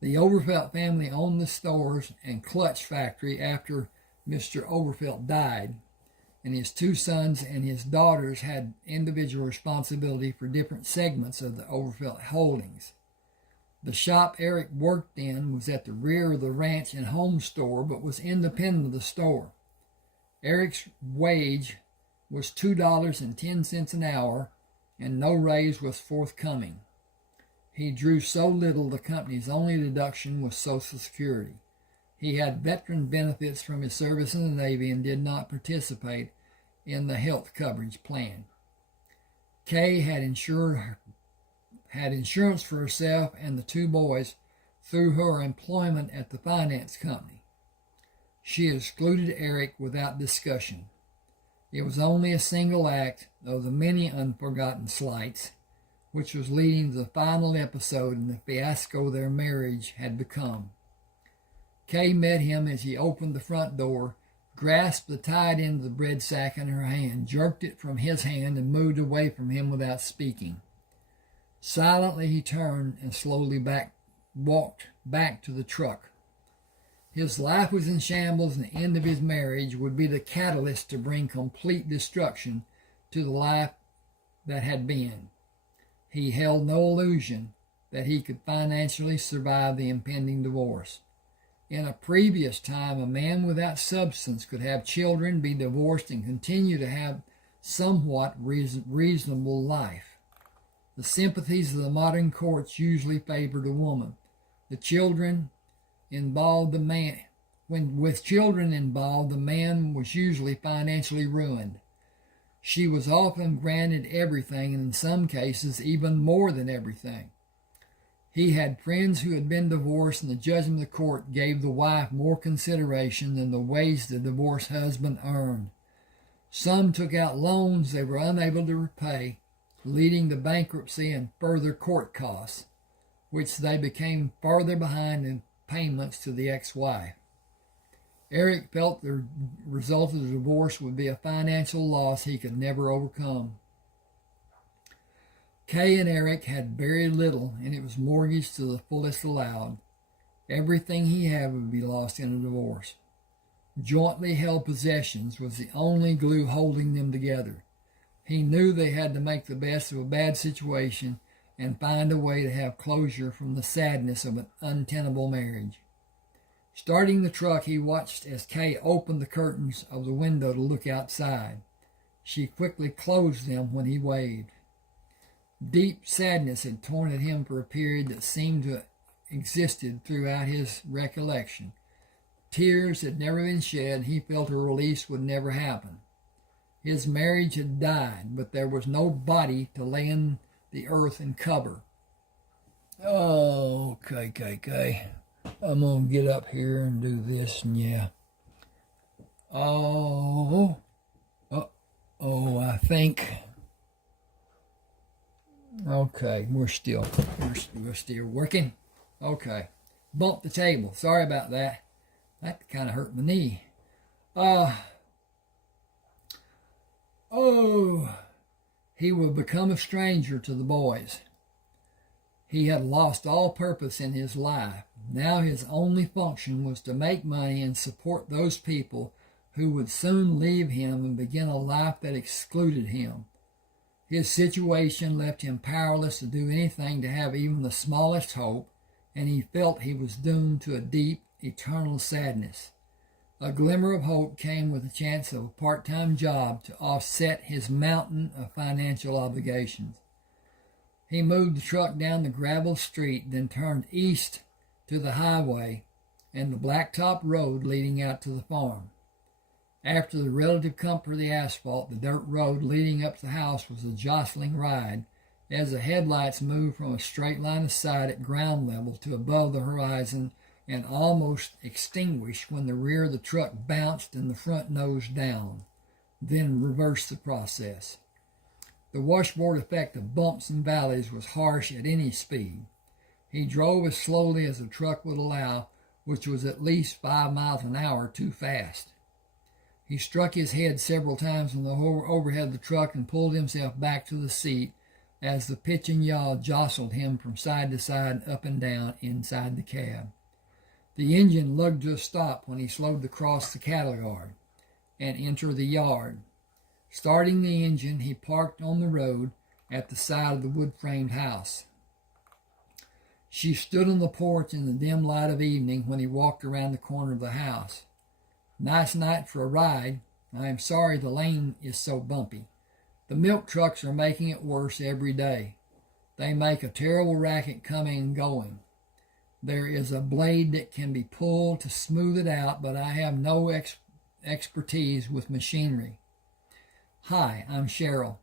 The Oberfeld family owned the stores and clutch factory after Mr. Oberfeld died, and his two sons and his daughters had individual responsibility for different segments of the Oberfeld holdings. The shop Eric worked in was at the rear of the ranch and home store, but was independent of the store. Eric's wage was $2.10 an hour, and no raise was forthcoming. He drew so little the company's only deduction was Social Security. He had veteran benefits from his service in the Navy and did not participate in the health coverage plan. Kay had insurance for herself and the two boys through her employment at the finance company. She excluded Eric without discussion. It was only a single act of the many unforgotten slights, which was leading to the final episode in the fiasco their marriage had become. Kay met him as he opened the front door, grasped the tied end of the bread sack in her hand, jerked it from his hand, and moved away from him without speaking. Silently he turned and slowly walked back to the truck. His life was in shambles, and the end of his marriage would be the catalyst to bring complete destruction to the life that had been. He held no illusion that he could financially survive the impending divorce. In a previous time, a man without substance could have children, be divorced, and continue to have somewhat reasonable life. The sympathies of the modern courts usually favored a woman. The children involved the man. With children involved, the man was usually financially ruined. She was often granted everything, and in some cases even more than everything. He had friends who had been divorced, and the judgment of the court gave the wife more consideration than the wage the divorced husband earned. Some took out loans they were unable to repay, leading to bankruptcy and further court costs, which they became farther behind in payments to the ex-wife. Eric felt the result of the divorce would be a financial loss he could never overcome. Kay and Eric had very little, and it was mortgaged to the fullest allowed. Everything he had would be lost in a divorce. Jointly held possessions was the only glue holding them together. He knew they had to make the best of a bad situation and find a way to have closure from the sadness of an untenable marriage. Starting the truck, he watched as Kay opened the curtains of the window to look outside. She quickly closed them when he waved. Deep sadness had torn at him for a period that seemed to have existed throughout his recollection. Tears had never been shed. He felt a release would never happen. His marriage had died, but there was no body to lay in the earth and cover. Oh, okay. I'm going to get up here and do this, and yeah. I think... Okay, we're still working. Okay. Bumped the table. Sorry about that. That kind of hurt my knee. He would become a stranger to the boys. He had lost all purpose in his life. Now his only function was to make money and support those people who would soon leave him and begin a life that excluded him. His situation left him powerless to do anything to have even the smallest hope, and he felt he was doomed to a deep, eternal sadness. A glimmer of hope came with the chance of a part-time job to offset his mountain of financial obligations. He moved the truck down the gravel street, then turned east to the highway and the blacktop road leading out to the farm. After the relative comfort of the asphalt, the dirt road leading up to the house was a jostling ride, as the headlights moved from a straight line of sight at ground level to above the horizon and almost extinguished when the rear of the truck bounced and the front nosed down, then reversed the process. The washboard effect of bumps and valleys was harsh at any speed. He drove as slowly as the truck would allow, which was at least 5 miles an hour too fast. He struck his head several times on the overhead of the truck and pulled himself back to the seat as the pitch and yaw jostled him from side to side, up and down, inside the cab. The engine lugged to a stop when he slowed to cross the cattle yard and enter the yard. Starting the engine, he parked on the road at the side of the wood-framed house. She stood on the porch in the dim light of evening when he walked around the corner of the house. "Nice night for a ride. I am sorry the lane is so bumpy. The milk trucks are making it worse every day. They make a terrible racket coming and going. There is a blade that can be pulled to smooth it out, but I have no expertise with machinery. Hi, I'm Cheryl."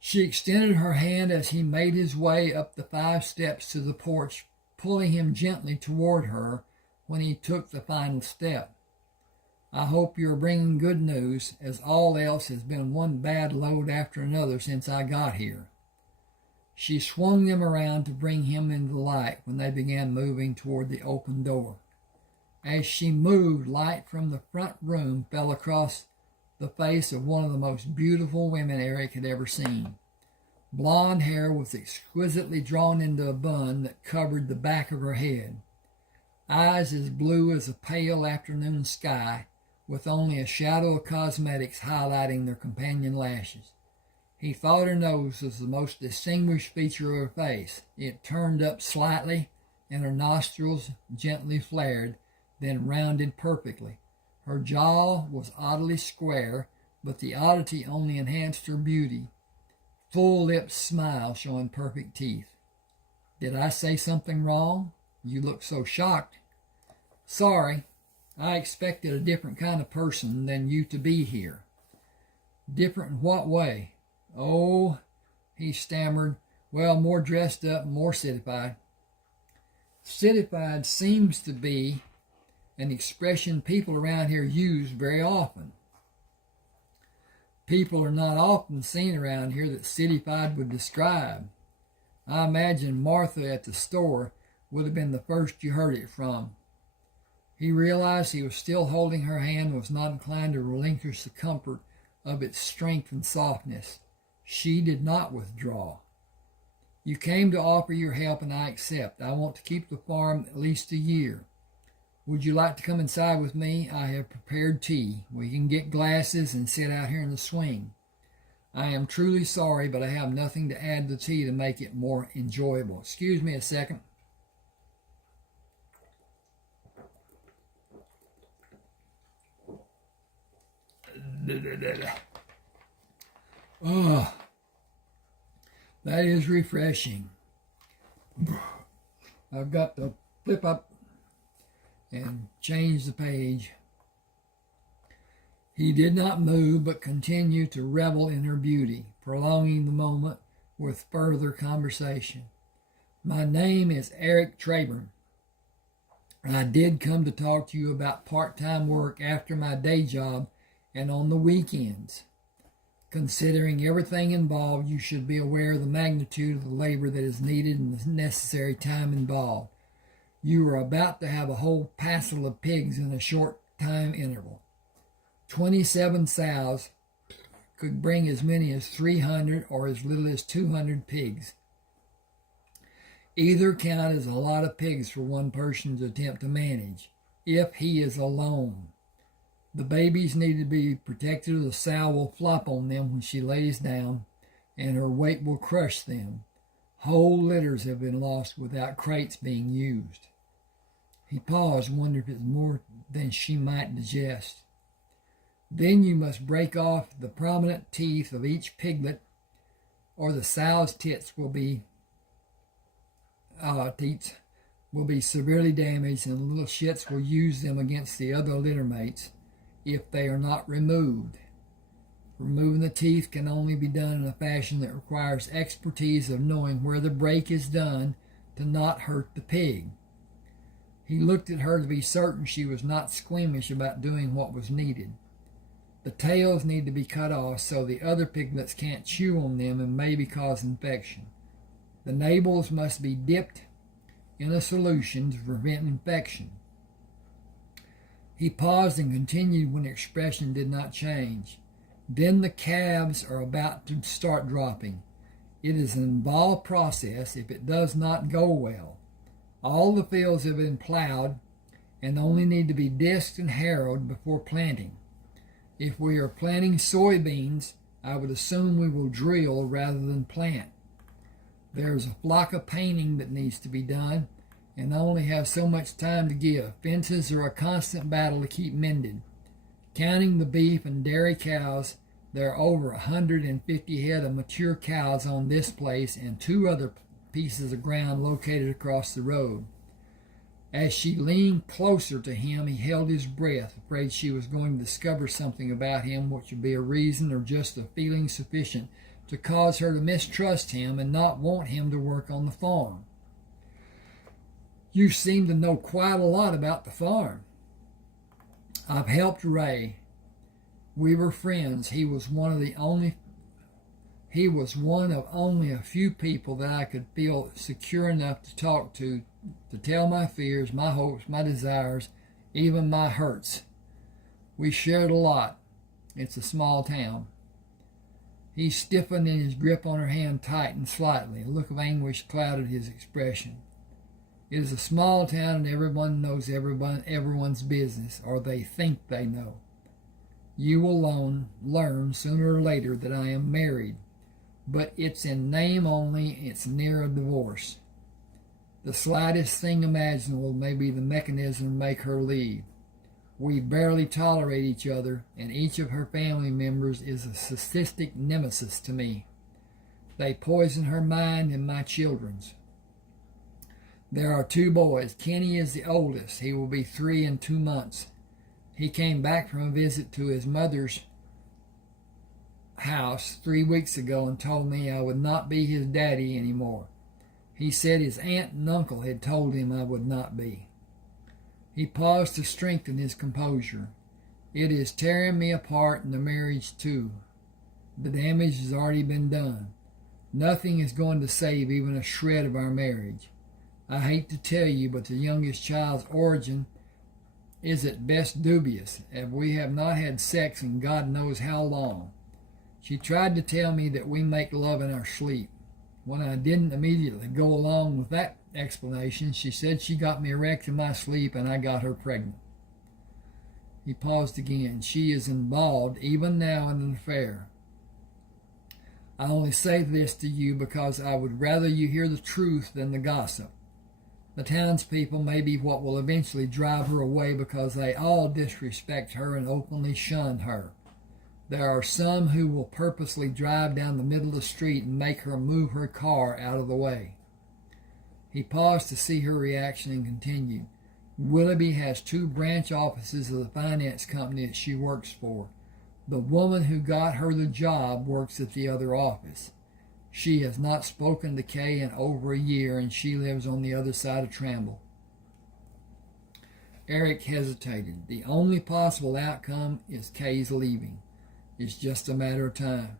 She extended her hand as he made his way up the 5 steps to the porch, pulling him gently toward her when he took the final step. "I hope you're bringing good news, as all else has been one bad load after another since I got here." She swung them around to bring him into the light when they began moving toward the open door. As she moved, light from the front room fell across the face of one of the most beautiful women Eric had ever seen. Blonde hair was exquisitely drawn into a bun that covered the back of her head. Eyes as blue as a pale afternoon sky, with only a shadow of cosmetics highlighting their companion lashes. He thought her nose was the most distinguished feature of her face. It turned up slightly, and her nostrils gently flared, then rounded perfectly. Her jaw was oddly square, but the oddity only enhanced her beauty. Full lips smile showing perfect teeth. "Did I say something wrong? You look so shocked." "Sorry. I expected a different kind of person than you to be here." "Different in what way?" "Oh," he stammered. "Well, more dressed up, more citified." Citified seems to be an expression people around here use very often. People are not often seen around here that citified would describe. I imagine Martha at the store would have been the first you heard it from. He realized he was still holding her hand and was not inclined to relinquish the comfort of its strength and softness. She did not withdraw. "You came to offer your help, and I accept. I want to keep the farm at least a year. Would you like to come inside with me? I have prepared tea. We can get glasses and sit out here in the swing. I am truly sorry, but I have nothing to add to the tea to make it more enjoyable. Excuse me a second." Oh, that is refreshing. I've got to flip up and change the page. He did not move, but continued to revel in her beauty, prolonging the moment with further conversation. "My name is Eric Traber. I did come to talk to you about part-time work after my day job and on the weekends. Considering everything involved, you should be aware of the magnitude of the labor that is needed and the necessary time involved. You are about to have a whole passel of pigs in a short time interval. 27 sows could bring as many as 300 or as little as 200 pigs. Either count as a lot of pigs for one person to attempt to manage, if he is alone. The babies need to be protected, or the sow will flop on them when she lays down, and her weight will crush them. Whole litters have been lost without crates being used." He paused, wondering if it was more than she might digest. "Then you must break off the prominent teeth of each piglet, or the sow's tits will be teats will be severely damaged, and the little shits will use them against the other littermates if they are not removed. Removing the teeth can only be done in a fashion that requires expertise of knowing where the break is done to not hurt the pig. He looked at her to be certain she was not squeamish about doing what was needed. The tails need to be cut off so the other piglets can't chew on them and maybe cause infection. The nabals must be dipped in a solution to prevent infection. He paused and continued when the expression did not change. Then the calves are about to start dropping. It is an involved process if it does not go well. All the fields have been plowed and only need to be disked and harrowed before planting. If we are planting soybeans, I would assume we will drill rather than plant. There is a flock of painting that needs to be done, and I only have so much time to give. Fences are a constant battle to keep mended. Counting the beef and dairy cows, there are over 150 head of mature cows on this place and 2 other pieces of ground located across the road. As she leaned closer to him, he held his breath, afraid she was going to discover something about him which would be a reason or just a feeling sufficient to cause her to mistrust him and not want him to work on the farm. You seem to know quite a lot about the farm. I've helped Ray. We were friends. He was one of only a few people that I could feel secure enough to talk to tell my fears, my hopes, my desires, even my hurts. We shared a lot. It's a small town. He stiffened and his grip on her hand tightened slightly. A look of anguish clouded his expression. It is a small town and everyone knows everyone's business, or they think they know. You will learn sooner or later that I am married, but it's in name only. It's near a divorce. The slightest thing imaginable may be the mechanism to make her leave. We barely tolerate each other, and each of her family members is a sadistic nemesis to me. They poison her mind and my children's. There are 2 boys. Kenny is the oldest. He will be 3 in 2 months. He came back from a visit to his mother's house 3 weeks ago and told me I would not be his daddy anymore. He said his aunt and uncle had told him I would not be. He paused to strengthen his composure. It is tearing me apart and the marriage too. The damage has already been done. Nothing is going to save even a shred of our marriage. I hate to tell you, but the youngest child's origin is at best dubious, and we have not had sex in God knows how long. She tried to tell me that we make love in our sleep. When I didn't immediately go along with that explanation, she said she got me erect in my sleep and I got her pregnant. He paused again. She is involved even now in an affair. I only say this to you because I would rather you hear the truth than the gossip. The townspeople may be what will eventually drive her away because they all disrespect her and openly shun her. There are some who will purposely drive down the middle of the street and make her move her car out of the way. He paused to see her reaction and continued. Willoughby has 2 branch offices of the finance company that she works for. The woman who got her the job works at the other office. She has not spoken to Kay in over a year, and she lives on the other side of Tramble. Eric hesitated. The only possible outcome is Kay's leaving. It's just a matter of time.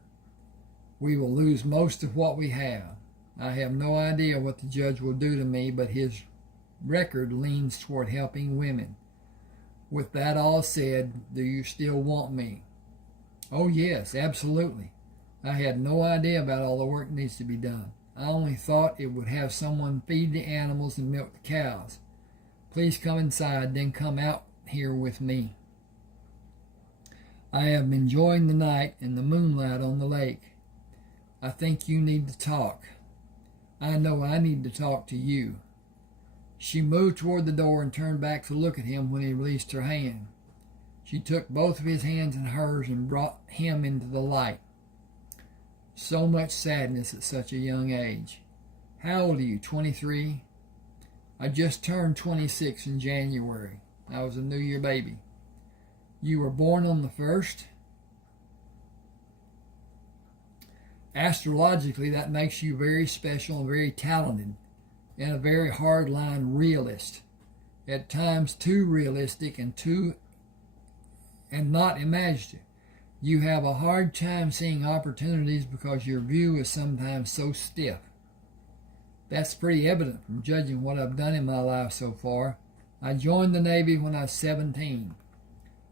We will lose most of what we have. I have no idea what the judge will do to me, but his record leans toward helping women. With that all said, do you still want me? Oh yes, absolutely. I had no idea about all the work that needs to be done. I only thought it would have someone feed the animals and milk the cows. Please come inside, then come out here with me. I have been enjoying the night and the moonlight on the lake. I think you need to talk. I know I need to talk to you. She moved toward the door and turned back to look at him when he released her hand. She took both of his hands in hers and brought him into the light. So much sadness at such a young age. How old are you, 23? I just turned 26 in January. I was a New Year baby. You were born on the 1st. Astrologically, that makes you very special and very talented, and a very hardline realist. At times too realistic and not imaginative. You have a hard time seeing opportunities because your view is sometimes so stiff. That's pretty evident from judging what I've done in my life so far. I joined the Navy when I was 17.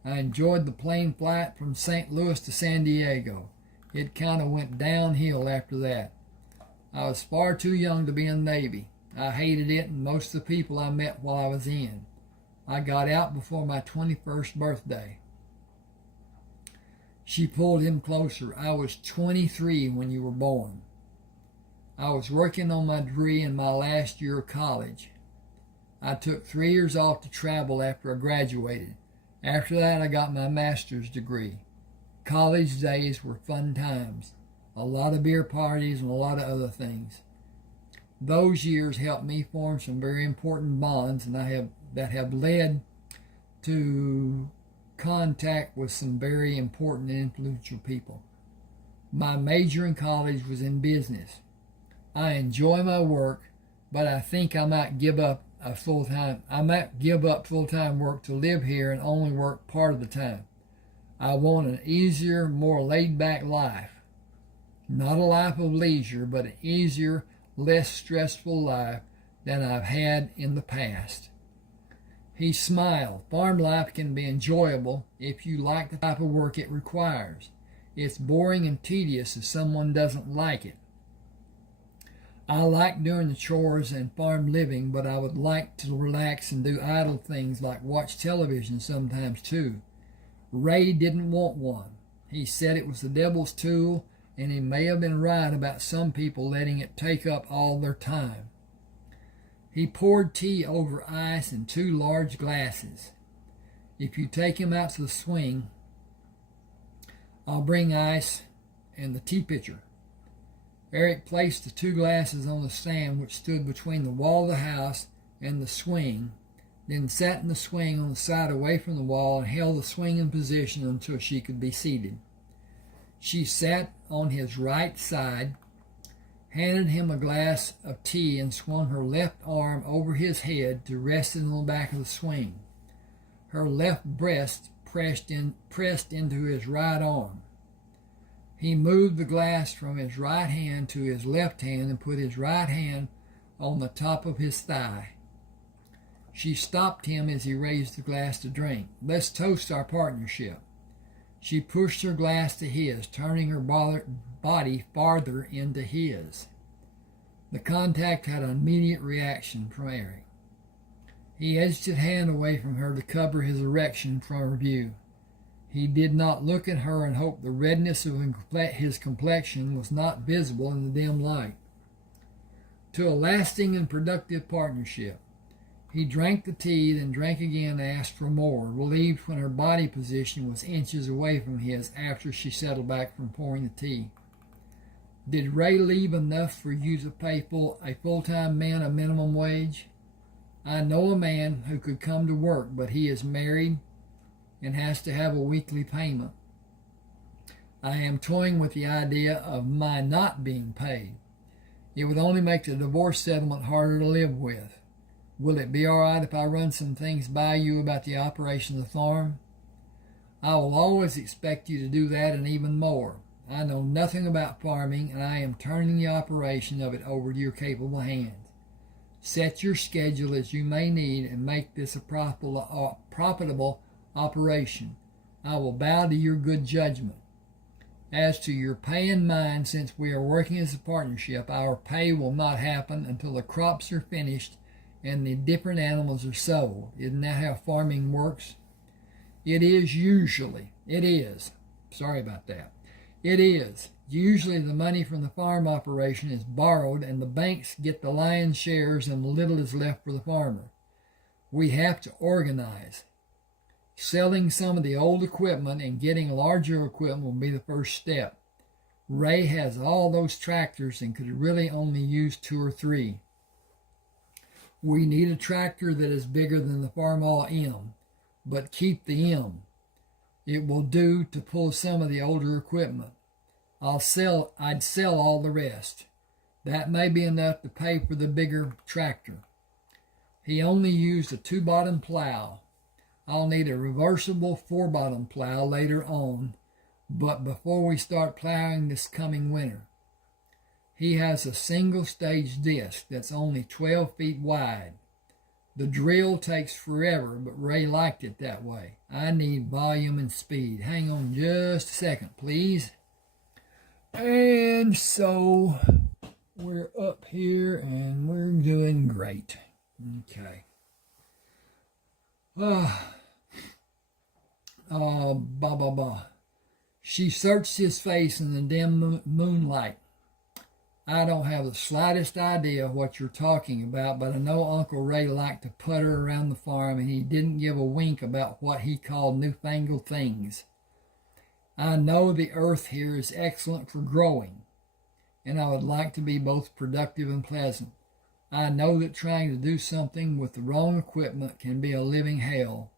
I enjoyed the plane flight from St. Louis to San Diego. It kind of went downhill after that. I was far too young to be in the Navy. I hated it and most of the people I met while I was in. I got out before my 21st birthday. She pulled him closer. I was 23 when you were born. I was working on my degree in my last year of college. I took 3 years off to travel after I graduated. After that, I got my master's degree. College days were fun times. A lot of beer parties and a lot of other things. Those years helped me form some very important bonds, and that have led to contact with some very important and influential people. My major in college was in business. I enjoy my work, but I think I might give up full-time work to live here and only work part of the time. I want an easier, more laid-back life. Not a life of leisure, but an easier, less stressful life than I've had in the past. He smiled. Farm life can be enjoyable if you like the type of work it requires. It's boring and tedious if someone doesn't like it. I like doing the chores and farm living, but I would like to relax and do idle things like watch television sometimes too. Ray didn't want one. He said it was the devil's tool, and he may have been right about some people letting it take up all their time. He poured tea over ice in 2 large glasses. If you take him out to the swing, I'll bring ice and the tea pitcher. Eric placed the 2 glasses on the stand which stood between the wall of the house and the swing, then sat in the swing on the side away from the wall and held the swing in position until she could be seated. She sat on his right side, handed him a glass of tea, and swung her left arm over his head to rest in the back of the swing. Her left breast pressed into his right arm. He moved the glass from his right hand to his left hand and put his right hand on the top of his thigh. She stopped him as he raised the glass to drink. "Let's toast our partnership." She pushed her glass to his, turning her body farther into his. The contact had an immediate reaction from Eric. He edged his hand away from her to cover his erection from her view. He did not look at her and hoped the redness of his complexion was not visible in the dim light. To a lasting and productive partnership. He drank the tea, then drank again and asked for more, relieved when her body position was inches away from his after she settled back from pouring the tea. "Did Ray leave enough for you to pay a full-time man a minimum wage?" "I know a man who could come to work, but he is married and has to have a weekly payment. I am toying with the idea of my not being paid. It would only make the divorce settlement harder to live with. Will it be all right if I run some things by you about the operation of the farm?" "I will always expect you to do that and even more. I know nothing about farming, and I am turning the operation of it over to your capable hands. Set your schedule as you may need and make this a profitable operation. I will bow to your good judgment. As to your pay and mine, since we are working as a partnership, our pay will not happen until the crops are finished and the different animals are sold. Isn't that how farming works?" It is. Sorry about that. "It is. Usually the money from the farm operation is borrowed and the banks get the lion's shares and little is left for the farmer. We have to organize. Selling some of the old equipment and getting larger equipment will be the first step. Ray has all those tractors and could really only use 2 or 3. We need a tractor that is bigger than the Farmall M, but keep the M. It will do to pull some of the older equipment. I'd sell all the rest. That may be enough to pay for the bigger tractor. He only used a 2-bottom plow. I'll need a reversible 4-bottom plow later on, but before we start plowing this coming winter. He has a single-stage disc that's only 12 feet wide. The drill takes forever, but Ray liked it that way. I need volume and speed. Hang on just a second, please. And so we're up here and we're doing great. Okay. She searched his face in the dim moonlight. I don't have the slightest idea what you're talking about, but I know Uncle Ray liked to putter around the farm, and he didn't give a wink about what he called newfangled things. I know the earth here is excellent for growing, and I would like to be both productive and pleasant. I know that trying to do something with the wrong equipment can be a living hell.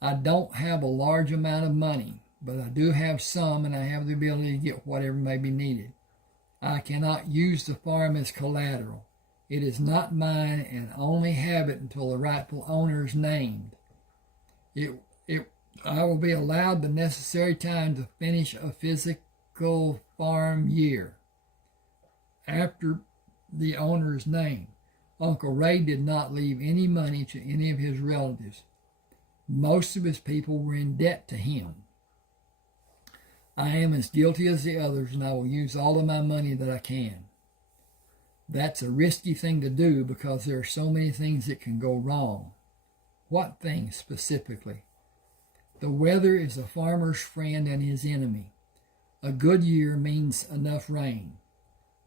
I don't have a large amount of money, but I do have some, and I have the ability to get whatever may be needed. I cannot use the farm as collateral. It is not mine, and I only have it until the rightful owner is named. I will be allowed the necessary time to finish a physical farm year after the owner's name. Uncle Ray did not leave any money to any of his relatives. Most of his people were in debt to him. I am as guilty as the others, and I will use all of my money that I can. That's a risky thing to do because there are so many things that can go wrong. What things specifically? The weather is a farmer's friend and his enemy. A good year means enough rain.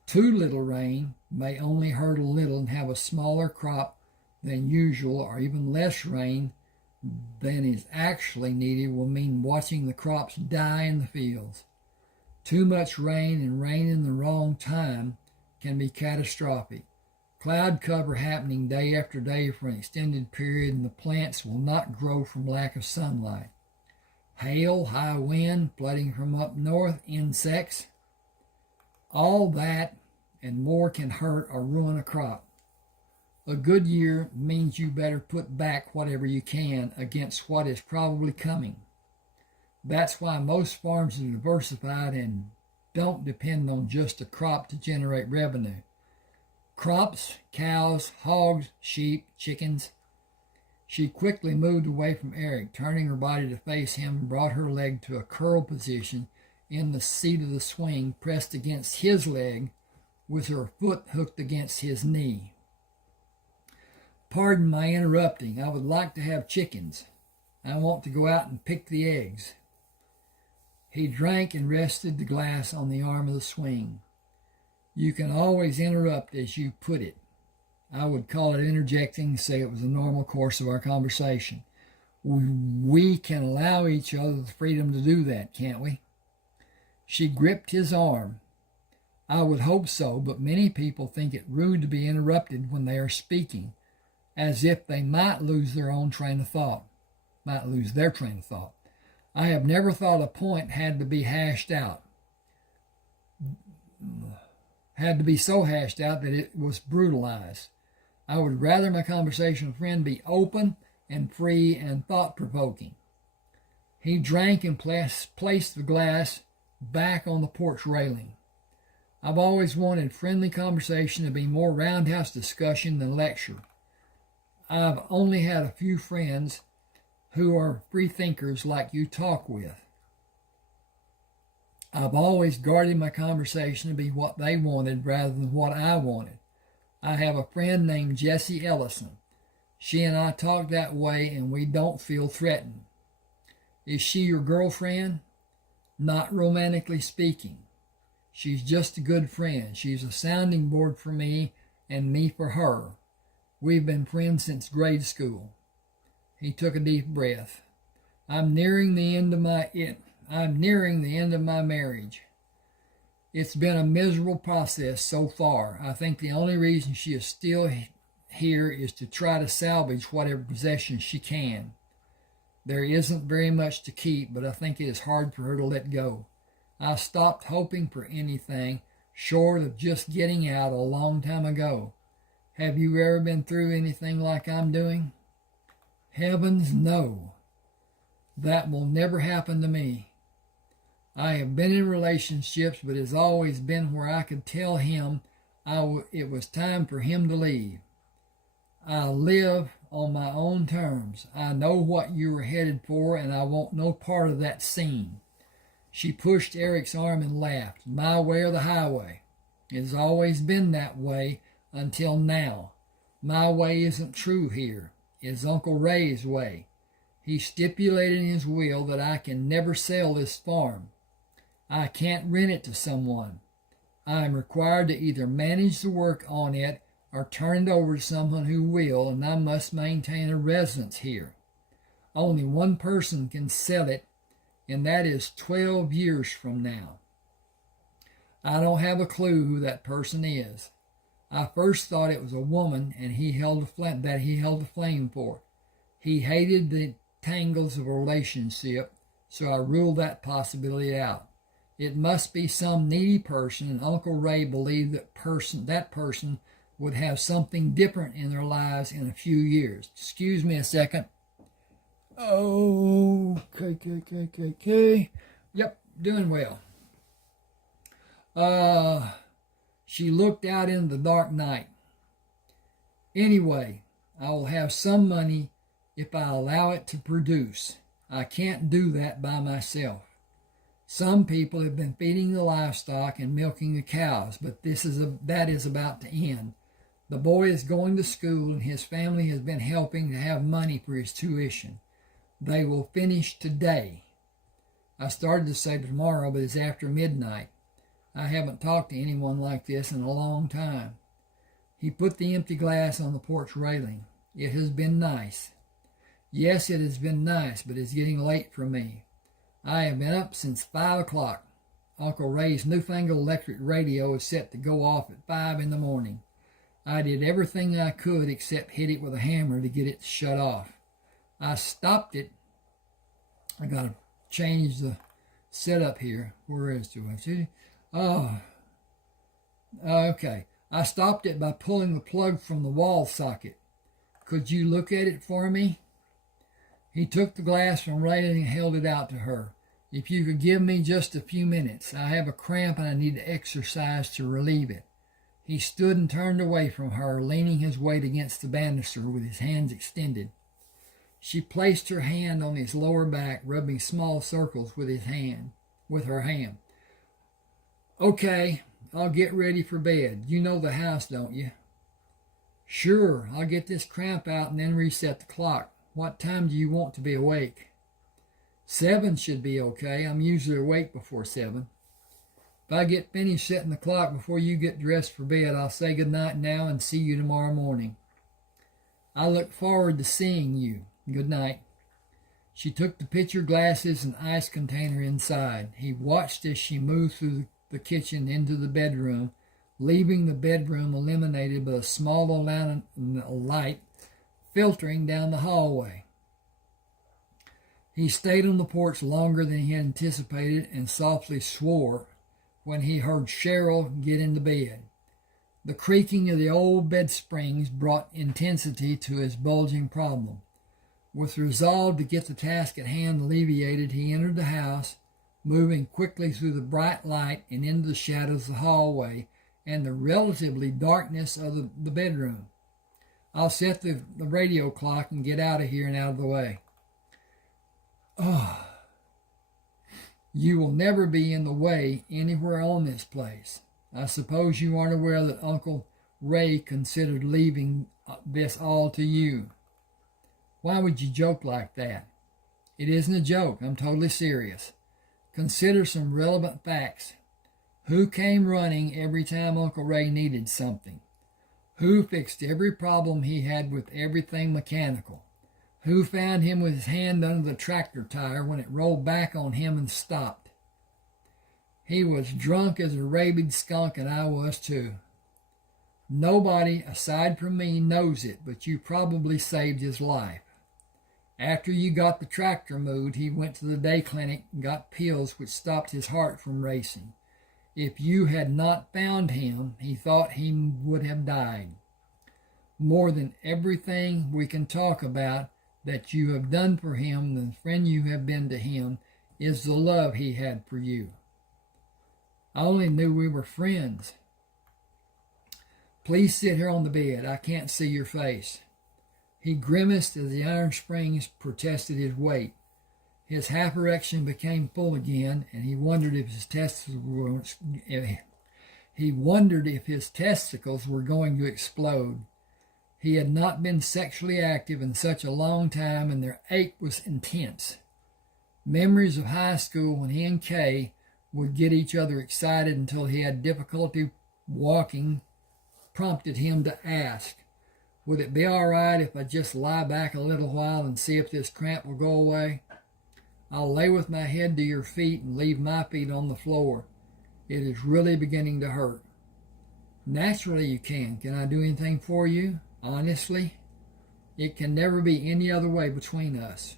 Too little rain may only hurt a little and have a smaller crop than usual, or even less rain than is actually needed will mean watching the crops die in the fields. Too much rain and rain in the wrong time can be catastrophic. Cloud cover happening day after day for an extended period, and the plants will not grow from lack of sunlight. Hail, high wind, flooding from up north, insects. All that and more can hurt or ruin a crop. A good year means you better put back whatever you can against what is probably coming. That's why most farms are diversified and don't depend on just a crop to generate revenue. Crops, cows, hogs, sheep, chickens. She quickly moved away from Eric, turning her body to face him, and brought her leg to a curl position in the seat of the swing, pressed against his leg with her foot hooked against his knee. Pardon my interrupting. I would like to have chickens. I want to go out and pick the eggs. He drank and rested the glass on the arm of the swing. You can always interrupt as you put it. I would call it interjecting, say it was a normal course of our conversation. We can allow each other the freedom to do that, can't we? She gripped his arm. I would hope so, but many people think it rude to be interrupted when they are speaking, as if they might lose their train of thought. I have never thought a point had to be so hashed out that it was brutalized. I would rather my conversational friend be open and free and thought-provoking. He drank and placed the glass back on the porch railing. I've always wanted friendly conversation to be more roundhouse discussion than lecture. I've only had a few friends who are free thinkers like you talk with. I've always guarded my conversation to be what they wanted rather than what I wanted. I have a friend named Jessie Ellison. She and I talk that way, and we don't feel threatened. Is she your girlfriend? Not romantically speaking. She's just a good friend. She's a sounding board for me and me for her. We've been friends since grade school. He took a deep breath. I'm nearing the end of my marriage. It's been a miserable process so far. I think the only reason she is still here is to try to salvage whatever possessions she can. There isn't very much to keep, but I think it is hard for her to let go. I stopped hoping for anything short of just getting out a long time ago. Have you ever been through anything like I'm doing? Heavens, no. That will never happen to me. I have been in relationships, but it's always been where I could tell him it was time for him to leave. I live on my own terms. I know what you were headed for, and I want no part of that scene. She pushed Eric's arm and laughed. My way or the highway. It has always been that way until now. My way isn't true here. It's Uncle Ray's way. He stipulated in his will that I can never sell this farm. I can't rent it to someone. I am required to either manage the work on it or turn it over to someone who will, and I must maintain a residence here. Only one person can sell it, and that is 12 years from now. I don't have a clue who that person is. I first thought it was a woman, and he held the flame for. He hated the tangles of a relationship, so I ruled that possibility out. It must be some needy person, and Uncle Ray believed that person would have something different in their lives in a few years. Excuse me a second. Oh, okay. Yep, doing well. She looked out into the dark night. Anyway, I will have some money if I allow it to produce. I can't do that by myself. Some people have been feeding the livestock and milking the cows, but that is about to end. The boy is going to school, and his family has been helping to have money for his tuition. They will finish today. I started to say tomorrow, but it's after midnight. I haven't talked to anyone like this in a long time. He put the empty glass on the porch railing. It has been nice. Yes, it has been nice, but it's getting late for me. I have been up since 5 o'clock. Uncle Ray's newfangled electric radio is set to go off at 5 in the morning. I did everything I could except hit it with a hammer to get it to shut off. I stopped it. I got to change the setup here. Where is it? Oh, okay. I stopped it by pulling the plug from the wall socket. Could you look at it for me? He took the glass from Ray and held it out to her. If you could give me just a few minutes. I have a cramp and I need to exercise to relieve it. He stood and turned away from her, leaning his weight against the banister with his hands extended. She placed her hand on his lower back, rubbing small circles with her hand. Okay, I'll get ready for bed. You know the house, don't you? Sure, I'll get this cramp out and then reset the clock. What time do you want to be awake? 7 should be okay. I'm usually awake before 7. If I get finished setting the clock before you get dressed for bed, I'll say good night now and see you tomorrow morning. I look forward to seeing you. Good night. She took the pitcher glasses and ice container inside. He watched as she moved through the kitchen into the bedroom, leaving the bedroom illuminated by a small amount of light filtering down the hallway. He stayed on the porch longer than he had anticipated and softly swore when he heard Cheryl get into bed. The creaking of the old bed springs brought intensity to his bulging problem. With resolve to get the task at hand alleviated, he entered the house, moving quickly through the bright light and into the shadows of the hallway and the relatively darkness of the bedroom. I'll set the radio clock and get out of here and out of the way. Oh, you will never be in the way anywhere on this place. I suppose you aren't aware that Uncle Ray considered leaving this all to you. Why would you joke like that? It isn't a joke. I'm totally serious. Consider some relevant facts. Who came running every time Uncle Ray needed something? Who fixed every problem he had with everything mechanical? Who found him with his hand under the tractor tire when it rolled back on him and stopped? He was drunk as a rabid skunk, and I was too. Nobody aside from me knows it, but you probably saved his life. After you got the tractor moved, he went to the day clinic and got pills which stopped his heart from racing. If you had not found him, he thought he would have died. More than everything we can talk about that you have done for him, the friend you have been to him, is the love he had for you. I only knew we were friends. Please sit here on the bed. I can't see your face. He grimaced as the iron springs protested his weight. His half erection became full again, and he wondered if his testicles were going to explode. He had not been sexually active in such a long time, and their ache was intense. Memories of high school when he and Kay would get each other excited until he had difficulty walking prompted him to ask, would it be all right if I just lie back a little while and see if this cramp will go away? I'll lay with my head to your feet and leave my feet on the floor. It is really beginning to hurt. Naturally you can. Can I do anything for you? Honestly? It can never be any other way between us.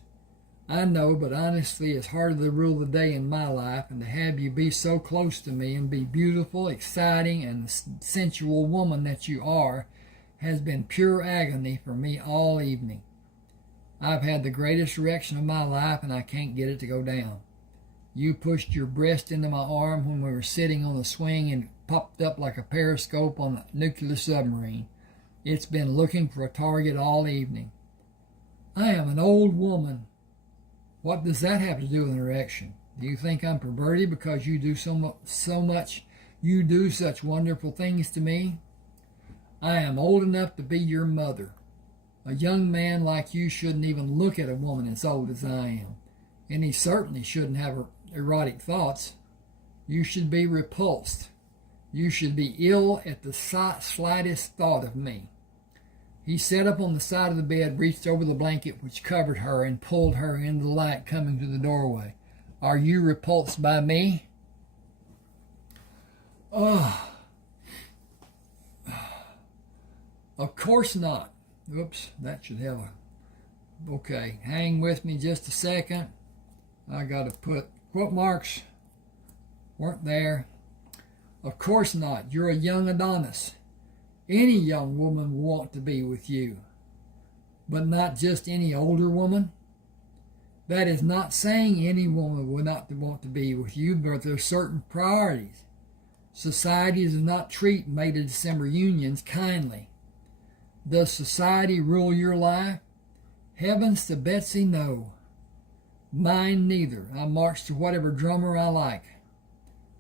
I know, but honestly, it's hard to rule the day in my life, and to have you be so close to me and be beautiful, exciting, and sensual woman that you are has been pure agony for me all evening. I've had the greatest erection of my life, and I can't get it to go down. You pushed your breast into my arm when we were sitting on the swing and it popped up like a periscope on a nuclear submarine. It's been looking for a target all evening. I am an old woman. What does that have to do with an erection? Do you think I'm perverted because you do you do such wonderful things to me? I am old enough to be your mother. A young man like you shouldn't even look at a woman as old as I am, and he certainly shouldn't have erotic thoughts. You should be repulsed. You should be ill at the slightest thought of me. He sat up on the side of the bed, reached over the blanket which covered her, and pulled her into the light coming through the doorway. Are you repulsed by me? Of course not. Oops, that should have a... Okay, hang with me just a second. I got to put quote marks. Weren't there. Of course not. You're a young Adonis. Any young woman will want to be with you, but not just any older woman. That is not saying any woman will not want to be with you, but there are certain priorities. Society does not treat May to December unions kindly. Does society rule your life? Heavens to Betsy, no. Mine neither. I march to whatever drummer I like.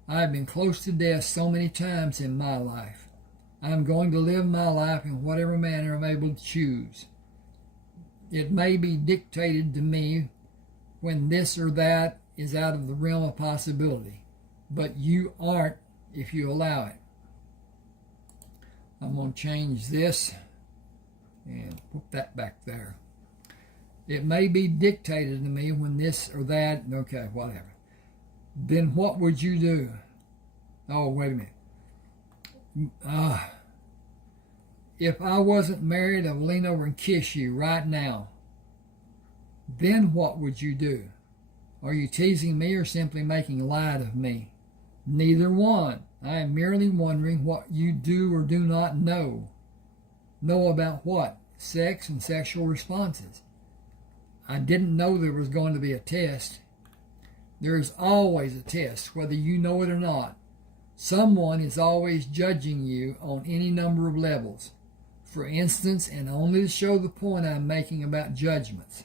I have been close to death so many times in my life. I am going to live my life in whatever manner I'm able to choose. It may be dictated to me when this or that is out of the realm of possibility, but you aren't if you allow it. I'm going to change this and put that back there. It may be dictated to me when this or that, okay, whatever. Then what would you do? Oh, wait a minute. If I wasn't married, I would lean over and kiss you right now. Then what would you do? Are you teasing me or simply making light of me? Neither one. I am merely wondering what you do or do not know. Know about what? Sex and sexual responses. I didn't know there was going to be a test. There is always a test, whether you know it or not. Someone is always judging you on any number of levels. For instance, and only to show the point I'm making about judgments.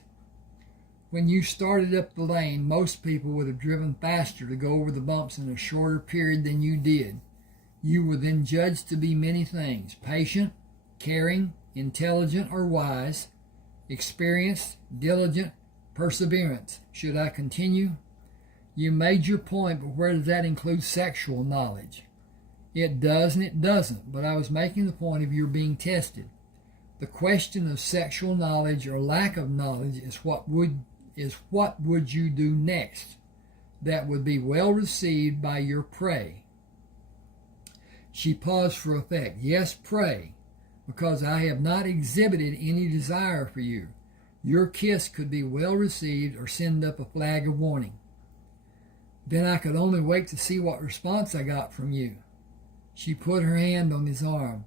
When you started up the lane, most people would have driven faster to go over the bumps in a shorter period than you did. You were then judged to be many things: patient, caring, intelligent or wise, experienced, diligent, perseverance. Should I continue? You made your point, but where does that include sexual knowledge? It does and it doesn't, but I was making the point of your being tested. The question of sexual knowledge or lack of knowledge is what would you do next that would be well received by your prey. She paused for effect. Yes, pray, because I have not exhibited any desire for you. Your kiss could be well received or send up a flag of warning. Then I could only wait to see what response I got from you. She put her hand on his arm.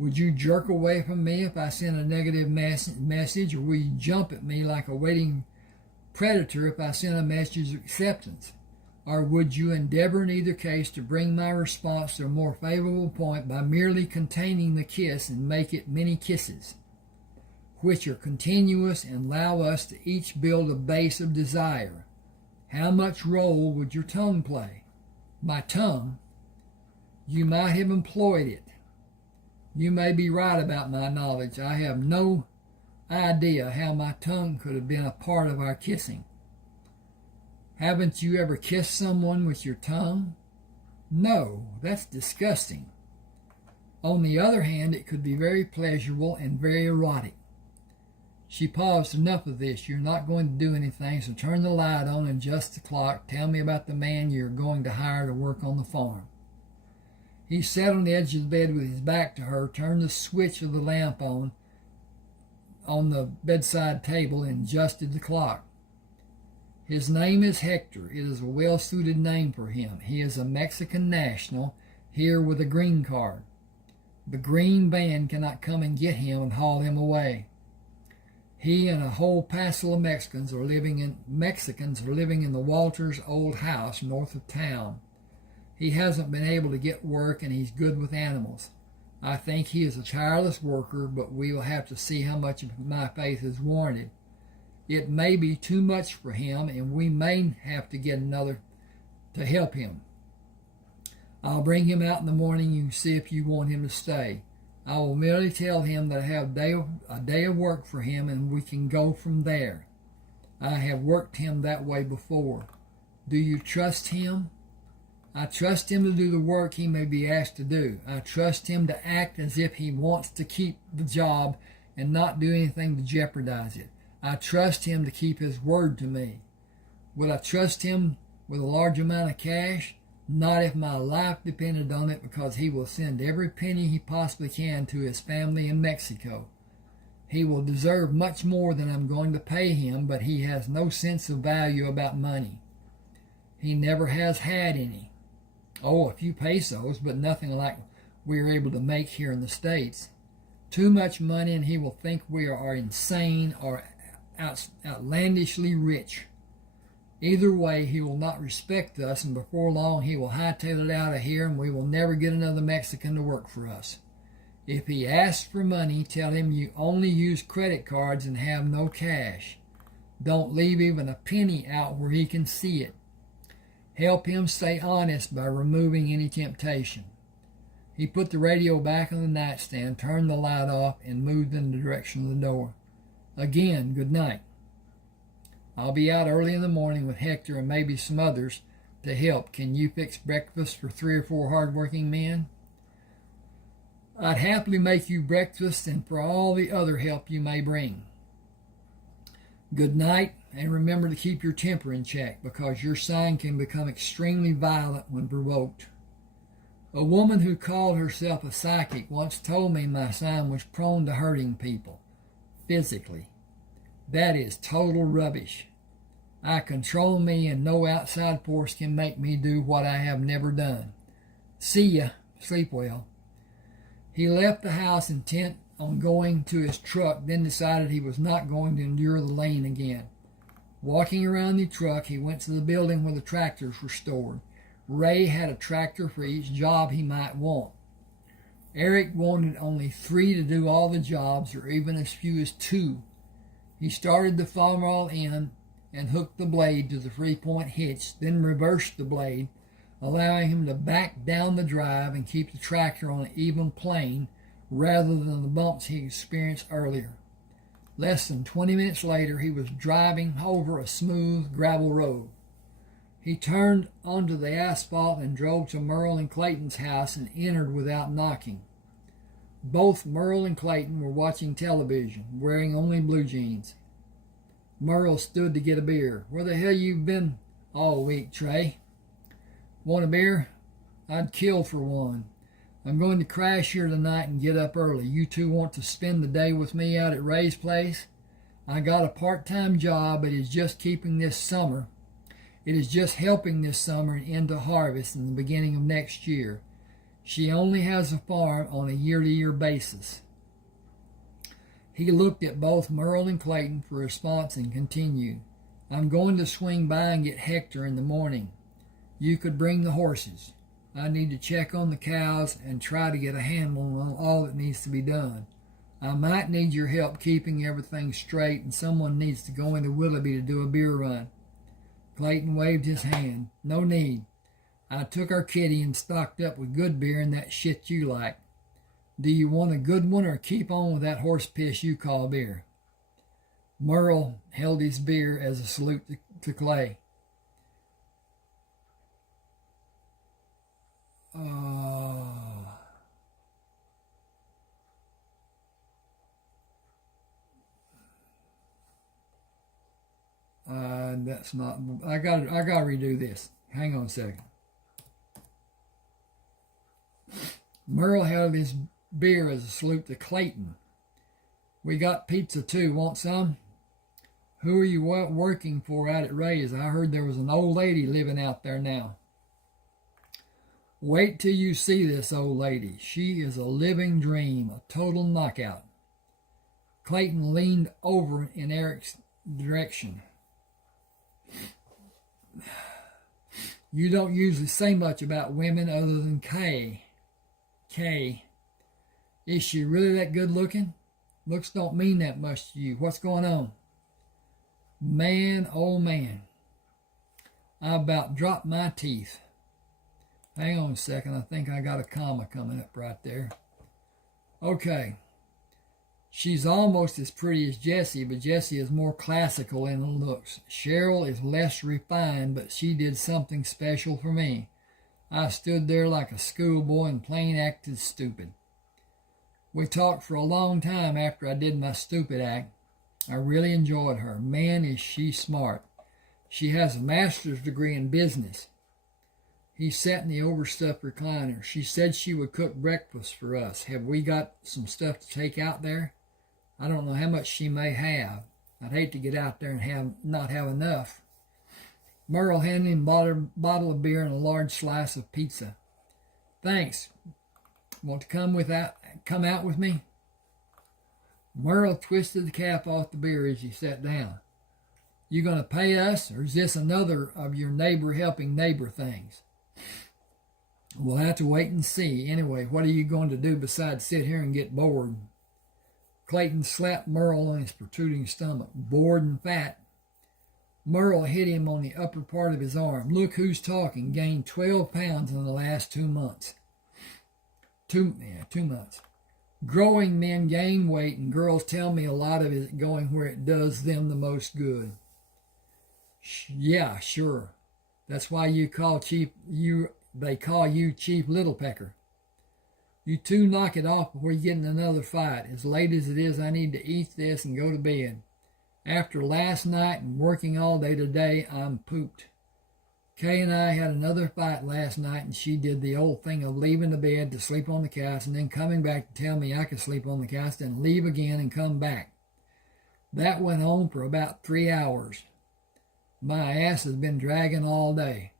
Would you jerk away from me if I sent a negative message, or will you jump at me like a waiting predator if I sent a message of acceptance? Or would you endeavor in either case to bring my response to a more favorable point by merely containing the kiss and make it many kisses, which are continuous and allow us to each build a base of desire? How much role would your tongue play? My tongue? You might have employed it. You may be right about my knowledge. I have no idea how my tongue could have been a part of our kissing. Haven't you ever kissed someone with your tongue? No, that's disgusting. On the other hand, it could be very pleasurable and very erotic. She paused. Enough of this. You're not going to do anything, so turn the light on and adjust the clock. Tell me about the man you're going to hire to work on the farm. He sat on the edge of the bed with his back to her, turned the switch of the lamp on the bedside table, and adjusted the clock. His name is Hector. It is a well-suited name for him. He is a Mexican national, here with a green card. The green band cannot come and get him and haul him away. He and a whole passel of Mexicans are living in the Walters' old house north of town. He hasn't been able to get work, and he's good with animals. I think he is a tireless worker, but we will have to see how much of my faith is warranted. It may be too much for him, and we may have to get another to help him. I'll bring him out in the morning. You can see if you want him to stay. I will merely tell him that I have a day of work for him, and we can go from there. I have worked him that way before. Do you trust him? I trust him to do the work he may be asked to do. I trust him to act as if he wants to keep the job and not do anything to jeopardize it. I trust him to keep his word to me. Would I trust him with a large amount of cash? Not if my life depended on it, because he will send every penny he possibly can to his family in Mexico. He will deserve much more than I'm going to pay him, but he has no sense of value about money. He never has had any. Oh, a few pesos, but nothing like we are able to make here in the States. Too much money, and he will think we are insane or outlandishly rich. Either way, he will not respect us, and before long he will hightail it out of here, and we will never get another Mexican to work for us. If he asks for money, tell him you only use credit cards and have no cash. Don't leave even a penny out where he can see it. Help him stay honest by removing any temptation. He put the radio back on the nightstand, turned the light off, and moved in the direction of the door. Again, good night. I'll be out early in the morning with Hector and maybe some others to help. Can you fix breakfast for 3 or 4 hard-working men? I'd happily make you breakfast and for all the other help you may bring. Good night, and remember to keep your temper in check, because your sign can become extremely violent when provoked. A woman who called herself a psychic once told me my sign was prone to hurting people, physically. That is total rubbish. I control me, and no outside force can make me do what I have never done. See ya. Sleep well. He left the house intent on going to his truck, then decided he was not going to endure the lane again. Walking around the truck, he went to the building where the tractors were stored. Ray had a tractor for each job he might want. Eric wanted only 3 to do all the jobs, or even as few as 2. He started the farmall in and hooked the blade to the 3-point hitch, then reversed the blade, allowing him to back down the drive and keep the tractor on an even plane rather than the bumps he experienced earlier. Less than 20 minutes later, he was driving over a smooth gravel road. He turned onto the asphalt and drove to Merle and Clayton's house and entered without knocking. Both Merle and Clayton were watching television, wearing only blue jeans. Merle stood to get a beer. Where the hell you been all week, Trey? Want a beer? I'd kill for one. I'm going to crash here tonight and get up early. You two want to spend the day with me out at Ray's place? I got a part-time job. It is just keeping this summer. It is just helping this summer and into harvest in the beginning of next year. She only has a farm on a year-to-year basis. He looked at both Merle and Clayton for a response and continued. I'm going to swing by and get Hector in the morning. You could bring the horses. I need to check on the cows and try to get a handle on all that needs to be done. I might need your help keeping everything straight, and someone needs to go into Willoughby to do a beer run. Clayton waved his hand. No need. I took our kitty and stocked up with good beer and that shit you like. Do you want a good one or keep on with that horse piss you call beer? Merle held his beer as a salute to Clay. That's not. I got to redo this. Hang on a second. Merle held his beer as a salute to Clayton. We got pizza too. Want some? Who are you working for out at Ray's? I heard there was an old lady living out there now. Wait till you see this old lady. She is a living dream, a total knockout. Clayton leaned over in Eric's direction. You don't usually say much about women other than Kay. Kay. Is she really that good looking? Looks don't mean that much to you. What's going on? Man, oh man. I about dropped my teeth. Hang on a second. I think I got a comma coming up right there. Okay. She's almost as pretty as Jessie, but Jessie is more classical in her looks. Cheryl is less refined, but she did something special for me. I stood there like a schoolboy and plain acted stupid. We talked for a long time after I did my stupid act. I really enjoyed her. Man, is she smart. She has a master's degree in business. He sat in the overstuffed recliner. She said she would cook breakfast for us. Have we got some stuff to take out there? I don't know how much she may have. I'd hate to get out there and not have enough. Merle handed him a bottle of beer and a large slice of pizza. Thanks. Want to come out with me? Merle twisted the cap off the beer as he sat down. You going to pay us, or is this another of your neighbor helping neighbor things? We'll have to wait and see. Anyway, what are you going to do besides sit here and get bored? Clayton slapped Merle on his protruding stomach. Bored and fat. Merle hit him on the upper part of his arm. Look who's talking. Gained 12 pounds in the last 2 months. 2 months. Growing men gain weight, and girls tell me a lot of it going where it does them the most good. Yeah, sure. That's why they call you Chief Littlepecker. You two knock it off before you get in another fight. As late as it is, I need to eat this and go to bed. After last night and working all day today, I'm pooped. Kay and I had another fight last night, and she did the old thing of leaving the bed to sleep on the couch and then coming back to tell me I could sleep on the couch, then leave again and come back. That went on for about 3 hours. My ass has been dragging all day.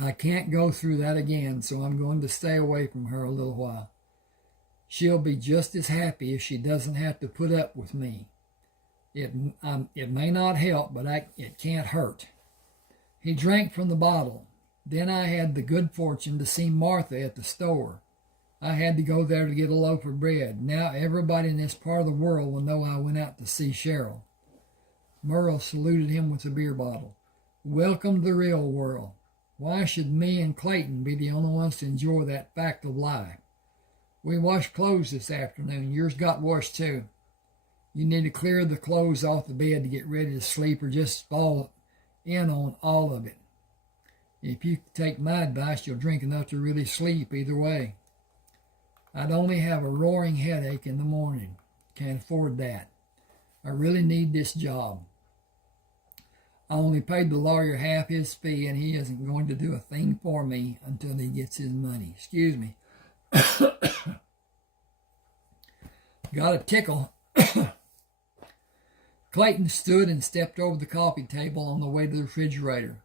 I can't go through that again, so I'm going to stay away from her a little while. She'll be just as happy if she doesn't have to put up with me. It may not help, but it can't hurt. He drank from the bottle. Then I had the good fortune to see Martha at the store. I had to go there to get a loaf of bread. Now everybody in this part of the world will know I went out to see Cheryl. Merle saluted him with a beer bottle. Welcome to the real world. Why should me and Clayton be the only ones to enjoy that fact of life? We washed clothes this afternoon. Yours got washed too. You need to clear the clothes off the bed to get ready to sleep, or just fall in on all of it. If you take my advice, you'll drink enough to really sleep either way. I'd only have a roaring headache in the morning. Can't afford that. I really need this job. I only paid the lawyer half his fee, and he isn't going to do a thing for me until he gets his money. Excuse me. Got a tickle. Clayton stood and stepped over the coffee table on the way to the refrigerator.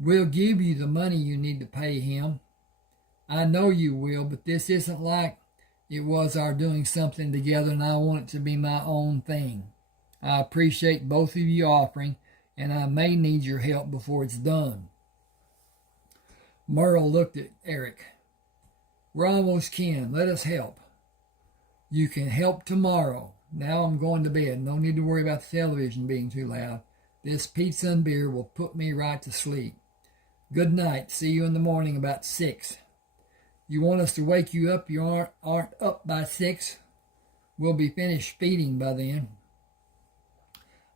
We'll give you the money you need to pay him. I know you will, but this isn't like it was our doing something together, and I want it to be my own thing. I appreciate both of you offering, and I may need your help before it's done. Merle looked at Eric. We're almost kin. Let us help. You can help tomorrow. Now I'm going to bed. No need to worry about the television being too loud. This pizza and beer will put me right to sleep. Good night. See you in the morning about 6. You want us to wake you up? You aren't up by 6. We'll be finished feeding by then.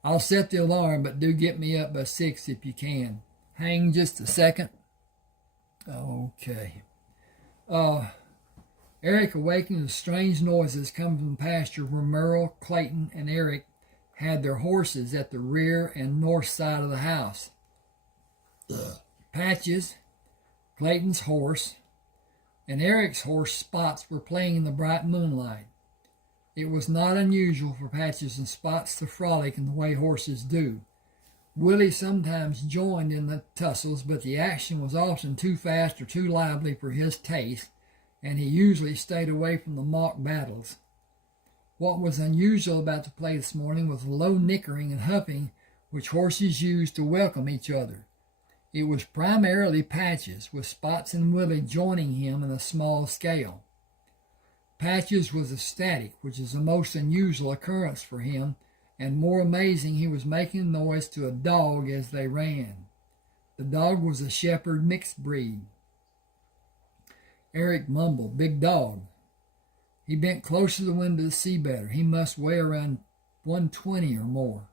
I'll set the alarm, but do get me up by 6 if you can. Hang just a second. Okay. Eric awakened to strange noises coming from the pasture where Merle, Clayton, and Eric had their horses at the rear and north side of the house. Patches, Clayton's horse, and Eric's horse Spots were playing in the bright moonlight. It was not unusual for Patches and Spots to frolic in the way horses do. Willie sometimes joined in the tussles, but the action was often too fast or too lively for his taste, and he usually stayed away from the mock battles. What was unusual about the play this morning was the low nickering and huffing which horses used to welcome each other. It was primarily Patches, with Spots and Willie joining him in a small scale. Patches was ecstatic, which is a most unusual occurrence for him, and more amazing, he was making noise to a dog as they ran. The dog was a shepherd mixed breed. Eric mumbled, "Big dog." He bent close to the window to see better. He must weigh around 120 or more.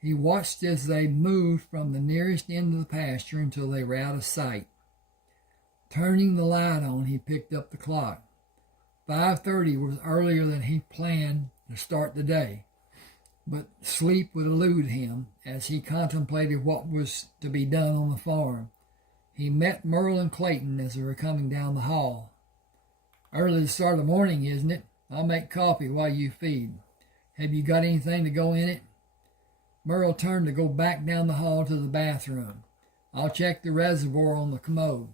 He watched as they moved from the nearest end of the pasture until they were out of sight. Turning the light on, he picked up the clock. 5:30 was earlier than he planned to start the day, but sleep would elude him as he contemplated what was to be done on the farm. He met Merle and Clayton as they were coming down the hall. "Early to start the morning, isn't it? I'll make coffee while you feed. Have you got anything to go in it?" Merle turned to go back down the hall to the bathroom. "I'll check the reservoir on the commode.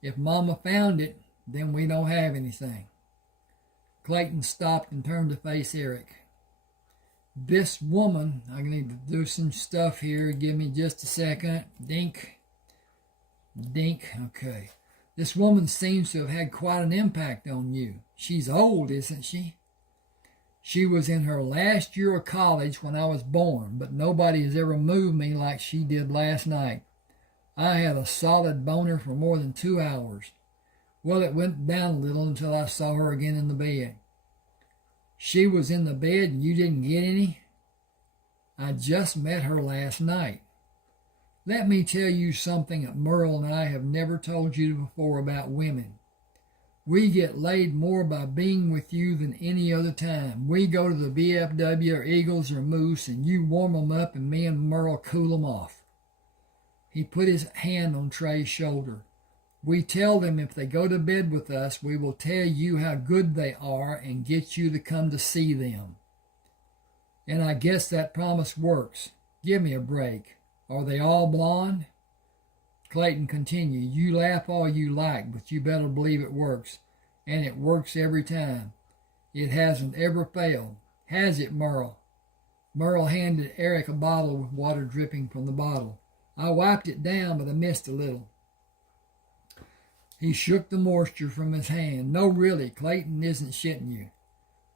If Mama found it, then we don't have anything." Clayton stopped and turned to face Eric. "This woman, I need to do some stuff here. Give me just a second. Dink. Okay. This woman seems to have had quite an impact on you. She's old, isn't she?" "She was in her last year of college when I was born, but nobody has ever moved me like she did last night. I had a solid boner for more than 2 hours. Well, it went down a little until I saw her again in the bed." "She was in the bed and you didn't get any?" "I just met her last night. Let me tell you something that Merle and I have never told you before about women. We get laid more by being with you than any other time. We go to the VFW or Eagles or Moose and you warm them up and me and Merle cool them off." He put his hand on Trey's shoulder. "We tell them if they go to bed with us, we will tell you how good they are and get you to come to see them. And I guess that promise works. Give me a break. Are they all blonde?" Clayton continued, "You laugh all you like, but you better believe it works. And it works every time. It hasn't ever failed. Has it, Merle?" Merle handed Eric a bottle with water dripping from the bottle. "I wiped it down, but I missed a little." He shook the moisture from his hand. "No, really, Clayton isn't shitting you.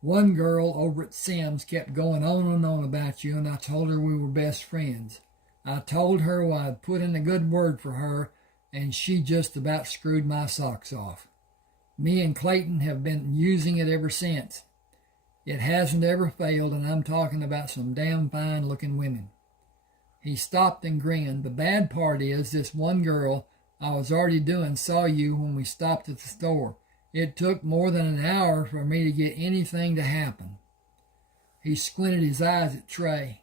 One girl over at Sims kept going on and on about you, and I told her we were best friends. I told her I'd put in a good word for her, and she just about screwed my socks off. Me and Clayton have been using it ever since. It hasn't ever failed, and I'm talking about some damn fine-looking women." He stopped and grinned. "The bad part is this one girl I was already doing saw you when we stopped at the store. It took more than an hour for me to get anything to happen." He squinted his eyes at Trey.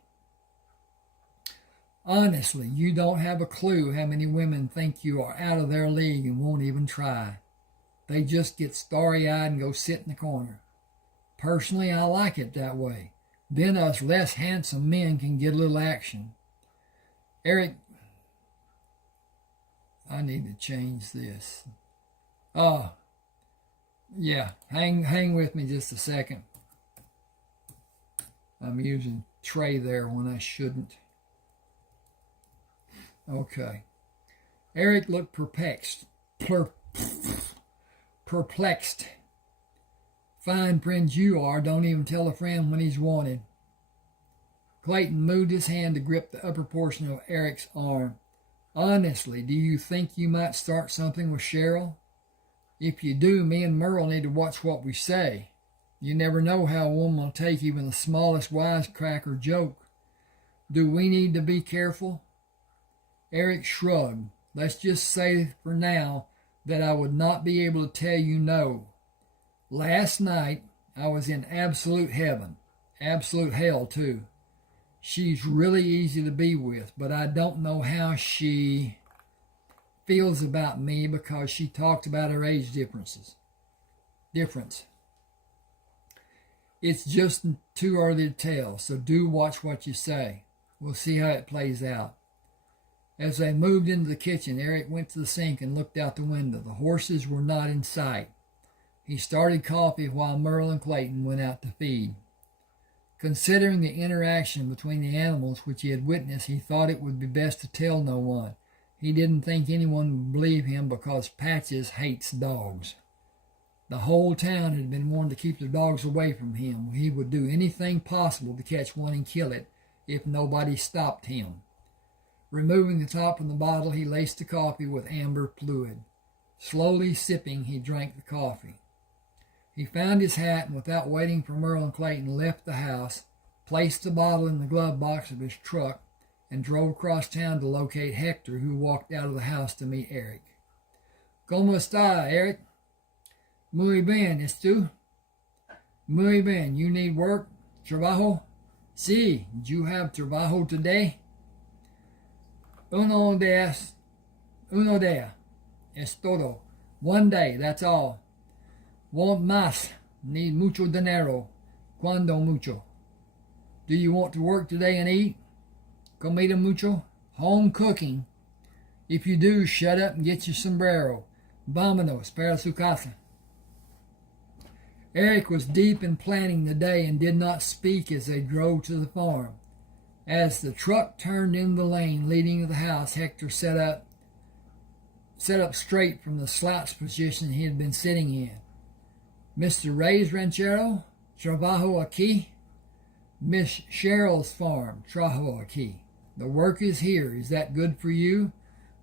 "Honestly, you don't have a clue how many women think you are out of their league and won't even try. They just get starry-eyed and go sit in the corner. Personally, I like it that way. Then us less handsome men can get a little action. Eric, I need to change this. Yeah, hang with me just a second. I'm using tray there when I shouldn't. Okay. Eric looked perplexed. Perplexed. Fine friends you are, don't even tell a friend when he's wanted. Clayton moved his hand to grip the upper portion of Eric's arm. Honestly, do you think you might start something with Cheryl? If you do, me and Merle need to watch what we say. You never know how a woman will take even the smallest wisecrack or joke. Do we need to be careful? Eric shrugged. Let's just say for now that I would not be able to tell you no. Last night, I was in absolute heaven. Absolute hell, too. She's really easy to be with, but I don't know how she feels about me because she talked about her age difference. It's just too early to tell, so do watch what you say. We'll see how it plays out. As they moved into the kitchen, Eric went to the sink and looked out the window. The horses were not in sight. He started coffee while Merle and Clayton went out to feed. Considering the interaction between the animals which he had witnessed, he thought it would be best to tell no one. He didn't think anyone would believe him because Patches hates dogs. The whole town had been warned to keep their dogs away from him. He would do anything possible to catch one and kill it if nobody stopped him. Removing the top from the bottle, he laced the coffee with amber fluid. Slowly sipping, he drank the coffee. He found his hat and, without waiting for Merle and Clayton, left the house, placed the bottle in the glove box of his truck, and drove across town to locate Hector, who walked out of the house to meet Eric. ¿Cómo está, Eric? Muy bien, ¿es tú? Muy bien. You need work? Trabajo? Sí. Do you have trabajo today? Uno día. Es todo. One day, that's all. Want más. Need mucho dinero. Cuando mucho. Do you want to work today and eat? Comida mucho? Home cooking. If you do, shut up and get your sombrero. Vámonos para su casa. Eric was deep in planning the day and did not speak as they drove to the farm. As the truck turned into the lane leading to the house, Hector sat up straight from the slouch position he had been sitting in. Mr. Ray's ranchero? Trabajo aquí? Miss Cheryl's farm. Trabajo aquí. The work is here. Is that good for you?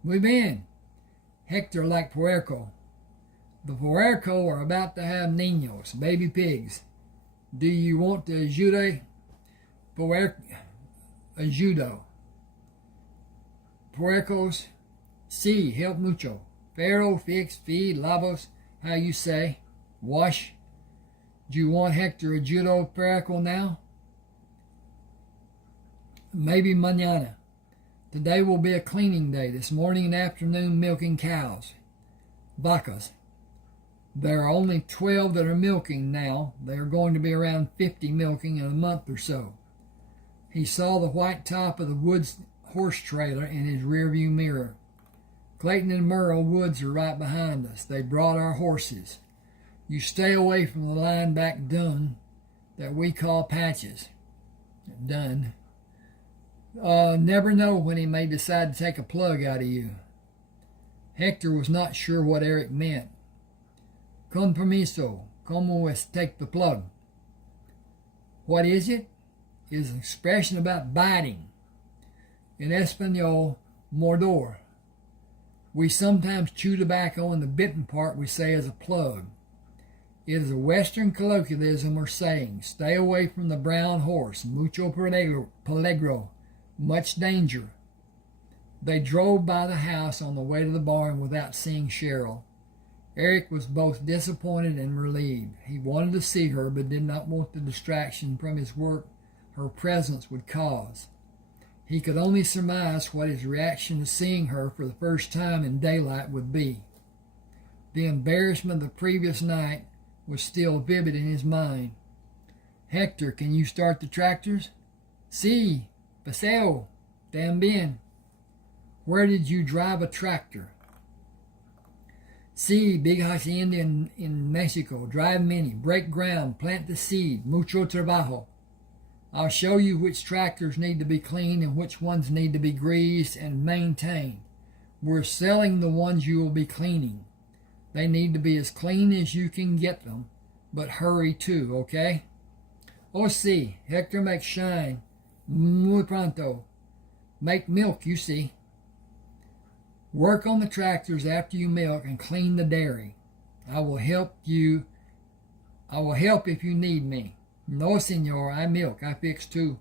Muy bien. Hector liked puerco. The puerco are about to have niños, baby pigs. Do you want to ayudo? Puercos? Sí, help mucho. Faro, fix, feed, lavos, how you say. Wash. Do you want Hector a judo puerco now? Maybe mañana. Today will be a cleaning day. This morning and afternoon milking cows. Vacas. There are only 12 that are milking now. They are going to be around 50 milking in a month or so. He saw the white top of the Woods horse trailer in his rearview mirror. Clayton and Merle Woods are right behind us. They brought our horses. You stay away from the line back dun that we call Patches. Done. Never know when he may decide to take a plug out of you. Hector was not sure what Eric meant. Con permiso, como es take the plug? What is it? It is an expression about biting. In Espanol, mordor. We sometimes chew tobacco, and the bitten part we say is a plug. It is a Western colloquialism or saying, stay away from the brown horse, mucho peligro, much danger. They drove by the house on the way to the barn without seeing Cheryl. Eric was both disappointed and relieved. He wanted to see her, but did not want the distraction from his work her presence would cause. He could only surmise what his reaction to seeing her for the first time in daylight would be. The embarrassment of the previous night was still vivid in his mind. Hector, can you start the tractors? Sí, paseo, también. Where did you drive a tractor? Sí, big hacienda in Mexico. Drive many, break ground, plant the seed, mucho trabajo. I'll show you which tractors need to be cleaned and which ones need to be greased and maintained. We're selling the ones you will be cleaning. They need to be as clean as you can get them, but hurry too, okay? Oh, sí, Hector makes shine. Muy pronto. Make milk, you see. Work on the tractors after you milk and clean the dairy. I will help if you need me. No, senor, I milk. I fix too.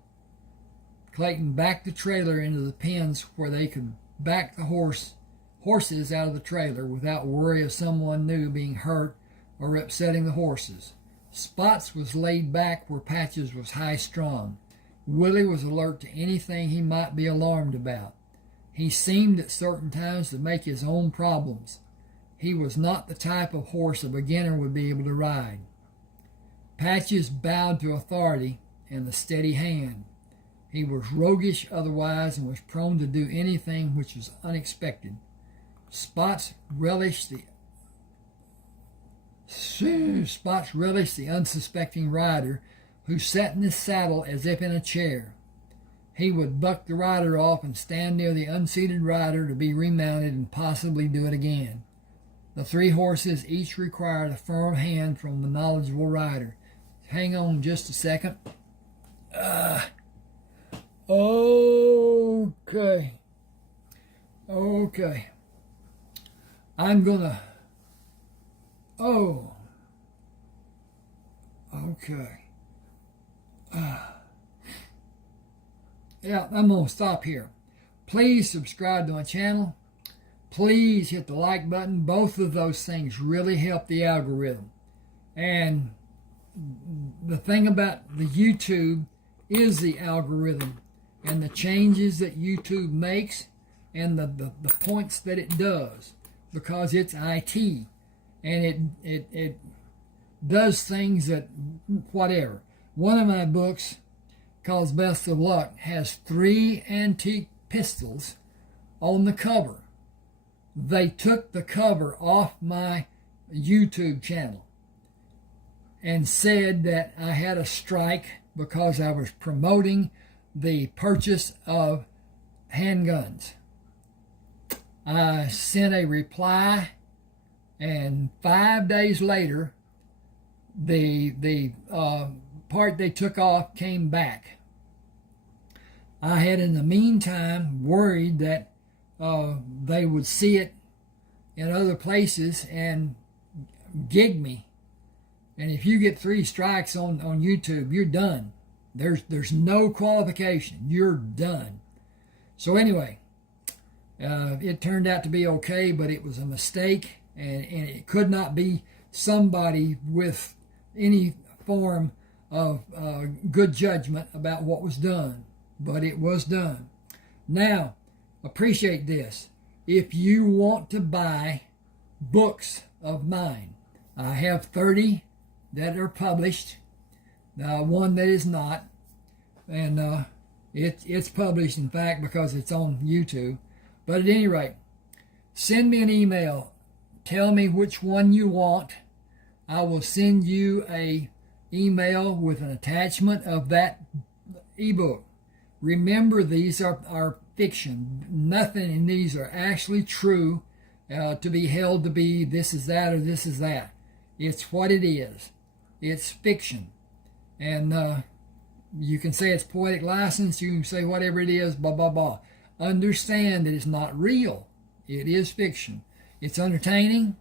Clayton backed the trailer into the pens where they could back the horses out of the trailer without worry of someone new being hurt or upsetting the horses. Spots was laid back where Patches was high-strung. Willie was alert to anything he might be alarmed about. He seemed at certain times to make his own problems. He was not the type of horse a beginner would be able to ride. Patches bowed to authority and the steady hand. He was roguish otherwise and was prone to do anything which was unexpected. Spots relished the unsuspecting rider who sat in his saddle as if in a chair. He would buck the rider off and stand near the unseated rider to be remounted and possibly do it again. The three horses each required a firm hand from the knowledgeable rider. Hang on just a second. Okay. I'm gonna... Okay. I'm going to stop here. Please subscribe to my channel. Please hit the like button. Both of those things really help the algorithm. And the thing about the YouTube is the algorithm and the changes that YouTube makes and the points that it does, because it's IT and it does things that whatever. One of my books, called Best of Luck, has 3 antique pistols on the cover. They took the cover off my YouTube channel and said that I had a strike because I was promoting the purchase of handguns. I sent a reply, and 5 days later, the part they took off came back. I had in the meantime worried that they would see it in other places and gig me. And if you get 3 strikes on YouTube, you're done. There's no qualification. You're done. So anyway, it turned out to be okay, but it was a mistake, and it could not be somebody with any form of good judgment about what was done, but it was done. Now, appreciate this. If you want to buy books of mine, I have 30 that are published, one that is not, and it's published, in fact, because it's on YouTube. But at any rate, send me an email. Tell me which one you want. I will send you a email with an attachment of that ebook. Remember, these are fiction. Nothing in these are actually true to be held to be this is that or this is that. It's what it is. It's fiction. And you can say it's poetic license. You can say whatever it is, blah, blah, blah. Understand that it's not real. It is fiction. It's entertaining.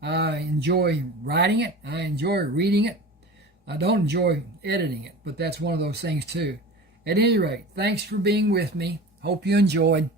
I enjoy writing it. I enjoy reading it. I don't enjoy editing it, but that's one of those things too. At any rate, thanks for being with me. Hope you enjoyed.